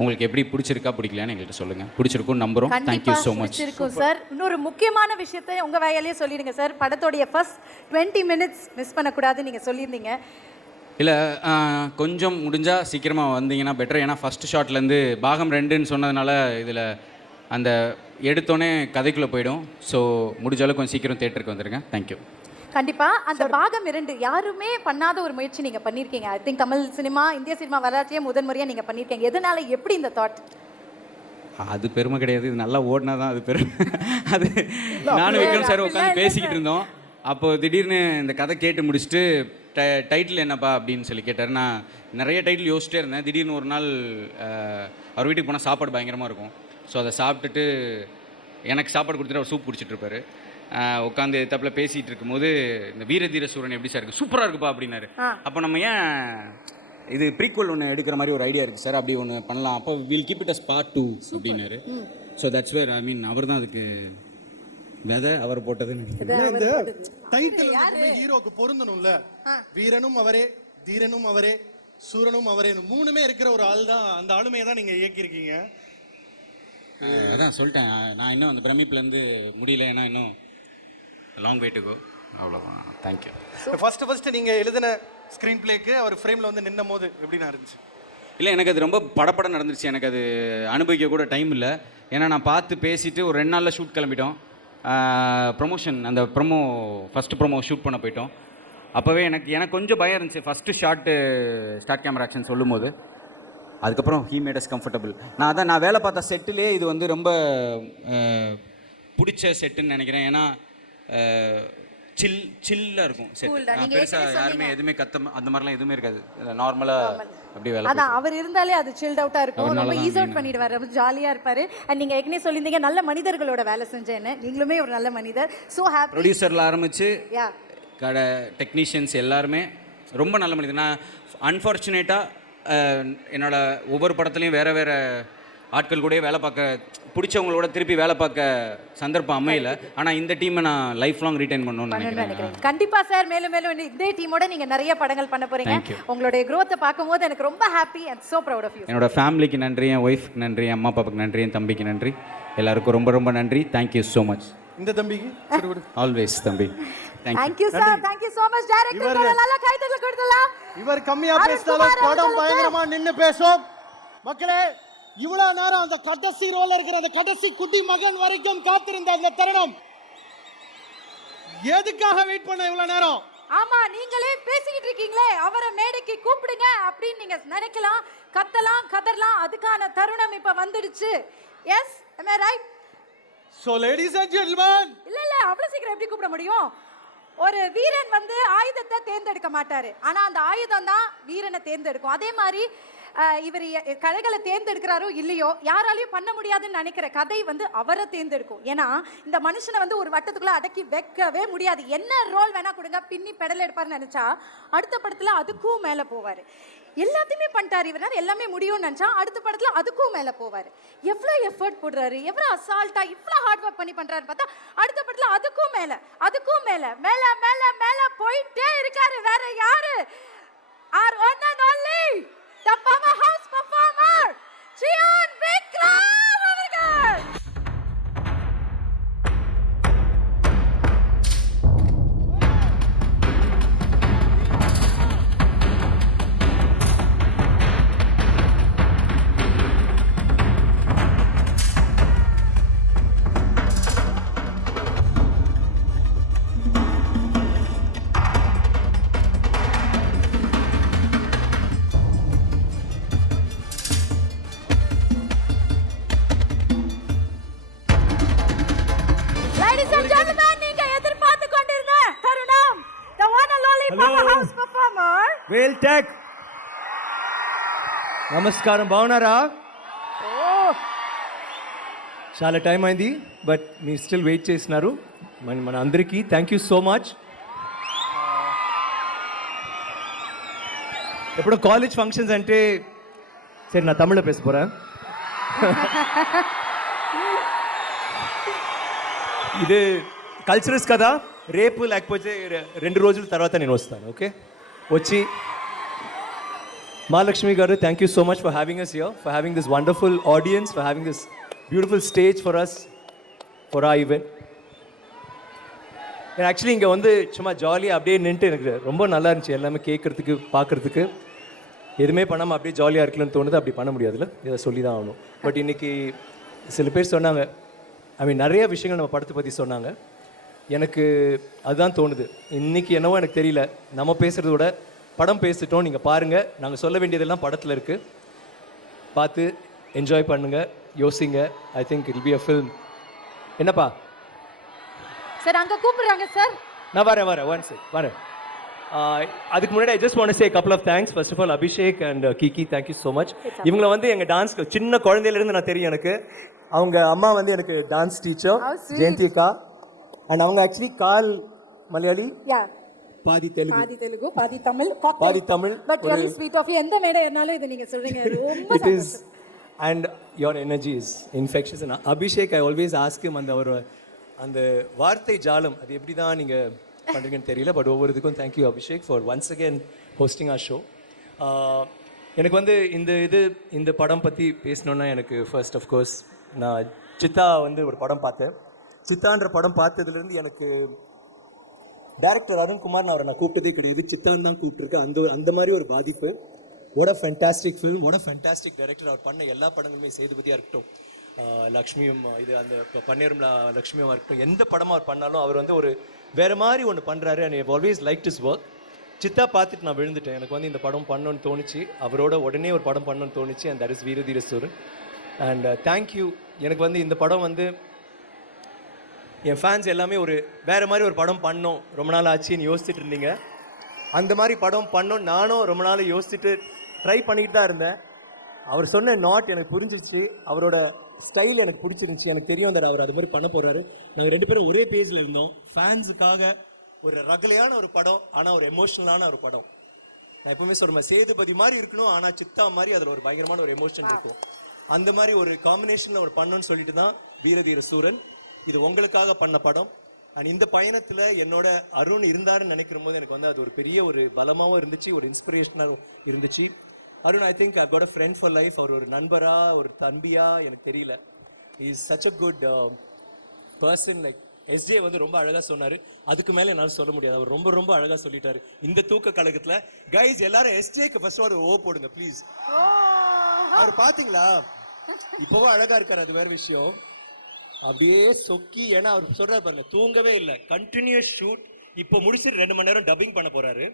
உங்களுக்கு எப்படி பிடிச்சிருக்கா பிடிக்கலையான்னு எங்கள்கிட்ட சொல்லுங்கள். பிடிச்சிருக்குன்னு நம்புகிறோம். Thank you so much. பிடிச்சிருக்கும் சார். இன்னொரு முக்கியமான விஷயத்தை உங்கள் வேலையிலேயே சொல்லிடுங்க சார். படத்தோடைய ஃபர்ஸ்ட் 20 minutes மிஸ் பண்ணக்கூடாதுன்னு நீங்கள் சொல்லியிருந்தீங்க. இல்லை, கொஞ்சம் முடிஞ்சால் சீக்கிரமாக வந்தீங்கன்னா பெட்டர். ஏன்னா ஃபஸ்ட்டு ஷாட்லேருந்து பாகம் 2ன்னு சொன்னதுனால இதில் அந்த எடுத்தோடனே கதைக்குள்ளே போயிடும். ஸோ முடிஞ்ச அளவுக்கு கொஞ்சம் சீக்கிரம் தேட்டருக்கு வந்துடுங்க. தேங்க்யூ. கண்டிப்பாக அந்த பாகம் 2 யாருமே பண்ணாத ஒரு முயற்சி நீங்கள் பண்ணியிருக்கீங்க. ஐ திங்க் தமிழ் சினிமா, இந்திய சினிமா வரலாற்றையே முதன்முறையாக நீங்கள் பண்ணியிருக்கீங்க. எதனால, எப்படி இந்த தாட்? அது பெருமை கிடையாது, இது நல்லா ஓடினா தான் அது பெருமை. அது நானும் விக்ரம் சார் உட்காந்து பேசிக்கிட்டு இருந்தோம். அப்போது திடீர்னு இந்த கதை கேட்டு முடிச்சுட்டு டைட்டில் என்னப்பா அப்படின்னு சொல்லி கேட்டார். நான் நிறைய டைட்டில் யோசிச்சிட்டே இருந்தேன். திடீர்னு ஒரு நாள் அவர் வீட்டுக்கு போனால் சாப்பாடு பயங்கரமாக இருக்கும். ஸோ அதை சாப்பிட்டுட்டு எனக்கு சாப்பாடு கொடுத்துட்டு அவர் சூப் குடிச்சிட்ருப்பார். உட்காந்து தப்பில் பேசிகிட்டு இருக்கும்போது இந்த வீரதீர சூரன் எப்படி சார் இருக்குது, சூப்பராக இருக்குப்பா அப்படின்னாரு. அப்போ நம்ம ஏன் இது ப்ரீக்வல் ஒன்று எடுக்கிற மாதிரி ஒரு ஐடியா இருக்குது சார், அப்படி ஒன்று பண்ணலாம். அப்போ will keep it as part 2 அப்படின்னாரு. ஸோ தட்ஸ் வேர் ஐ மீன் அவர் தான் அதுக்கு விதை அவர் போட்டதுன்னு. இந்த டைட்டில் ஹீரோக்கு பொருந்தணும்ல. வீரனும் அவரே, தீரனும் அவரே, சூரனும் அவரே, 3மே இருக்கிற ஒரு ஆள் தான். அந்த ஆளுமையை தான் நீங்கள் இயக்கியிருக்கீங்க. அதான் சொல்லிட்டேன், நான் இன்னும் அந்த பிரமிப்புலேருந்து முடியல. ஏன்னா இன்னும் லாங் வே டு கோ. அவ்வளோதான். தேங்க்யூ. ஃபர்ஸ்ட் நீங்கள் எழுதின ஸ்க்ரீன் பிளேக்கு அவர் ஃப்ரேமில் வந்து நின்னும் போது எப்படின்னா இருந்துச்சு? இல்லை, எனக்கு அது ரொம்ப படப்படம் நடந்துருச்சு. எனக்கு அது அனுபவிக்க கூட டைம் இல்லை. ஏன்னா நான் பார்த்து பேசிவிட்டு ஒரு 2 நாளில் ஷூட் கிளம்பிட்டோம். ப்ரொமோஷன் அந்த ஃபஸ்ட்டு ப்ரொமோ ஷூட் பண்ண போயிட்டோம். அப்போவே எனக்கு கொஞ்சம் பயம் இருந்துச்சு ஃபஸ்ட்டு ஸ்டார்ட் கேமரா ஆக்ஷன் சொல்லும் போது. அதுக்கப்புறம் ஹீ மேட் அஸ் கம்ஃபர்டபுள். நான் வேலை பார்த்த செட்டிலே இது வந்து ரொம்ப பிடிச்ச செட்டுன்னு நினைக்கிறேன். ஏன்னா சில்லாக இருக்கும் செட். பெருசாக யாருமே எதுவுமே அந்த மாதிரிலாம் எதுவுமே இருக்காது. நார்மலாக அப்படி வேலை. அதான் அவர் இருந்தாலே அது சில்ட் அவுட்டாக இருக்கும். ரொம்ப ஈஸி அவுட் பண்ணிடுவார், ரொம்ப ஜாலியாக இருப்பார். அண்ட் நீங்கள் ஏற்கனவே சொல்லியிருந்தீங்க நல்ல மனிதர்களோட வேலை செஞ்சேன்னு. நீங்களுமே ஒரு நல்ல மனிதர். So happy. ப்ரொடியூசரில் ஆரம்பித்து கடை டெக்னீஷியன்ஸ் எல்லாருமே ரொம்ப நல்ல மனிதர். நான் அன்ஃபார்ச்சுனேட்டாக என்னோட ஒவ்வொரு படத்துலையும் வேறு ஆட்கள் கூட வேலை பார்க்க, பிடிச்சவங்களோட திருப்பி வேலை பார்க்க சந்தர்ப்பம் அமையல. ஆனால் இந்த டீமை நான் லைஃப் லாங் ரீட்டைன் பண்ணணும்னு நினைக்கிறேன். கண்டிப்பாக சார். மேலும் இதே டீமோட நீங்கள் நிறைய படங்கள் பண்ண போகிறீங்க. உங்களுடைய க்ரோத்தை பார்க்கும்போது எனக்கு ரொம்ப happy and so proud of you. என்னோட ஃபேமிலிக்கு நன்றி, என் ஒய்ஃப்க்கு நன்றி, அம்மா அப்பாவுக்கு நன்றி, என் தம்பிக்கு நன்றி, எல்லாருக்கும் ரொம்ப ரொம்ப நன்றி. Thank you so much. இந்த தம்பிக்கு ஆல்வேஸ் தம்பி. Thank you sir. Thank you so much. Director நல்லா கைதட்டல் கொடுத்தலாம். இவர் கம்மியா பேசினாலும் படம் பயங்கரமா நின்னு பேசும். மக்களே, இவ்வளவு நேரம் அந்த கடைசி ரோல இருக்கிற அந்த கடைசி குட்டி மகன் வரைக்கும் காத்திருந்த அந்த தருணம் எதுக்காக வெயிட் பண்ண இவ்வளவு நேரம்? ஆமா, நீங்களே பேசிக்கிட்டு இருக்கீங்களே, அவரை மேடைக்கு கூப்பிடுங்க அப்படின்னு நீங்க நினைக்கலாம், கத்தலாம், கதறலாம். அதுக்கான தருணம் இப்ப வந்துடுச்சு. Yes, am I right? So ladies and gentlemen, இல்ல அவ்வளவு சீக்கிரம் எப்படி கூப்பிட முடியும்? ஒரு வீரன் வந்து ஆயுதத்தை தேர்ந்தெடுக்க மாட்டாரு, ஆனா அந்த ஆயுதம் தான் வீரனை தேர்ந்தெடுக்கும். அதே மாதிரி இவர் கலைகளை தேர்ந்தெடுக்கிறாரோ இல்லையோ, யாராலையும் பண்ண முடியாதுன்னு நினைக்கிற கதை வந்து அவரை தேர்ந்தெடுக்கும். ஏன்னா இந்த மனுஷனை வந்து ஒரு வட்டத்துக்குள்ள அடக்கி வைக்கவே முடியாது. என்ன ரோல் வேணா கொடுங்க, பின்னி பெடல் எடுப்பாருன்னு நினைச்சா அடுத்த படத்துல அதுக்கும் மேல போவாரு. எல்லாத்தையுமே பண்ணிட்டாரு இவர், எல்லாமே முடியும்னு நினைச்சா அடுத்த படத்துல அதுக்கும் மேல போவாரு. எவ்வளவு எஃபர்ட் போடுறாரு, எவ்வளவு அசால்ட்டா இவ்வளவு ஹார்ட் ஒர்க் பண்ணி பண்றாரு பார்த்தா அடுத்த படத்துல அதுக்கும் மேல மேல மேல மேல போயிட்டே இருக்காரு. வேற யாரு? our one and only the powerhouse performer Jian Vikram அவர்கள். Ladies and gentlemen, நீங்க எதிர்பார்த்து கொண்டிருந்த தருணம், the one and only powerhouse performer. Vel Tech నమస్కారం, బాగున్నారా? చాలా టైం అయింది, బట్ మీరు స్టిల్ వెయిట్ చేస్తున్నారు. మన అందరికీ థ్యాంక్ యూ సో మచ్. ఎప్పుడో కాలేజ్ ఫంక్షన్స్ అంటే సరే நான் தமிழ்ல பேச போகிறேன். ఇది కల్చరల్స్ కదా, రేపు లేకపోతే 2 రోజుల తర్వాత నేను వస్తాను. ఓకే, వచ్చి Mahalakshmi garu, thank you so much for having us here, for having this wonderful audience, for having this beautiful stage for us, for our event. Actually இங்கே வந்து சும்மா ஜாலியாக அப்படியே நின்றுட்டு எனக்கு ரொம்ப நல்லா இருந்துச்சு. எல்லாமே கேட்குறதுக்கு பார்க்குறதுக்கு எதுவுமே பண்ணாமல் அப்படியே ஜாலியாக இருக்கலன்னு தோணுது. அப்படி பண்ண முடியாதுல்ல, இதை சொல்லி தான் ஆகணும். பட் இன்றைக்கி சில பேர் சொன்னாங்க, நிறைய விஷயங்கள் நம்ம படத்தை பற்றி சொன்னாங்க. எனக்கு அதுதான் தோணுது. இன்றைக்கி என்னவோ எனக்கு தெரியல, நம்ம பேசுகிறத விட படம் பேசிட்டோம். நீங்கள் பாருங்கள், நாங்கள் சொல்ல வேண்டியதெல்லாம் படத்தில் இருக்குது. பார்த்து என்ஜாய் பண்ணுங்கள், யோசிங்க. I think it be a film. என்னப்பா சார் அங்க கூப்பிடுறாங்க சார். நான் வரேன் ஒன் செக் வரேன். அதுக்கு முன்னாடி ஐ just want to say couple of thanks. First of all, Abhishek and Kiki, thank you so much. இவங்களை வந்து எங்கள் டான்ஸ்க்கு சின்ன குழந்தையிலேருந்து நான் தெரியும். எனக்கு அவங்க அம்மா வந்து எனக்கு டான்ஸ் டீச்சர் ஜெயந்தி அக்கா. அண்ட் அவங்க ஆக்சுவலி கால் மலையாளி, பாதி தெலுங்கு பாதி Tamil. But really sweet of you. எந்த மேடை ஏறினாலும் இது நீங்க சொல்றீங்க, ரொம்ப it is, and your energy is infectious. And Abhishek, I always ask him அந்த வார்த்தை ஜாலம் அது எப்படி தான் நீங்கள் பண்ணுறீங்கன்னு தெரியல. பட் ஒவ்வொருத்துக்கும் thank you Abhishek for once again hosting our show. எனக்கு வந்து இந்த படம் பற்றி பேசணுன்னா எனக்கு ஃபர்ஸ்ட் ஆஃப்கோர்ஸ் நான் சித்தா வந்து ஒரு படம் பார்த்தேன். சித்தான்ற படம் பார்த்ததுலேருந்து எனக்கு டைரக்டர் அருண்குமார் அவரை நான் கூப்பிட்டதே கிடையாது, சித்தான் தான் கூப்பிட்டுருக்கேன். அந்த மாதிரி ஒரு பாதிப்பு. what a fantastic film, what a fantastic director. அவர் பண்ண எல்லா படங்களுமே சேதுபதியாக இருக்கட்டும், லக்ஷ்மியும் இது அந்த பன்னீரும் லக்ஷ்மியும் இருக்கட்டும், எந்த படமாக அவர் பண்ணாலும் அவர் வந்து ஒரு வேறு மாதிரி ஒன்று பண்ணுறாரு. And I've always like this work. Siddha பார்த்துட்டு நான் விழுந்துட்டேன். எனக்கு வந்து இந்த படம் பண்ணணும்னு தோணுச்சு, அவரோட உடனே ஒரு படம் பண்ணணும்னு தோணுச்சு. அண்ட் தட் இஸ் வீரதீர சூரன். And thank you. எனக்கு வந்து இந்த படம் வந்து என் ஃபேன்ஸ் எல்லாமே ஒரு வேறு மாதிரி ஒரு படம் பண்ணோம், ரொம்ப நாள் ஆச்சுன்னு யோசிச்சுட்டு இருந்தீங்க. அந்த மாதிரி படம் பண்ணோம் நானும் ரொம்ப நாள் யோசிச்சுட்டு ட்ரை பண்ணிக்கிட்டு தான் இருந்தேன். அவர் சொன்ன நாட் எனக்கு புரிஞ்சிச்சு, அவரோட ஸ்டைல் எனக்கு பிடிச்சிருந்துச்சி. எனக்கு தெரியும் that அவர் அது மாதிரி பண்ண போகிறாரு. நாங்கள் 2 பேரும் ஒரே பேஜில் இருந்தோம். ஃபேன்ஸுக்காக ஒரு ரகலையான ஒரு படம், ஆனால் ஒரு எமோஷனலான ஒரு படம். நான் எப்பவுமே சொல்கிறேன், சேதுபதி மாதிரி இருக்கணும், ஆனால் சித்தா மாதிரி அதில் ஒரு பயங்கரமான ஒரு எமோஷன் இருக்கும். அந்த மாதிரி ஒரு காம்பினேஷனில் ஒரு பண்ணணும்னு சொல்லிட்டு தான் வீரதீர சூரன். இது உங்களுக்காக பண்ண படம். அண்ட் இந்த பயணத்தில் என்னோட அருண் இருந்தாருன்னு நினைக்கிற போது எனக்கு வந்து அது ஒரு பெரிய ஒரு பலமாகவும் இருந்துச்சு, ஒரு இன்ஸ்பிரேஷனாகவும் இருந்துச்சு. Arun, I think I got a friend for life. அவர் ஒரு நண்பரா ஒரு தம்பியா எனக்கு தெரியல. He is such a good person. Like SJ வந்து ரொம்ப அழகாக சொன்னார், அதுக்கு மேலே என்னால் சொல்ல முடியாது. அவர் ரொம்ப ரொம்ப அழகாக சொல்லிட்டாரு இந்த தூக்க கழகத்தில். கைஸ் எல்லாரும் எஸ்ஜேக்கு ஃபர்ஸ்ட் ஒரு ஓ போடுங்க ப்ளீஸ். அவர் பார்த்தீங்களா இப்போவும் அழகாக இருக்கார், அது வேறு விஷயம். அப்படியே சொக்கி, ஏன்னா அவர் சொல்றாரு பாருங்க, தூங்கவே இல்லை, கண்டினியூஸ் ஷூட். இப்போ முடிச்சுட்டு 2 மணி நேரம் டப்பிங் பண்ண போறாரு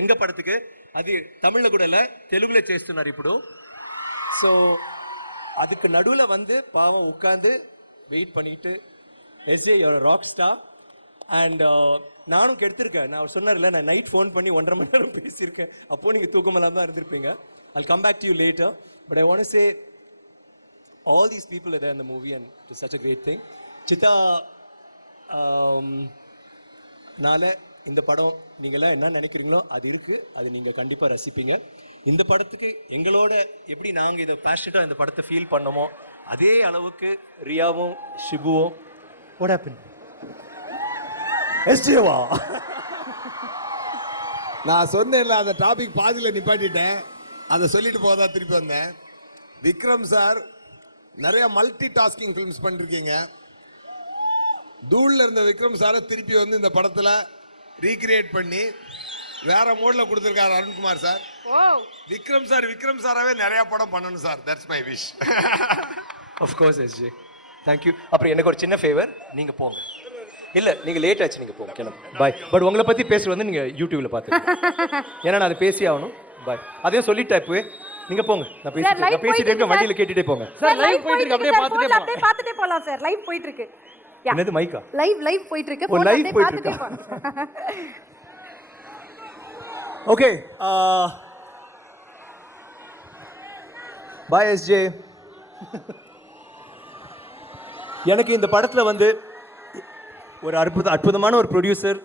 எங்க படத்துக்கு. அது தமிழ்ல கூட இல்ல, தெலுங்குல చేస్తున్నారు ఇప్పుడు. ஸோ அதுக்கு நடுவில் வந்து பாவம் உட்காந்து வெயிட் பண்ணிட்டு, எஸ்ஜே ராக் ஸ்டார். அண்ட் நானும் கெடுத்திருக்கேன். நான் அவர் சொன்னார்ல, நான் நைட் ஃபோன் பண்ணி 1.5 மணி நேரம் பேசியிருக்கேன். அப்போ நீங்கள் தூக்கமெல்லாம் தான் இருந்திருப்பீங்க. I'll come back to you later, but I want to say all these people are there in the movie and it's such a great thing. Siddha நாளை இந்த படம் நீங்களாம் என்ன நினைக்கிறீங்களோ அது இருக்கு, அது நீங்கள் கண்டிப்பாக ரசிப்பீங்க. இந்த படத்துக்கு எங்களோட எப்படி நாங்கள் இதை பேஷனட்டாக இந்த படத்தை ஃபீல் பண்ணோமோ அதே அளவுக்கு ரியாவும் ஷிபுவும் what happened? எஸ்ஜேவா நான் சொன்னேன்ல, அந்த டாபிக் பாதியில் நிப்பாட்டிட்டேன். அதை சொல்லிட்டு போதா திருப்பி வந்தேன். விக்ரம் சார் நிறைய மல்டி டாஸ்கிங் ஃபிலிம்ஸ் பண்ணிருக்கீங்க. தூள்ல இருந்த விக்ரம் சாரை திருப்பி வந்து இந்த படத்துல ரீக்ரியேட் பண்ணி வேற மோட்ல கொடுத்திருக்காரு அருண்குமார் சார். விக்ரம் சாராவே நிறைய படம் பண்ணணும் sir. That's my wish. Of course SJ, thank you. அப்புறம் எனக்கு ஒரு சின்ன ஃபேவர், நீங்க போங்க. இல்லை நீங்கள் லேட் ஆச்சு, நீங்கள் போங்க, கிளம்பு, பாய். பட் உங்களை பற்றி பேசுகிறது வந்து நீங்கள் யூடியூப்ல பார்த்துருக்கீங்க, ஏன்னா நான் அதை பேசி ஆகணும். பாய். அதையும் சொல்லிட்டேன் இப்போவே. நீங்க போங்க, நான் பேசிட்டு இருக்கேன், வண்டியில கேட்டுட்டே போங்க. சார் லைவ் போயிட்டு இருக்கு, அப்படியே பார்த்துட்டே போலாம் சார். லைவ் போயிட்டு இருக்கு. என்னது மைக்கா? லைவ் போயிட்டு இருக்கு. ஓ, live போயிட்டு பார்த்துட்டே இருக்கா? போங்க. Okay bye SJ. எனக்கு இந்த படத்தில் வந்து ஒரு அற்புதமான ஒரு ப்ரொடியூசர்.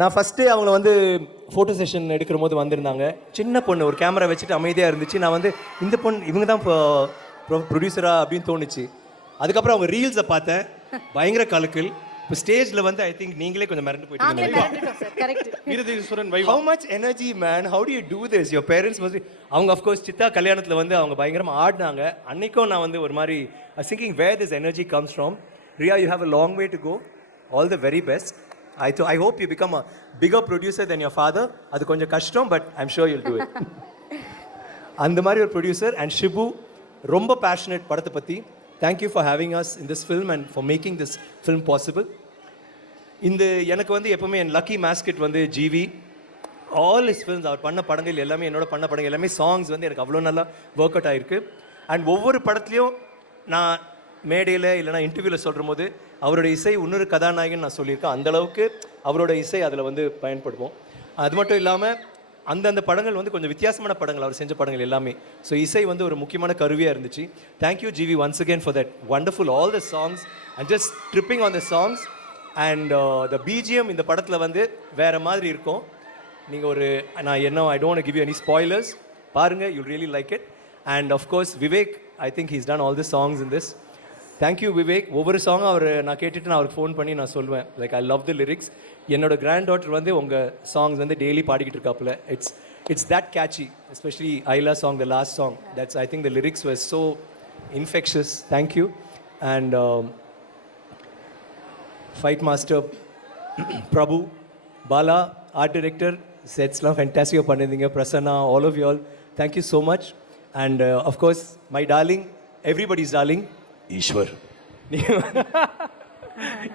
நான் ஃபஸ்ட்டு அவங்கள வந்து ஃபோட்டோ செஷன் எடுக்கிற போது வந்திருந்தாங்க. சின்ன பொண்ணு ஒரு கேமரா வச்சுட்டு அமைதியாக இருந்துச்சு. நான் வந்து இந்த பொண்ணு இவங்க தான் ப்ரொடியூசரா அப்படின்னு தோணுச்சு. அதுக்கப்புறம் அவங்க ரீல்ஸை பார்த்தேன், பயங்கர கலக்கல். இப்போ ஸ்டேஜில் வந்து ஐ திங்க் நீங்களே கொஞ்சம் மறந்து போயிட்டீங்க. How much energy man, how to you do this? Your parents must. அவங்க அஃப்கோர்ஸ் சித்தா கல்யாணத்தில் வந்து அவங்க பயங்கரமாக ஆடினாங்க. அன்னைக்கும் நான் வந்து ஒரு மாதிரி thinking where this energy comes from. Riya, you have a long way to go. All the very best. I hope you become a bigger producer than your father. அது கொஞ்சம் கஷ்டம், but I'm sure you'll do it. அந்த மாதிரி ஒரு ப்ரொடியூசர். அண்ட் ஷிபு ரொம்ப பேஷனேட் படத்தை பற்றி. Thank you for having as in this film and for making this film possible. இந்த எனக்கு வந்து எப்போவுமே என் லக்கி மேஸ்கெட் வந்து ஜிவி. ஆல் இஸ் ஃபில்ம்ஸ், அவர் பண்ண படங்கள் எல்லாமே, என்னோட பண்ண படங்கள் எல்லாமே, சாங்ஸ் வந்து எனக்கு அவ்வளோ நல்லா ஒர்க் அவுட் ஆகிருக்கு. அண்ட் ஒவ்வொரு படத்துலையும் நான் மேடையில் இல்லைனா இன்டர்வியூவில் சொல்கிற போது அவரோட இசை இன்னொரு கதாநாயகன் நான் சொல்லியிருக்கேன். அந்தளவுக்கு அவரோட இசை அதில் வந்து பயன்படுவோம். அது மட்டும் இல்லாமல் அந்தந்த படங்கள் வந்து கொஞ்சம் வித்தியாசமான படங்கள், அவர் செஞ்ச படங்கள் எல்லாமே. ஸோ இசை வந்து ஒரு முக்கியமான கருவியாக இருந்துச்சு. Thank you GV once again for that wonderful all the songs and just tripping on the songs. And the BGM இந்த படத்தில் வந்து வேறு மாதிரி இருக்கும். நீங்கள் ஒரு நான் என்ன I don't give you any spoilers, பாருங்கள், you really like it. And of course Vivek, I think he's done all the songs in this. Thank you Vivek. ஒவ்வொரு சாங்கும் அவர் நான் கேட்டுட்டு நான் அவருக்கு ஃபோன் பண்ணி நான் சொல்லுவேன், like I love the lyrics. என்னோட கிராண்ட் டாட்டர் வந்து உங்கள் சாங்ஸ் வந்து டெய்லி பாடிக்கிட்டு இருக்காப்புல. இட்ஸ் தட் கேட்சி, எஸ்பெஷலி ஐலா song, the last song. That's I think the lyrics were so infectious. Thank you. And fight master Prabhu, Bala, art director, செட்ஸ்லாம் ஃபென்டாஸ்டிக்காக பண்ணியிருந்தீங்க. Prasanna, all of you all, thank you so much. And of course my darling, everybody's darling, Eswar.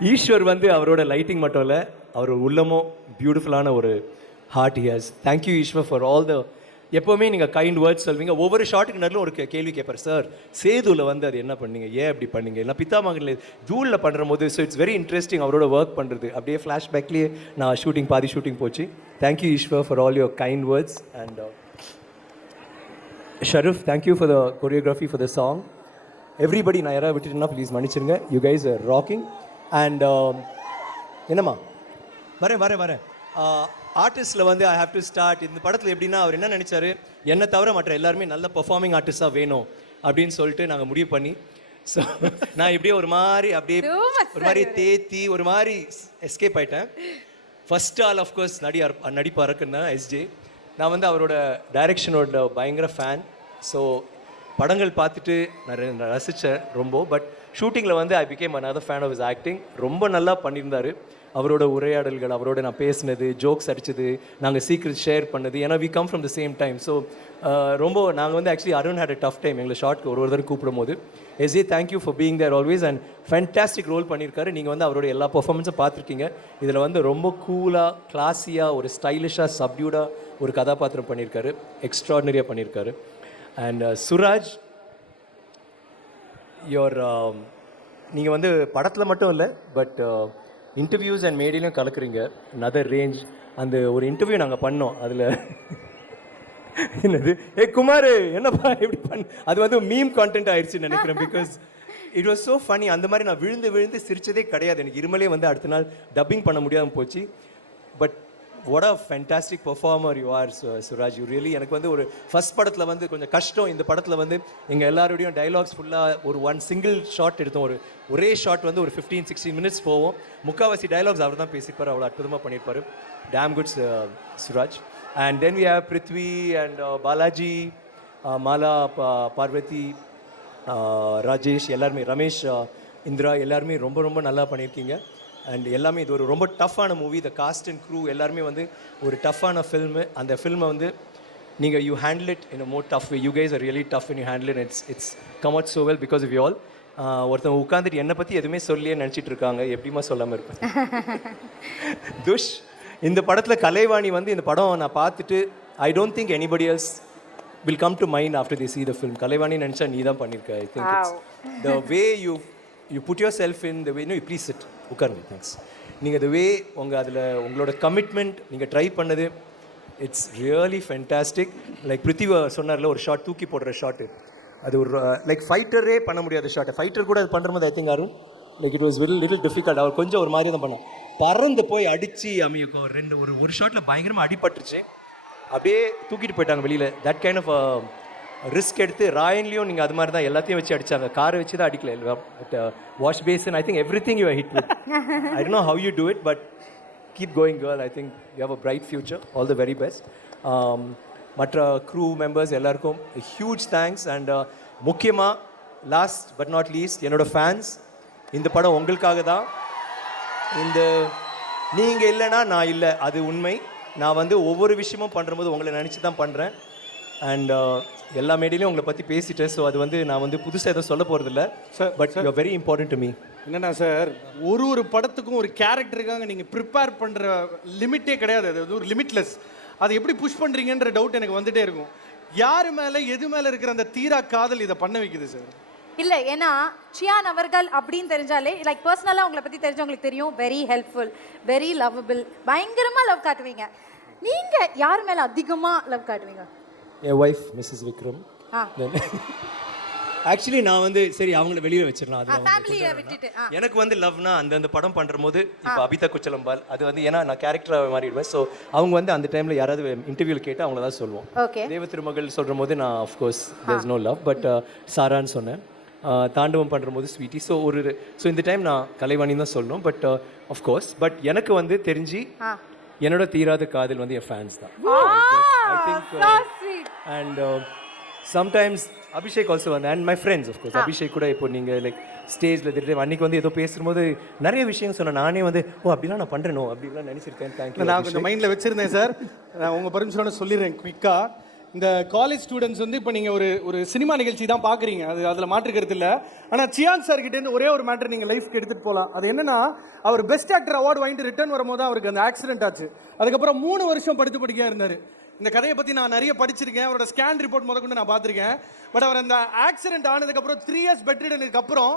Eswar வந்து அவரோட லைட்டிங் மட்டும் இல்லை, அவர் உள்ளமும் பியூட்டிஃபுல்லான ஒரு heart he has. Thank you Eswar for all the, எப்போவுமே நீங்கள் கைண்ட் வேர்ட்ஸ் சொல்வீங்க. ஒவ்வொரு ஷார்ட்டுக்கு நடுவில் ஒரு கேள்வி கேட்பார், சார் சேதுவில் வந்து அது என்ன பண்ணீங்க, ஏன் அப்படி பண்ணீங்க, இல்லை பித்தாமகனில் ஜூலில் பண்ணுற போது. ஸோ இட்ஸ் வெரி இன்ட்ரெஸ்டிங் அவரோட ஒர்க் பண்ணுறது. அப்படியே ஃப்ளாஷ்பேக்லேயே நான் ஷூட்டிங் பாதி ஷூட்டிங் போச்சு. Thank you Eswar for all your kind words. And Sharaf, thank you for the choreography for the song. Everybody, நான் யாராவது விட்டுட்டுனா ப்ளீஸ் மன்னிச்சிருங்க. You guys are rocking. And என்னம்மா வரேன் ஆர்டிஸ்டில் வந்து ஐ ஹாவ் டு ஸ்டார்ட். இந்த படத்தில் எப்படின்னா அவர் என்ன நினச்சாரு, என்னை தவிர மற்ற எல்லாருமே நல்ல பெர்ஃபார்மிங் ஆர்டிஸ்டாக வேணும் அப்படின்னு சொல்லிட்டு நாங்கள் முடிவு பண்ணி, ஸோ நான் இப்படியே ஒரு மாதிரி தேத்தி ஒரு மாதிரி எஸ்கேப் ஆகிட்டேன். ஃபஸ்ட் ஆல் ஆஃப்கோர்ஸ் நடிப்பாருக்குன்னா எஸ்ஜே. நான் வந்து அவரோட டைரக்ஷனோட பயங்கர ஃபேன். ஸோ படங்கள் பார்த்துட்டு நான் ரசித்தேன் ரொம்ப. பட் ஷூட்டிங்கில் வந்து I became another fan of his acting. ரொம்ப நல்லா பண்ணியிருந்தார். அவரோட உரையாடல்கள், அவரோட நான் பேசினது, ஜோக்ஸ் அடித்தது, நாங்கள் சீக்ரெட் ஷேர் பண்ணது. ஏன்னா we come from the same time. So ரொம்ப நாங்கள் வந்து actually Arun had a tough time எங்களை ஷார்ட்க்கு ஒரு தடவை கூப்பிடும் போது. SA, thank you for being there always. And fantastic role பண்ணியிருக்காரு. நீங்கள் வந்து அவரோட எல்லா பர்ஃபார்மன்ஸும் பார்த்துருக்கீங்க. இதில் வந்து ரொம்ப கூலாக, கிளாஸியாக, ஒரு ஸ்டைலிஷாக, சப்டியூடாக ஒரு கதாபாத்திரம் பண்ணியிருக்காரு. எக்ஸ்ட்ராடினரியாக பண்ணியிருக்காரு. அண்ட் சுராஜ், நீங்கள் வந்து படத்தில் மட்டும் இல்லை, பட் இன்டர்வியூஸ் அண்ட் மேடையிலையும் கலக்குறீங்க. Another range. அந்த ஒரு இன்டர்வியூ நாங்கள் பண்ணோம், அதில் என்னது குமார் என்னப்பா எப்படி அது வந்து மீம் கான்டென்ட் ஆயிடுச்சுன்னு நினைக்கிறேன். Because it was so funny. அந்த மாதிரி நான் விழுந்து சிரிச்சதே கிடையாது. எனக்கு இருமலே வந்து அடுத்த நாள் டப்பிங் பண்ண முடியாமல் போச்சு. But what a fantastic performer you are, Suraj. You really, எனக்கு வந்து ஒரு ஃபர்ஸ்ட் படத்தில் வந்து கொஞ்சம் கஷ்டம். இந்த படத்தில் வந்து எங்கள் எல்லாரோடையும் டைலாக்ஸ் ஃபுல்லாக ஒரு ஒன் சிங்கிள் ஷாட் எடுத்தோம். ஒரே ஷாட் வந்து ஒரு 15-16 மினிட்ஸ் போவோம். முக்கால்வாசி டைலாக்ஸ் அவர் தான் பேசியிருப்பார். அவ்வளோ அற்புதமாக பண்ணியிருப்பார். Damn good Suraj. And then we have Prithvi and Balaji, Mala, Parvathy, Rajesh, எல்லாருமே, ரமேஷ், இந்திரா, எல்லாருமே ரொம்ப ரொம்ப நல்லா பண்ணியிருக்கீங்க. அண்ட் எல்லாமே இது ஒரு ரொம்ப டஃப்பான movie. The cast and crew எல்லாருமே வந்து ஒரு டஃப்பான ஃபில்மு. அந்த ஃபில்மை வந்து நீங்கள் you handle it in a more tough way. You guys are really tough in you handle it. It's come out so well because of you all. ஒருத்தவங்க உட்காந்துட்டு என்னை பற்றி எதுவுமே சொல்லியே நினச்சிட்டு இருக்காங்க. எப்படிமா சொல்லாமல் இருப்பேன். துஷ், இந்த படத்தில் கலைவாணி வந்து இந்த படம் நான் பார்த்துட்டு I don't think anybody else will come to mind after the see the film. Kalaivani நினச்சா நீ தான் பண்ணியிருக்க. I think it's the way you you put yourself in the way you please it உட்காருங்க தேங்க்ஸ். நீங்கள் த வே அதில் உங்களோட கமிட்மெண்ட் நீங்கள் ட்ரை பண்ணது இட்ஸ் ரியலி ஃபென்டாஸ்டிக். லைக் பிருத்திவா சொன்னார்ல ஒரு ஷாட் தூக்கி போடுற ஷாட்டு, அது ஒரு லைக் ஃபைட்டரே பண்ண முடியாத ஷாட். ஃபைட்டர் கூட அது பண்ணுற போது I think Arun like it was little difficult. அவர் கொஞ்சம் ஒரு மாதிரி தான் பண்ணார். பறந்து போய் அடித்து அமையும் ஒரு ஷாட்டில் பயங்கரமாக அடிபட்டுருச்சு, அப்படியே தூக்கிட்டு போயிட்டாங்க வெளியில். தட் கைண்ட் ஆஃப் ரிஸ்க் எடுத்து ராயன்லேயும் நீங்கள் அது மாதிரி தான் எல்லாத்தையும் வச்சு அடித்தாங்க. காரை வச்சு தான் அடிக்கல. But wash basin I think everything you hit with. I don't know how you do it but keep going girl. I think you have a bright future. All the very best. மற்ற க்ரூ மெம்பர்ஸ் எல்லாருக்கும் ஹியூஜ் தேங்க்ஸ். அண்ட் முக்கியமாக லாஸ்ட் பட் நாட் லீஸ்ட் என்னோடய ஃபேன்ஸ். இந்த படம் உங்களுக்காக தான். நீங்கள் இல்லைன்னா நான் இல்லை, அது உண்மை. நான் ஒவ்வொரு விஷயமும் பண்ணும்போது உங்களை நினச்சி தான் பண்ணுறேன். அண்ட் எல்லா மேடையிலையும் உங்களை பற்றி பேசிட்டேன். ஸோ அது நான் புதுசாக எதுவும் சொல்ல போகிறதில்ல. But you are very important to me. என்னன்னா சார், ஒரு படத்துக்கும் ஒரு கேரக்டருக்காக நீங்கள் ப்ரிப்பேர் பண்ணுற லிமிட்டே கிடையாது. அது ஒரு லிமிட்லெஸ். அதை எப்படி புஷ் பண்ணுறீங்கன்ற டவுட் எனக்கு வந்துட்டே இருக்கும். யார் மேலே எது மேலே இருக்கிற அந்த தீரா காதல் இதை பண்ண வைக்குது சார்? இல்லை, ஏன்னா சியான் அவர்கள் அப்படின்னு தெரிஞ்சாலே லைக் பர்சனலாக உங்களை பற்றி தெரிஞ்சவங்களுக்கு தெரியும். வெரி ஹெல்ப்ஃபுல், வெரி லவ்வபிள், பயங்கரமாக லவ் காட்டுவீங்க. நீங்கள் யார் மேலே அதிகமாக லவ் காட்டுவீங்க? என் ஒய்ஃப் மிஸ்ஸஸ் விக்ரம். ஆக்சுவலி நான் சரி அவங்கள வெளியில் வச்சிடலாம். அது எனக்கு லவ்னா அந்த படம் பண்ணுற போது இப்போ அபிதா குச்சலம்பால் அது ஏன்னா நான் கேரக்டராக மாறிடுவேன். ஸோ அவங்க அந்த டைமில் யாராவது இன்டர்வியூவில் கேட்டு அவங்கள தான் சொல்லுவோம். தேவ திருமகள் சொல்கிற போது நான் of course there is no love, but சாரான்னு சொன்னேன். தாண்டவம் பண்ணுற போது ஸ்வீட்டி. ஸோ இந்த டைம் நான் கலைவாணி தான் சொல்லணும். பட் ஆஃப்கோர்ஸ் பட் எனக்கு தெரிஞ்சு என்னோட தீராத காதல் என் ஃபேன்ஸ் தான். I think and sometimes Abhishek also and my friends of course. Abhishek கூட இப்போ நீங்கள் லைக் ஸ்டேஜில் திடீர்னு அன்றைக்கி ஏதோ பேசும்போது நிறைய விஷயம் சொன்னேன். நானே அப்படிலாம் நான் பண்ணுறேனோ அப்படிலாம் நினச்சிருக்கேன். தேங்க்யூ. நான் கொஞ்சம் மைண்டில் வச்சுருந்தேன் சார். நான் உங்கள் பர்மிஷனோட சொல்லிடுறேன் குயிக்காக. இந்த காலேஜ் ஸ்டூடெண்ட்ஸ் இப்போ நீங்கள் ஒரு சினிமா நிகழ்ச்சி தான் பார்க்குறீங்க, அதில் மாற்றுக்கிறது இல்லை. ஆனால் சியான் சார் கிட்டேருந்து ஒரே ஒரு மேட்டர் நீங்கள் லைஃப்க்கு எடுத்துகிட்டு போகலாம். அது என்னன்னா, அவர் பெஸ்ட் ஆக்டர் அவார்டு வாங்கிட்டு ரிட்டர்ன் வரும்போது அவருக்கு அந்த ஆக்சிடென்ட் ஆச்சு. அதுக்கப்புறம் 3 வருஷம் படிக்க இருந்தார். இந்த கதையை பற்றி நான் நிறைய படிச்சிருக்கேன். அவரோட ஸ்கேன் ரிப்போர்ட் முதற்கொண்டு நான் பார்த்துருக்கேன். பட் அவர் அந்த ஆக்சிடென்ட் ஆனதுக்கப்புறம் 3 years பெட்ரிடனுக்கு அப்புறம்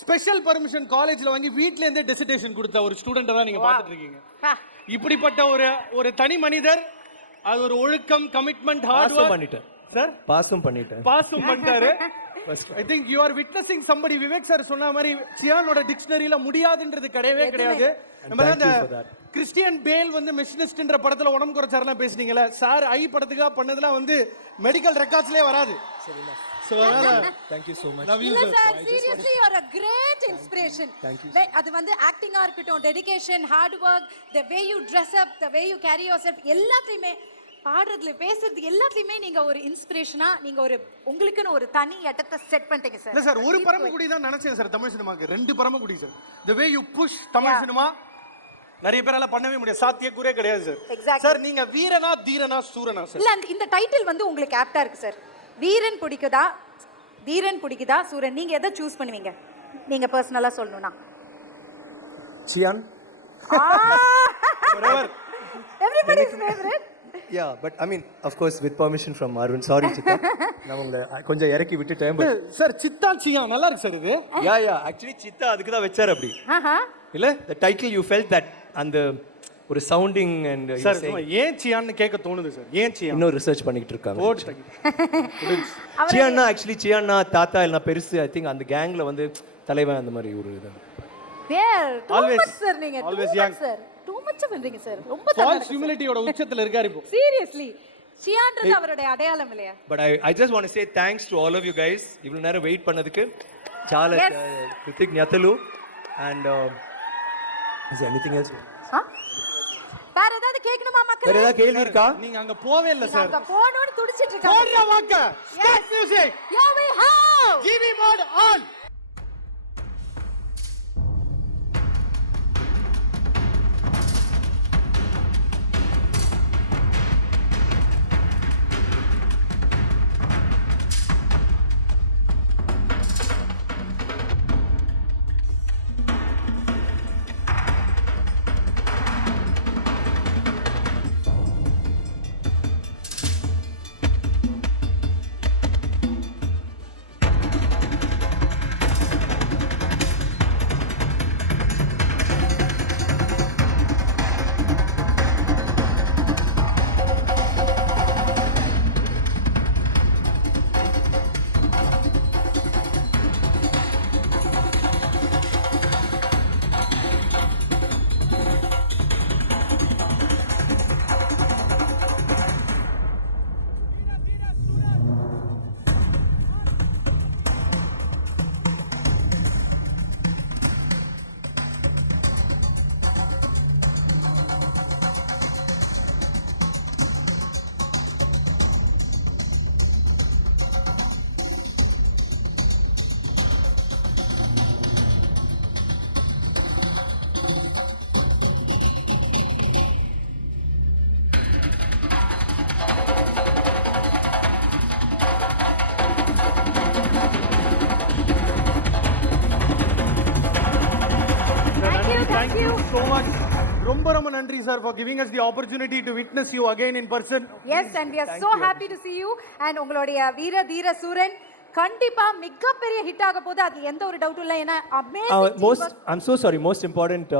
ஸ்பெஷல் பர்மிஷன் காலேஜில் வாங்கி வீட்டிலேருந்தே டெசிடேஷன் கொடுத்த ஒரு ஸ்டூடெண்ட்டை தான் நீங்கள் பார்த்துட்டு இருக்கீங்க. இப்படிப்பட்ட ஒரு தனி மனிதர், அது ஒரு ஒழுக்கம், கமிட்மெண்ட், ஹார்ட் ஒர்க் பண்ணிட்டேன் சார். பாஸும் பண்ணிட்டாரு. ஐ think you are witnessing somebody. Vivek sir சொன்ன மாதிரி சியானோட டிக்ஷனரியில முடியாதுன்றது கிடையவே கிடையாது. நம்ம அந்த கிறிஸ்டியன் பேல் மெஷினிஸ்ட்ன்ற படத்துல உடம்பு குறைச்சாரெல்லாம் பேசுனீங்கல்ல சார், ஐ படத்துக்காக பண்ணதெல்லாம் மெடிக்கல் ரெக்கார்ட்ஸ்லயே வராது. So thank you so much. இல்ல sir, seriously you are a great inspiration. அது ஆக்டிங்கா இருக்கட்டும், dedication, hard work, the way you dress up, the way you carry yourself, எல்லாத்தையுமே பாடுறதுல பேசுறது எல்லாத்தையுமே நீங்க ஒரு இன்ஸ்பிரேஷனா, நீங்க உங்களுக்குன்னு ஒரு தனி இடத்தை செட் பண்ணிட்டீங்க சார். இல்ல சார், ஒரு பரமக்குடி தான் நினைச்சேன் சார் தமிழ் சினிமாக்கு. 2 Paramakudi sir. the way you push Tamil cinema நிறைய பேரால பண்ணவே முடியாது, சாத்தியக்கூறே கிடையாது சார். சார் நீங்க வீரனா தீரனா சூரனா சார்? இல்ல இந்த டைட்டில் உங்களுக்கு ஆப்டா இருக்கு சார். வீரன் பிடிக்குதா, தீரன் பிடிக்குதா, சூரன், நீங்க எதை சூஸ் பண்ணுவீங்க? நீங்க பர்சனலா சொல்லணும்னா cyan. everybody's favorite. Yeah, but I mean, of course, with permission from Arun. Sorry, Chitta. நான் உங்களை கொஞ்சம் இறக்கி விட்டுட்டேன். பட் சார் சித்தா சியா நல்லா இருக்கு சார் இது. யா ஆக்சுவலி சித்தா அதுக்கு தான் வச்சார் அப்படி. இல்ல the title you felt that அந்த ஒரு சவுண்டிங் அண்ட் சார் ஏன் சியான்னு கேட்க தோணுது சார். ஏன் சியா? இன்னும் ரிசர்ச் பண்ணிட்டு இருக்காங்க. சியான்னா ஆக்சுவலி சியான்னா தாத்தா இல்ல பெருசு. ஐ திங்க் அந்த கேங்ல தலைவன் அந்த மாதிரி ஒரு இது. ஆல்வேஸ் சார், நீங்க always young sir. Too much பண்றீங்க சார். ரொம்ப ஃபால்ஸ் ஹியூமிலிட்டியோட உச்சத்துல இருக்காரு இப்போ. சீரியஸ்லி சியான்றது அவருடைய அடையாளம் இல்லையா? But I just want to say thanks to all of you guys. இவ்வளவு நேரம் வெயிட் பண்ணதுக்கு చాలా கிருத்திக்ஞதலு. And is anything else? வேற ஏதாவது கேட்கணுமா மக்களே? வேற ஏதாவது கேள்வி இருக்கா? நீங்க அங்க போவே இல்ல சார். அங்க போணும்னு துடிச்சிட்டு இருக்காங்க. போடுற வாக்க start music. Here we have GV mode on. Thank you so much. ரொம்ப ரொம்ப நன்றி sir for giving us the opportunity to witness you again in person. Yes, and we are so happy to see you. And உங்களுடைய வீர தீர சூரன் கண்டிப்பா மிகப்பெரிய ஹிட் ஆக போகுது, அது எந்த ஒரு டவுட்டும் இல்லை. ஏன்னா I'm so sorry, most important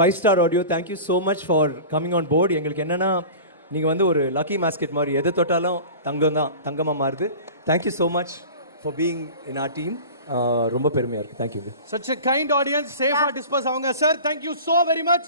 5-star audio, thank you so much for coming on board. எங்களுக்கு என்னன்னா நீங்கள் வந்து ஒரு லக்கி மாஸ்கெட் மாதிரி எதை தொட்டாலும் தங்கமாக மாறுது. Thank you so much for being in our team. ரொம்ப பெருமையாக இருக்குது. Thank you. Such a kind audience, safe disperse அவங்க sir. Thank you so very much.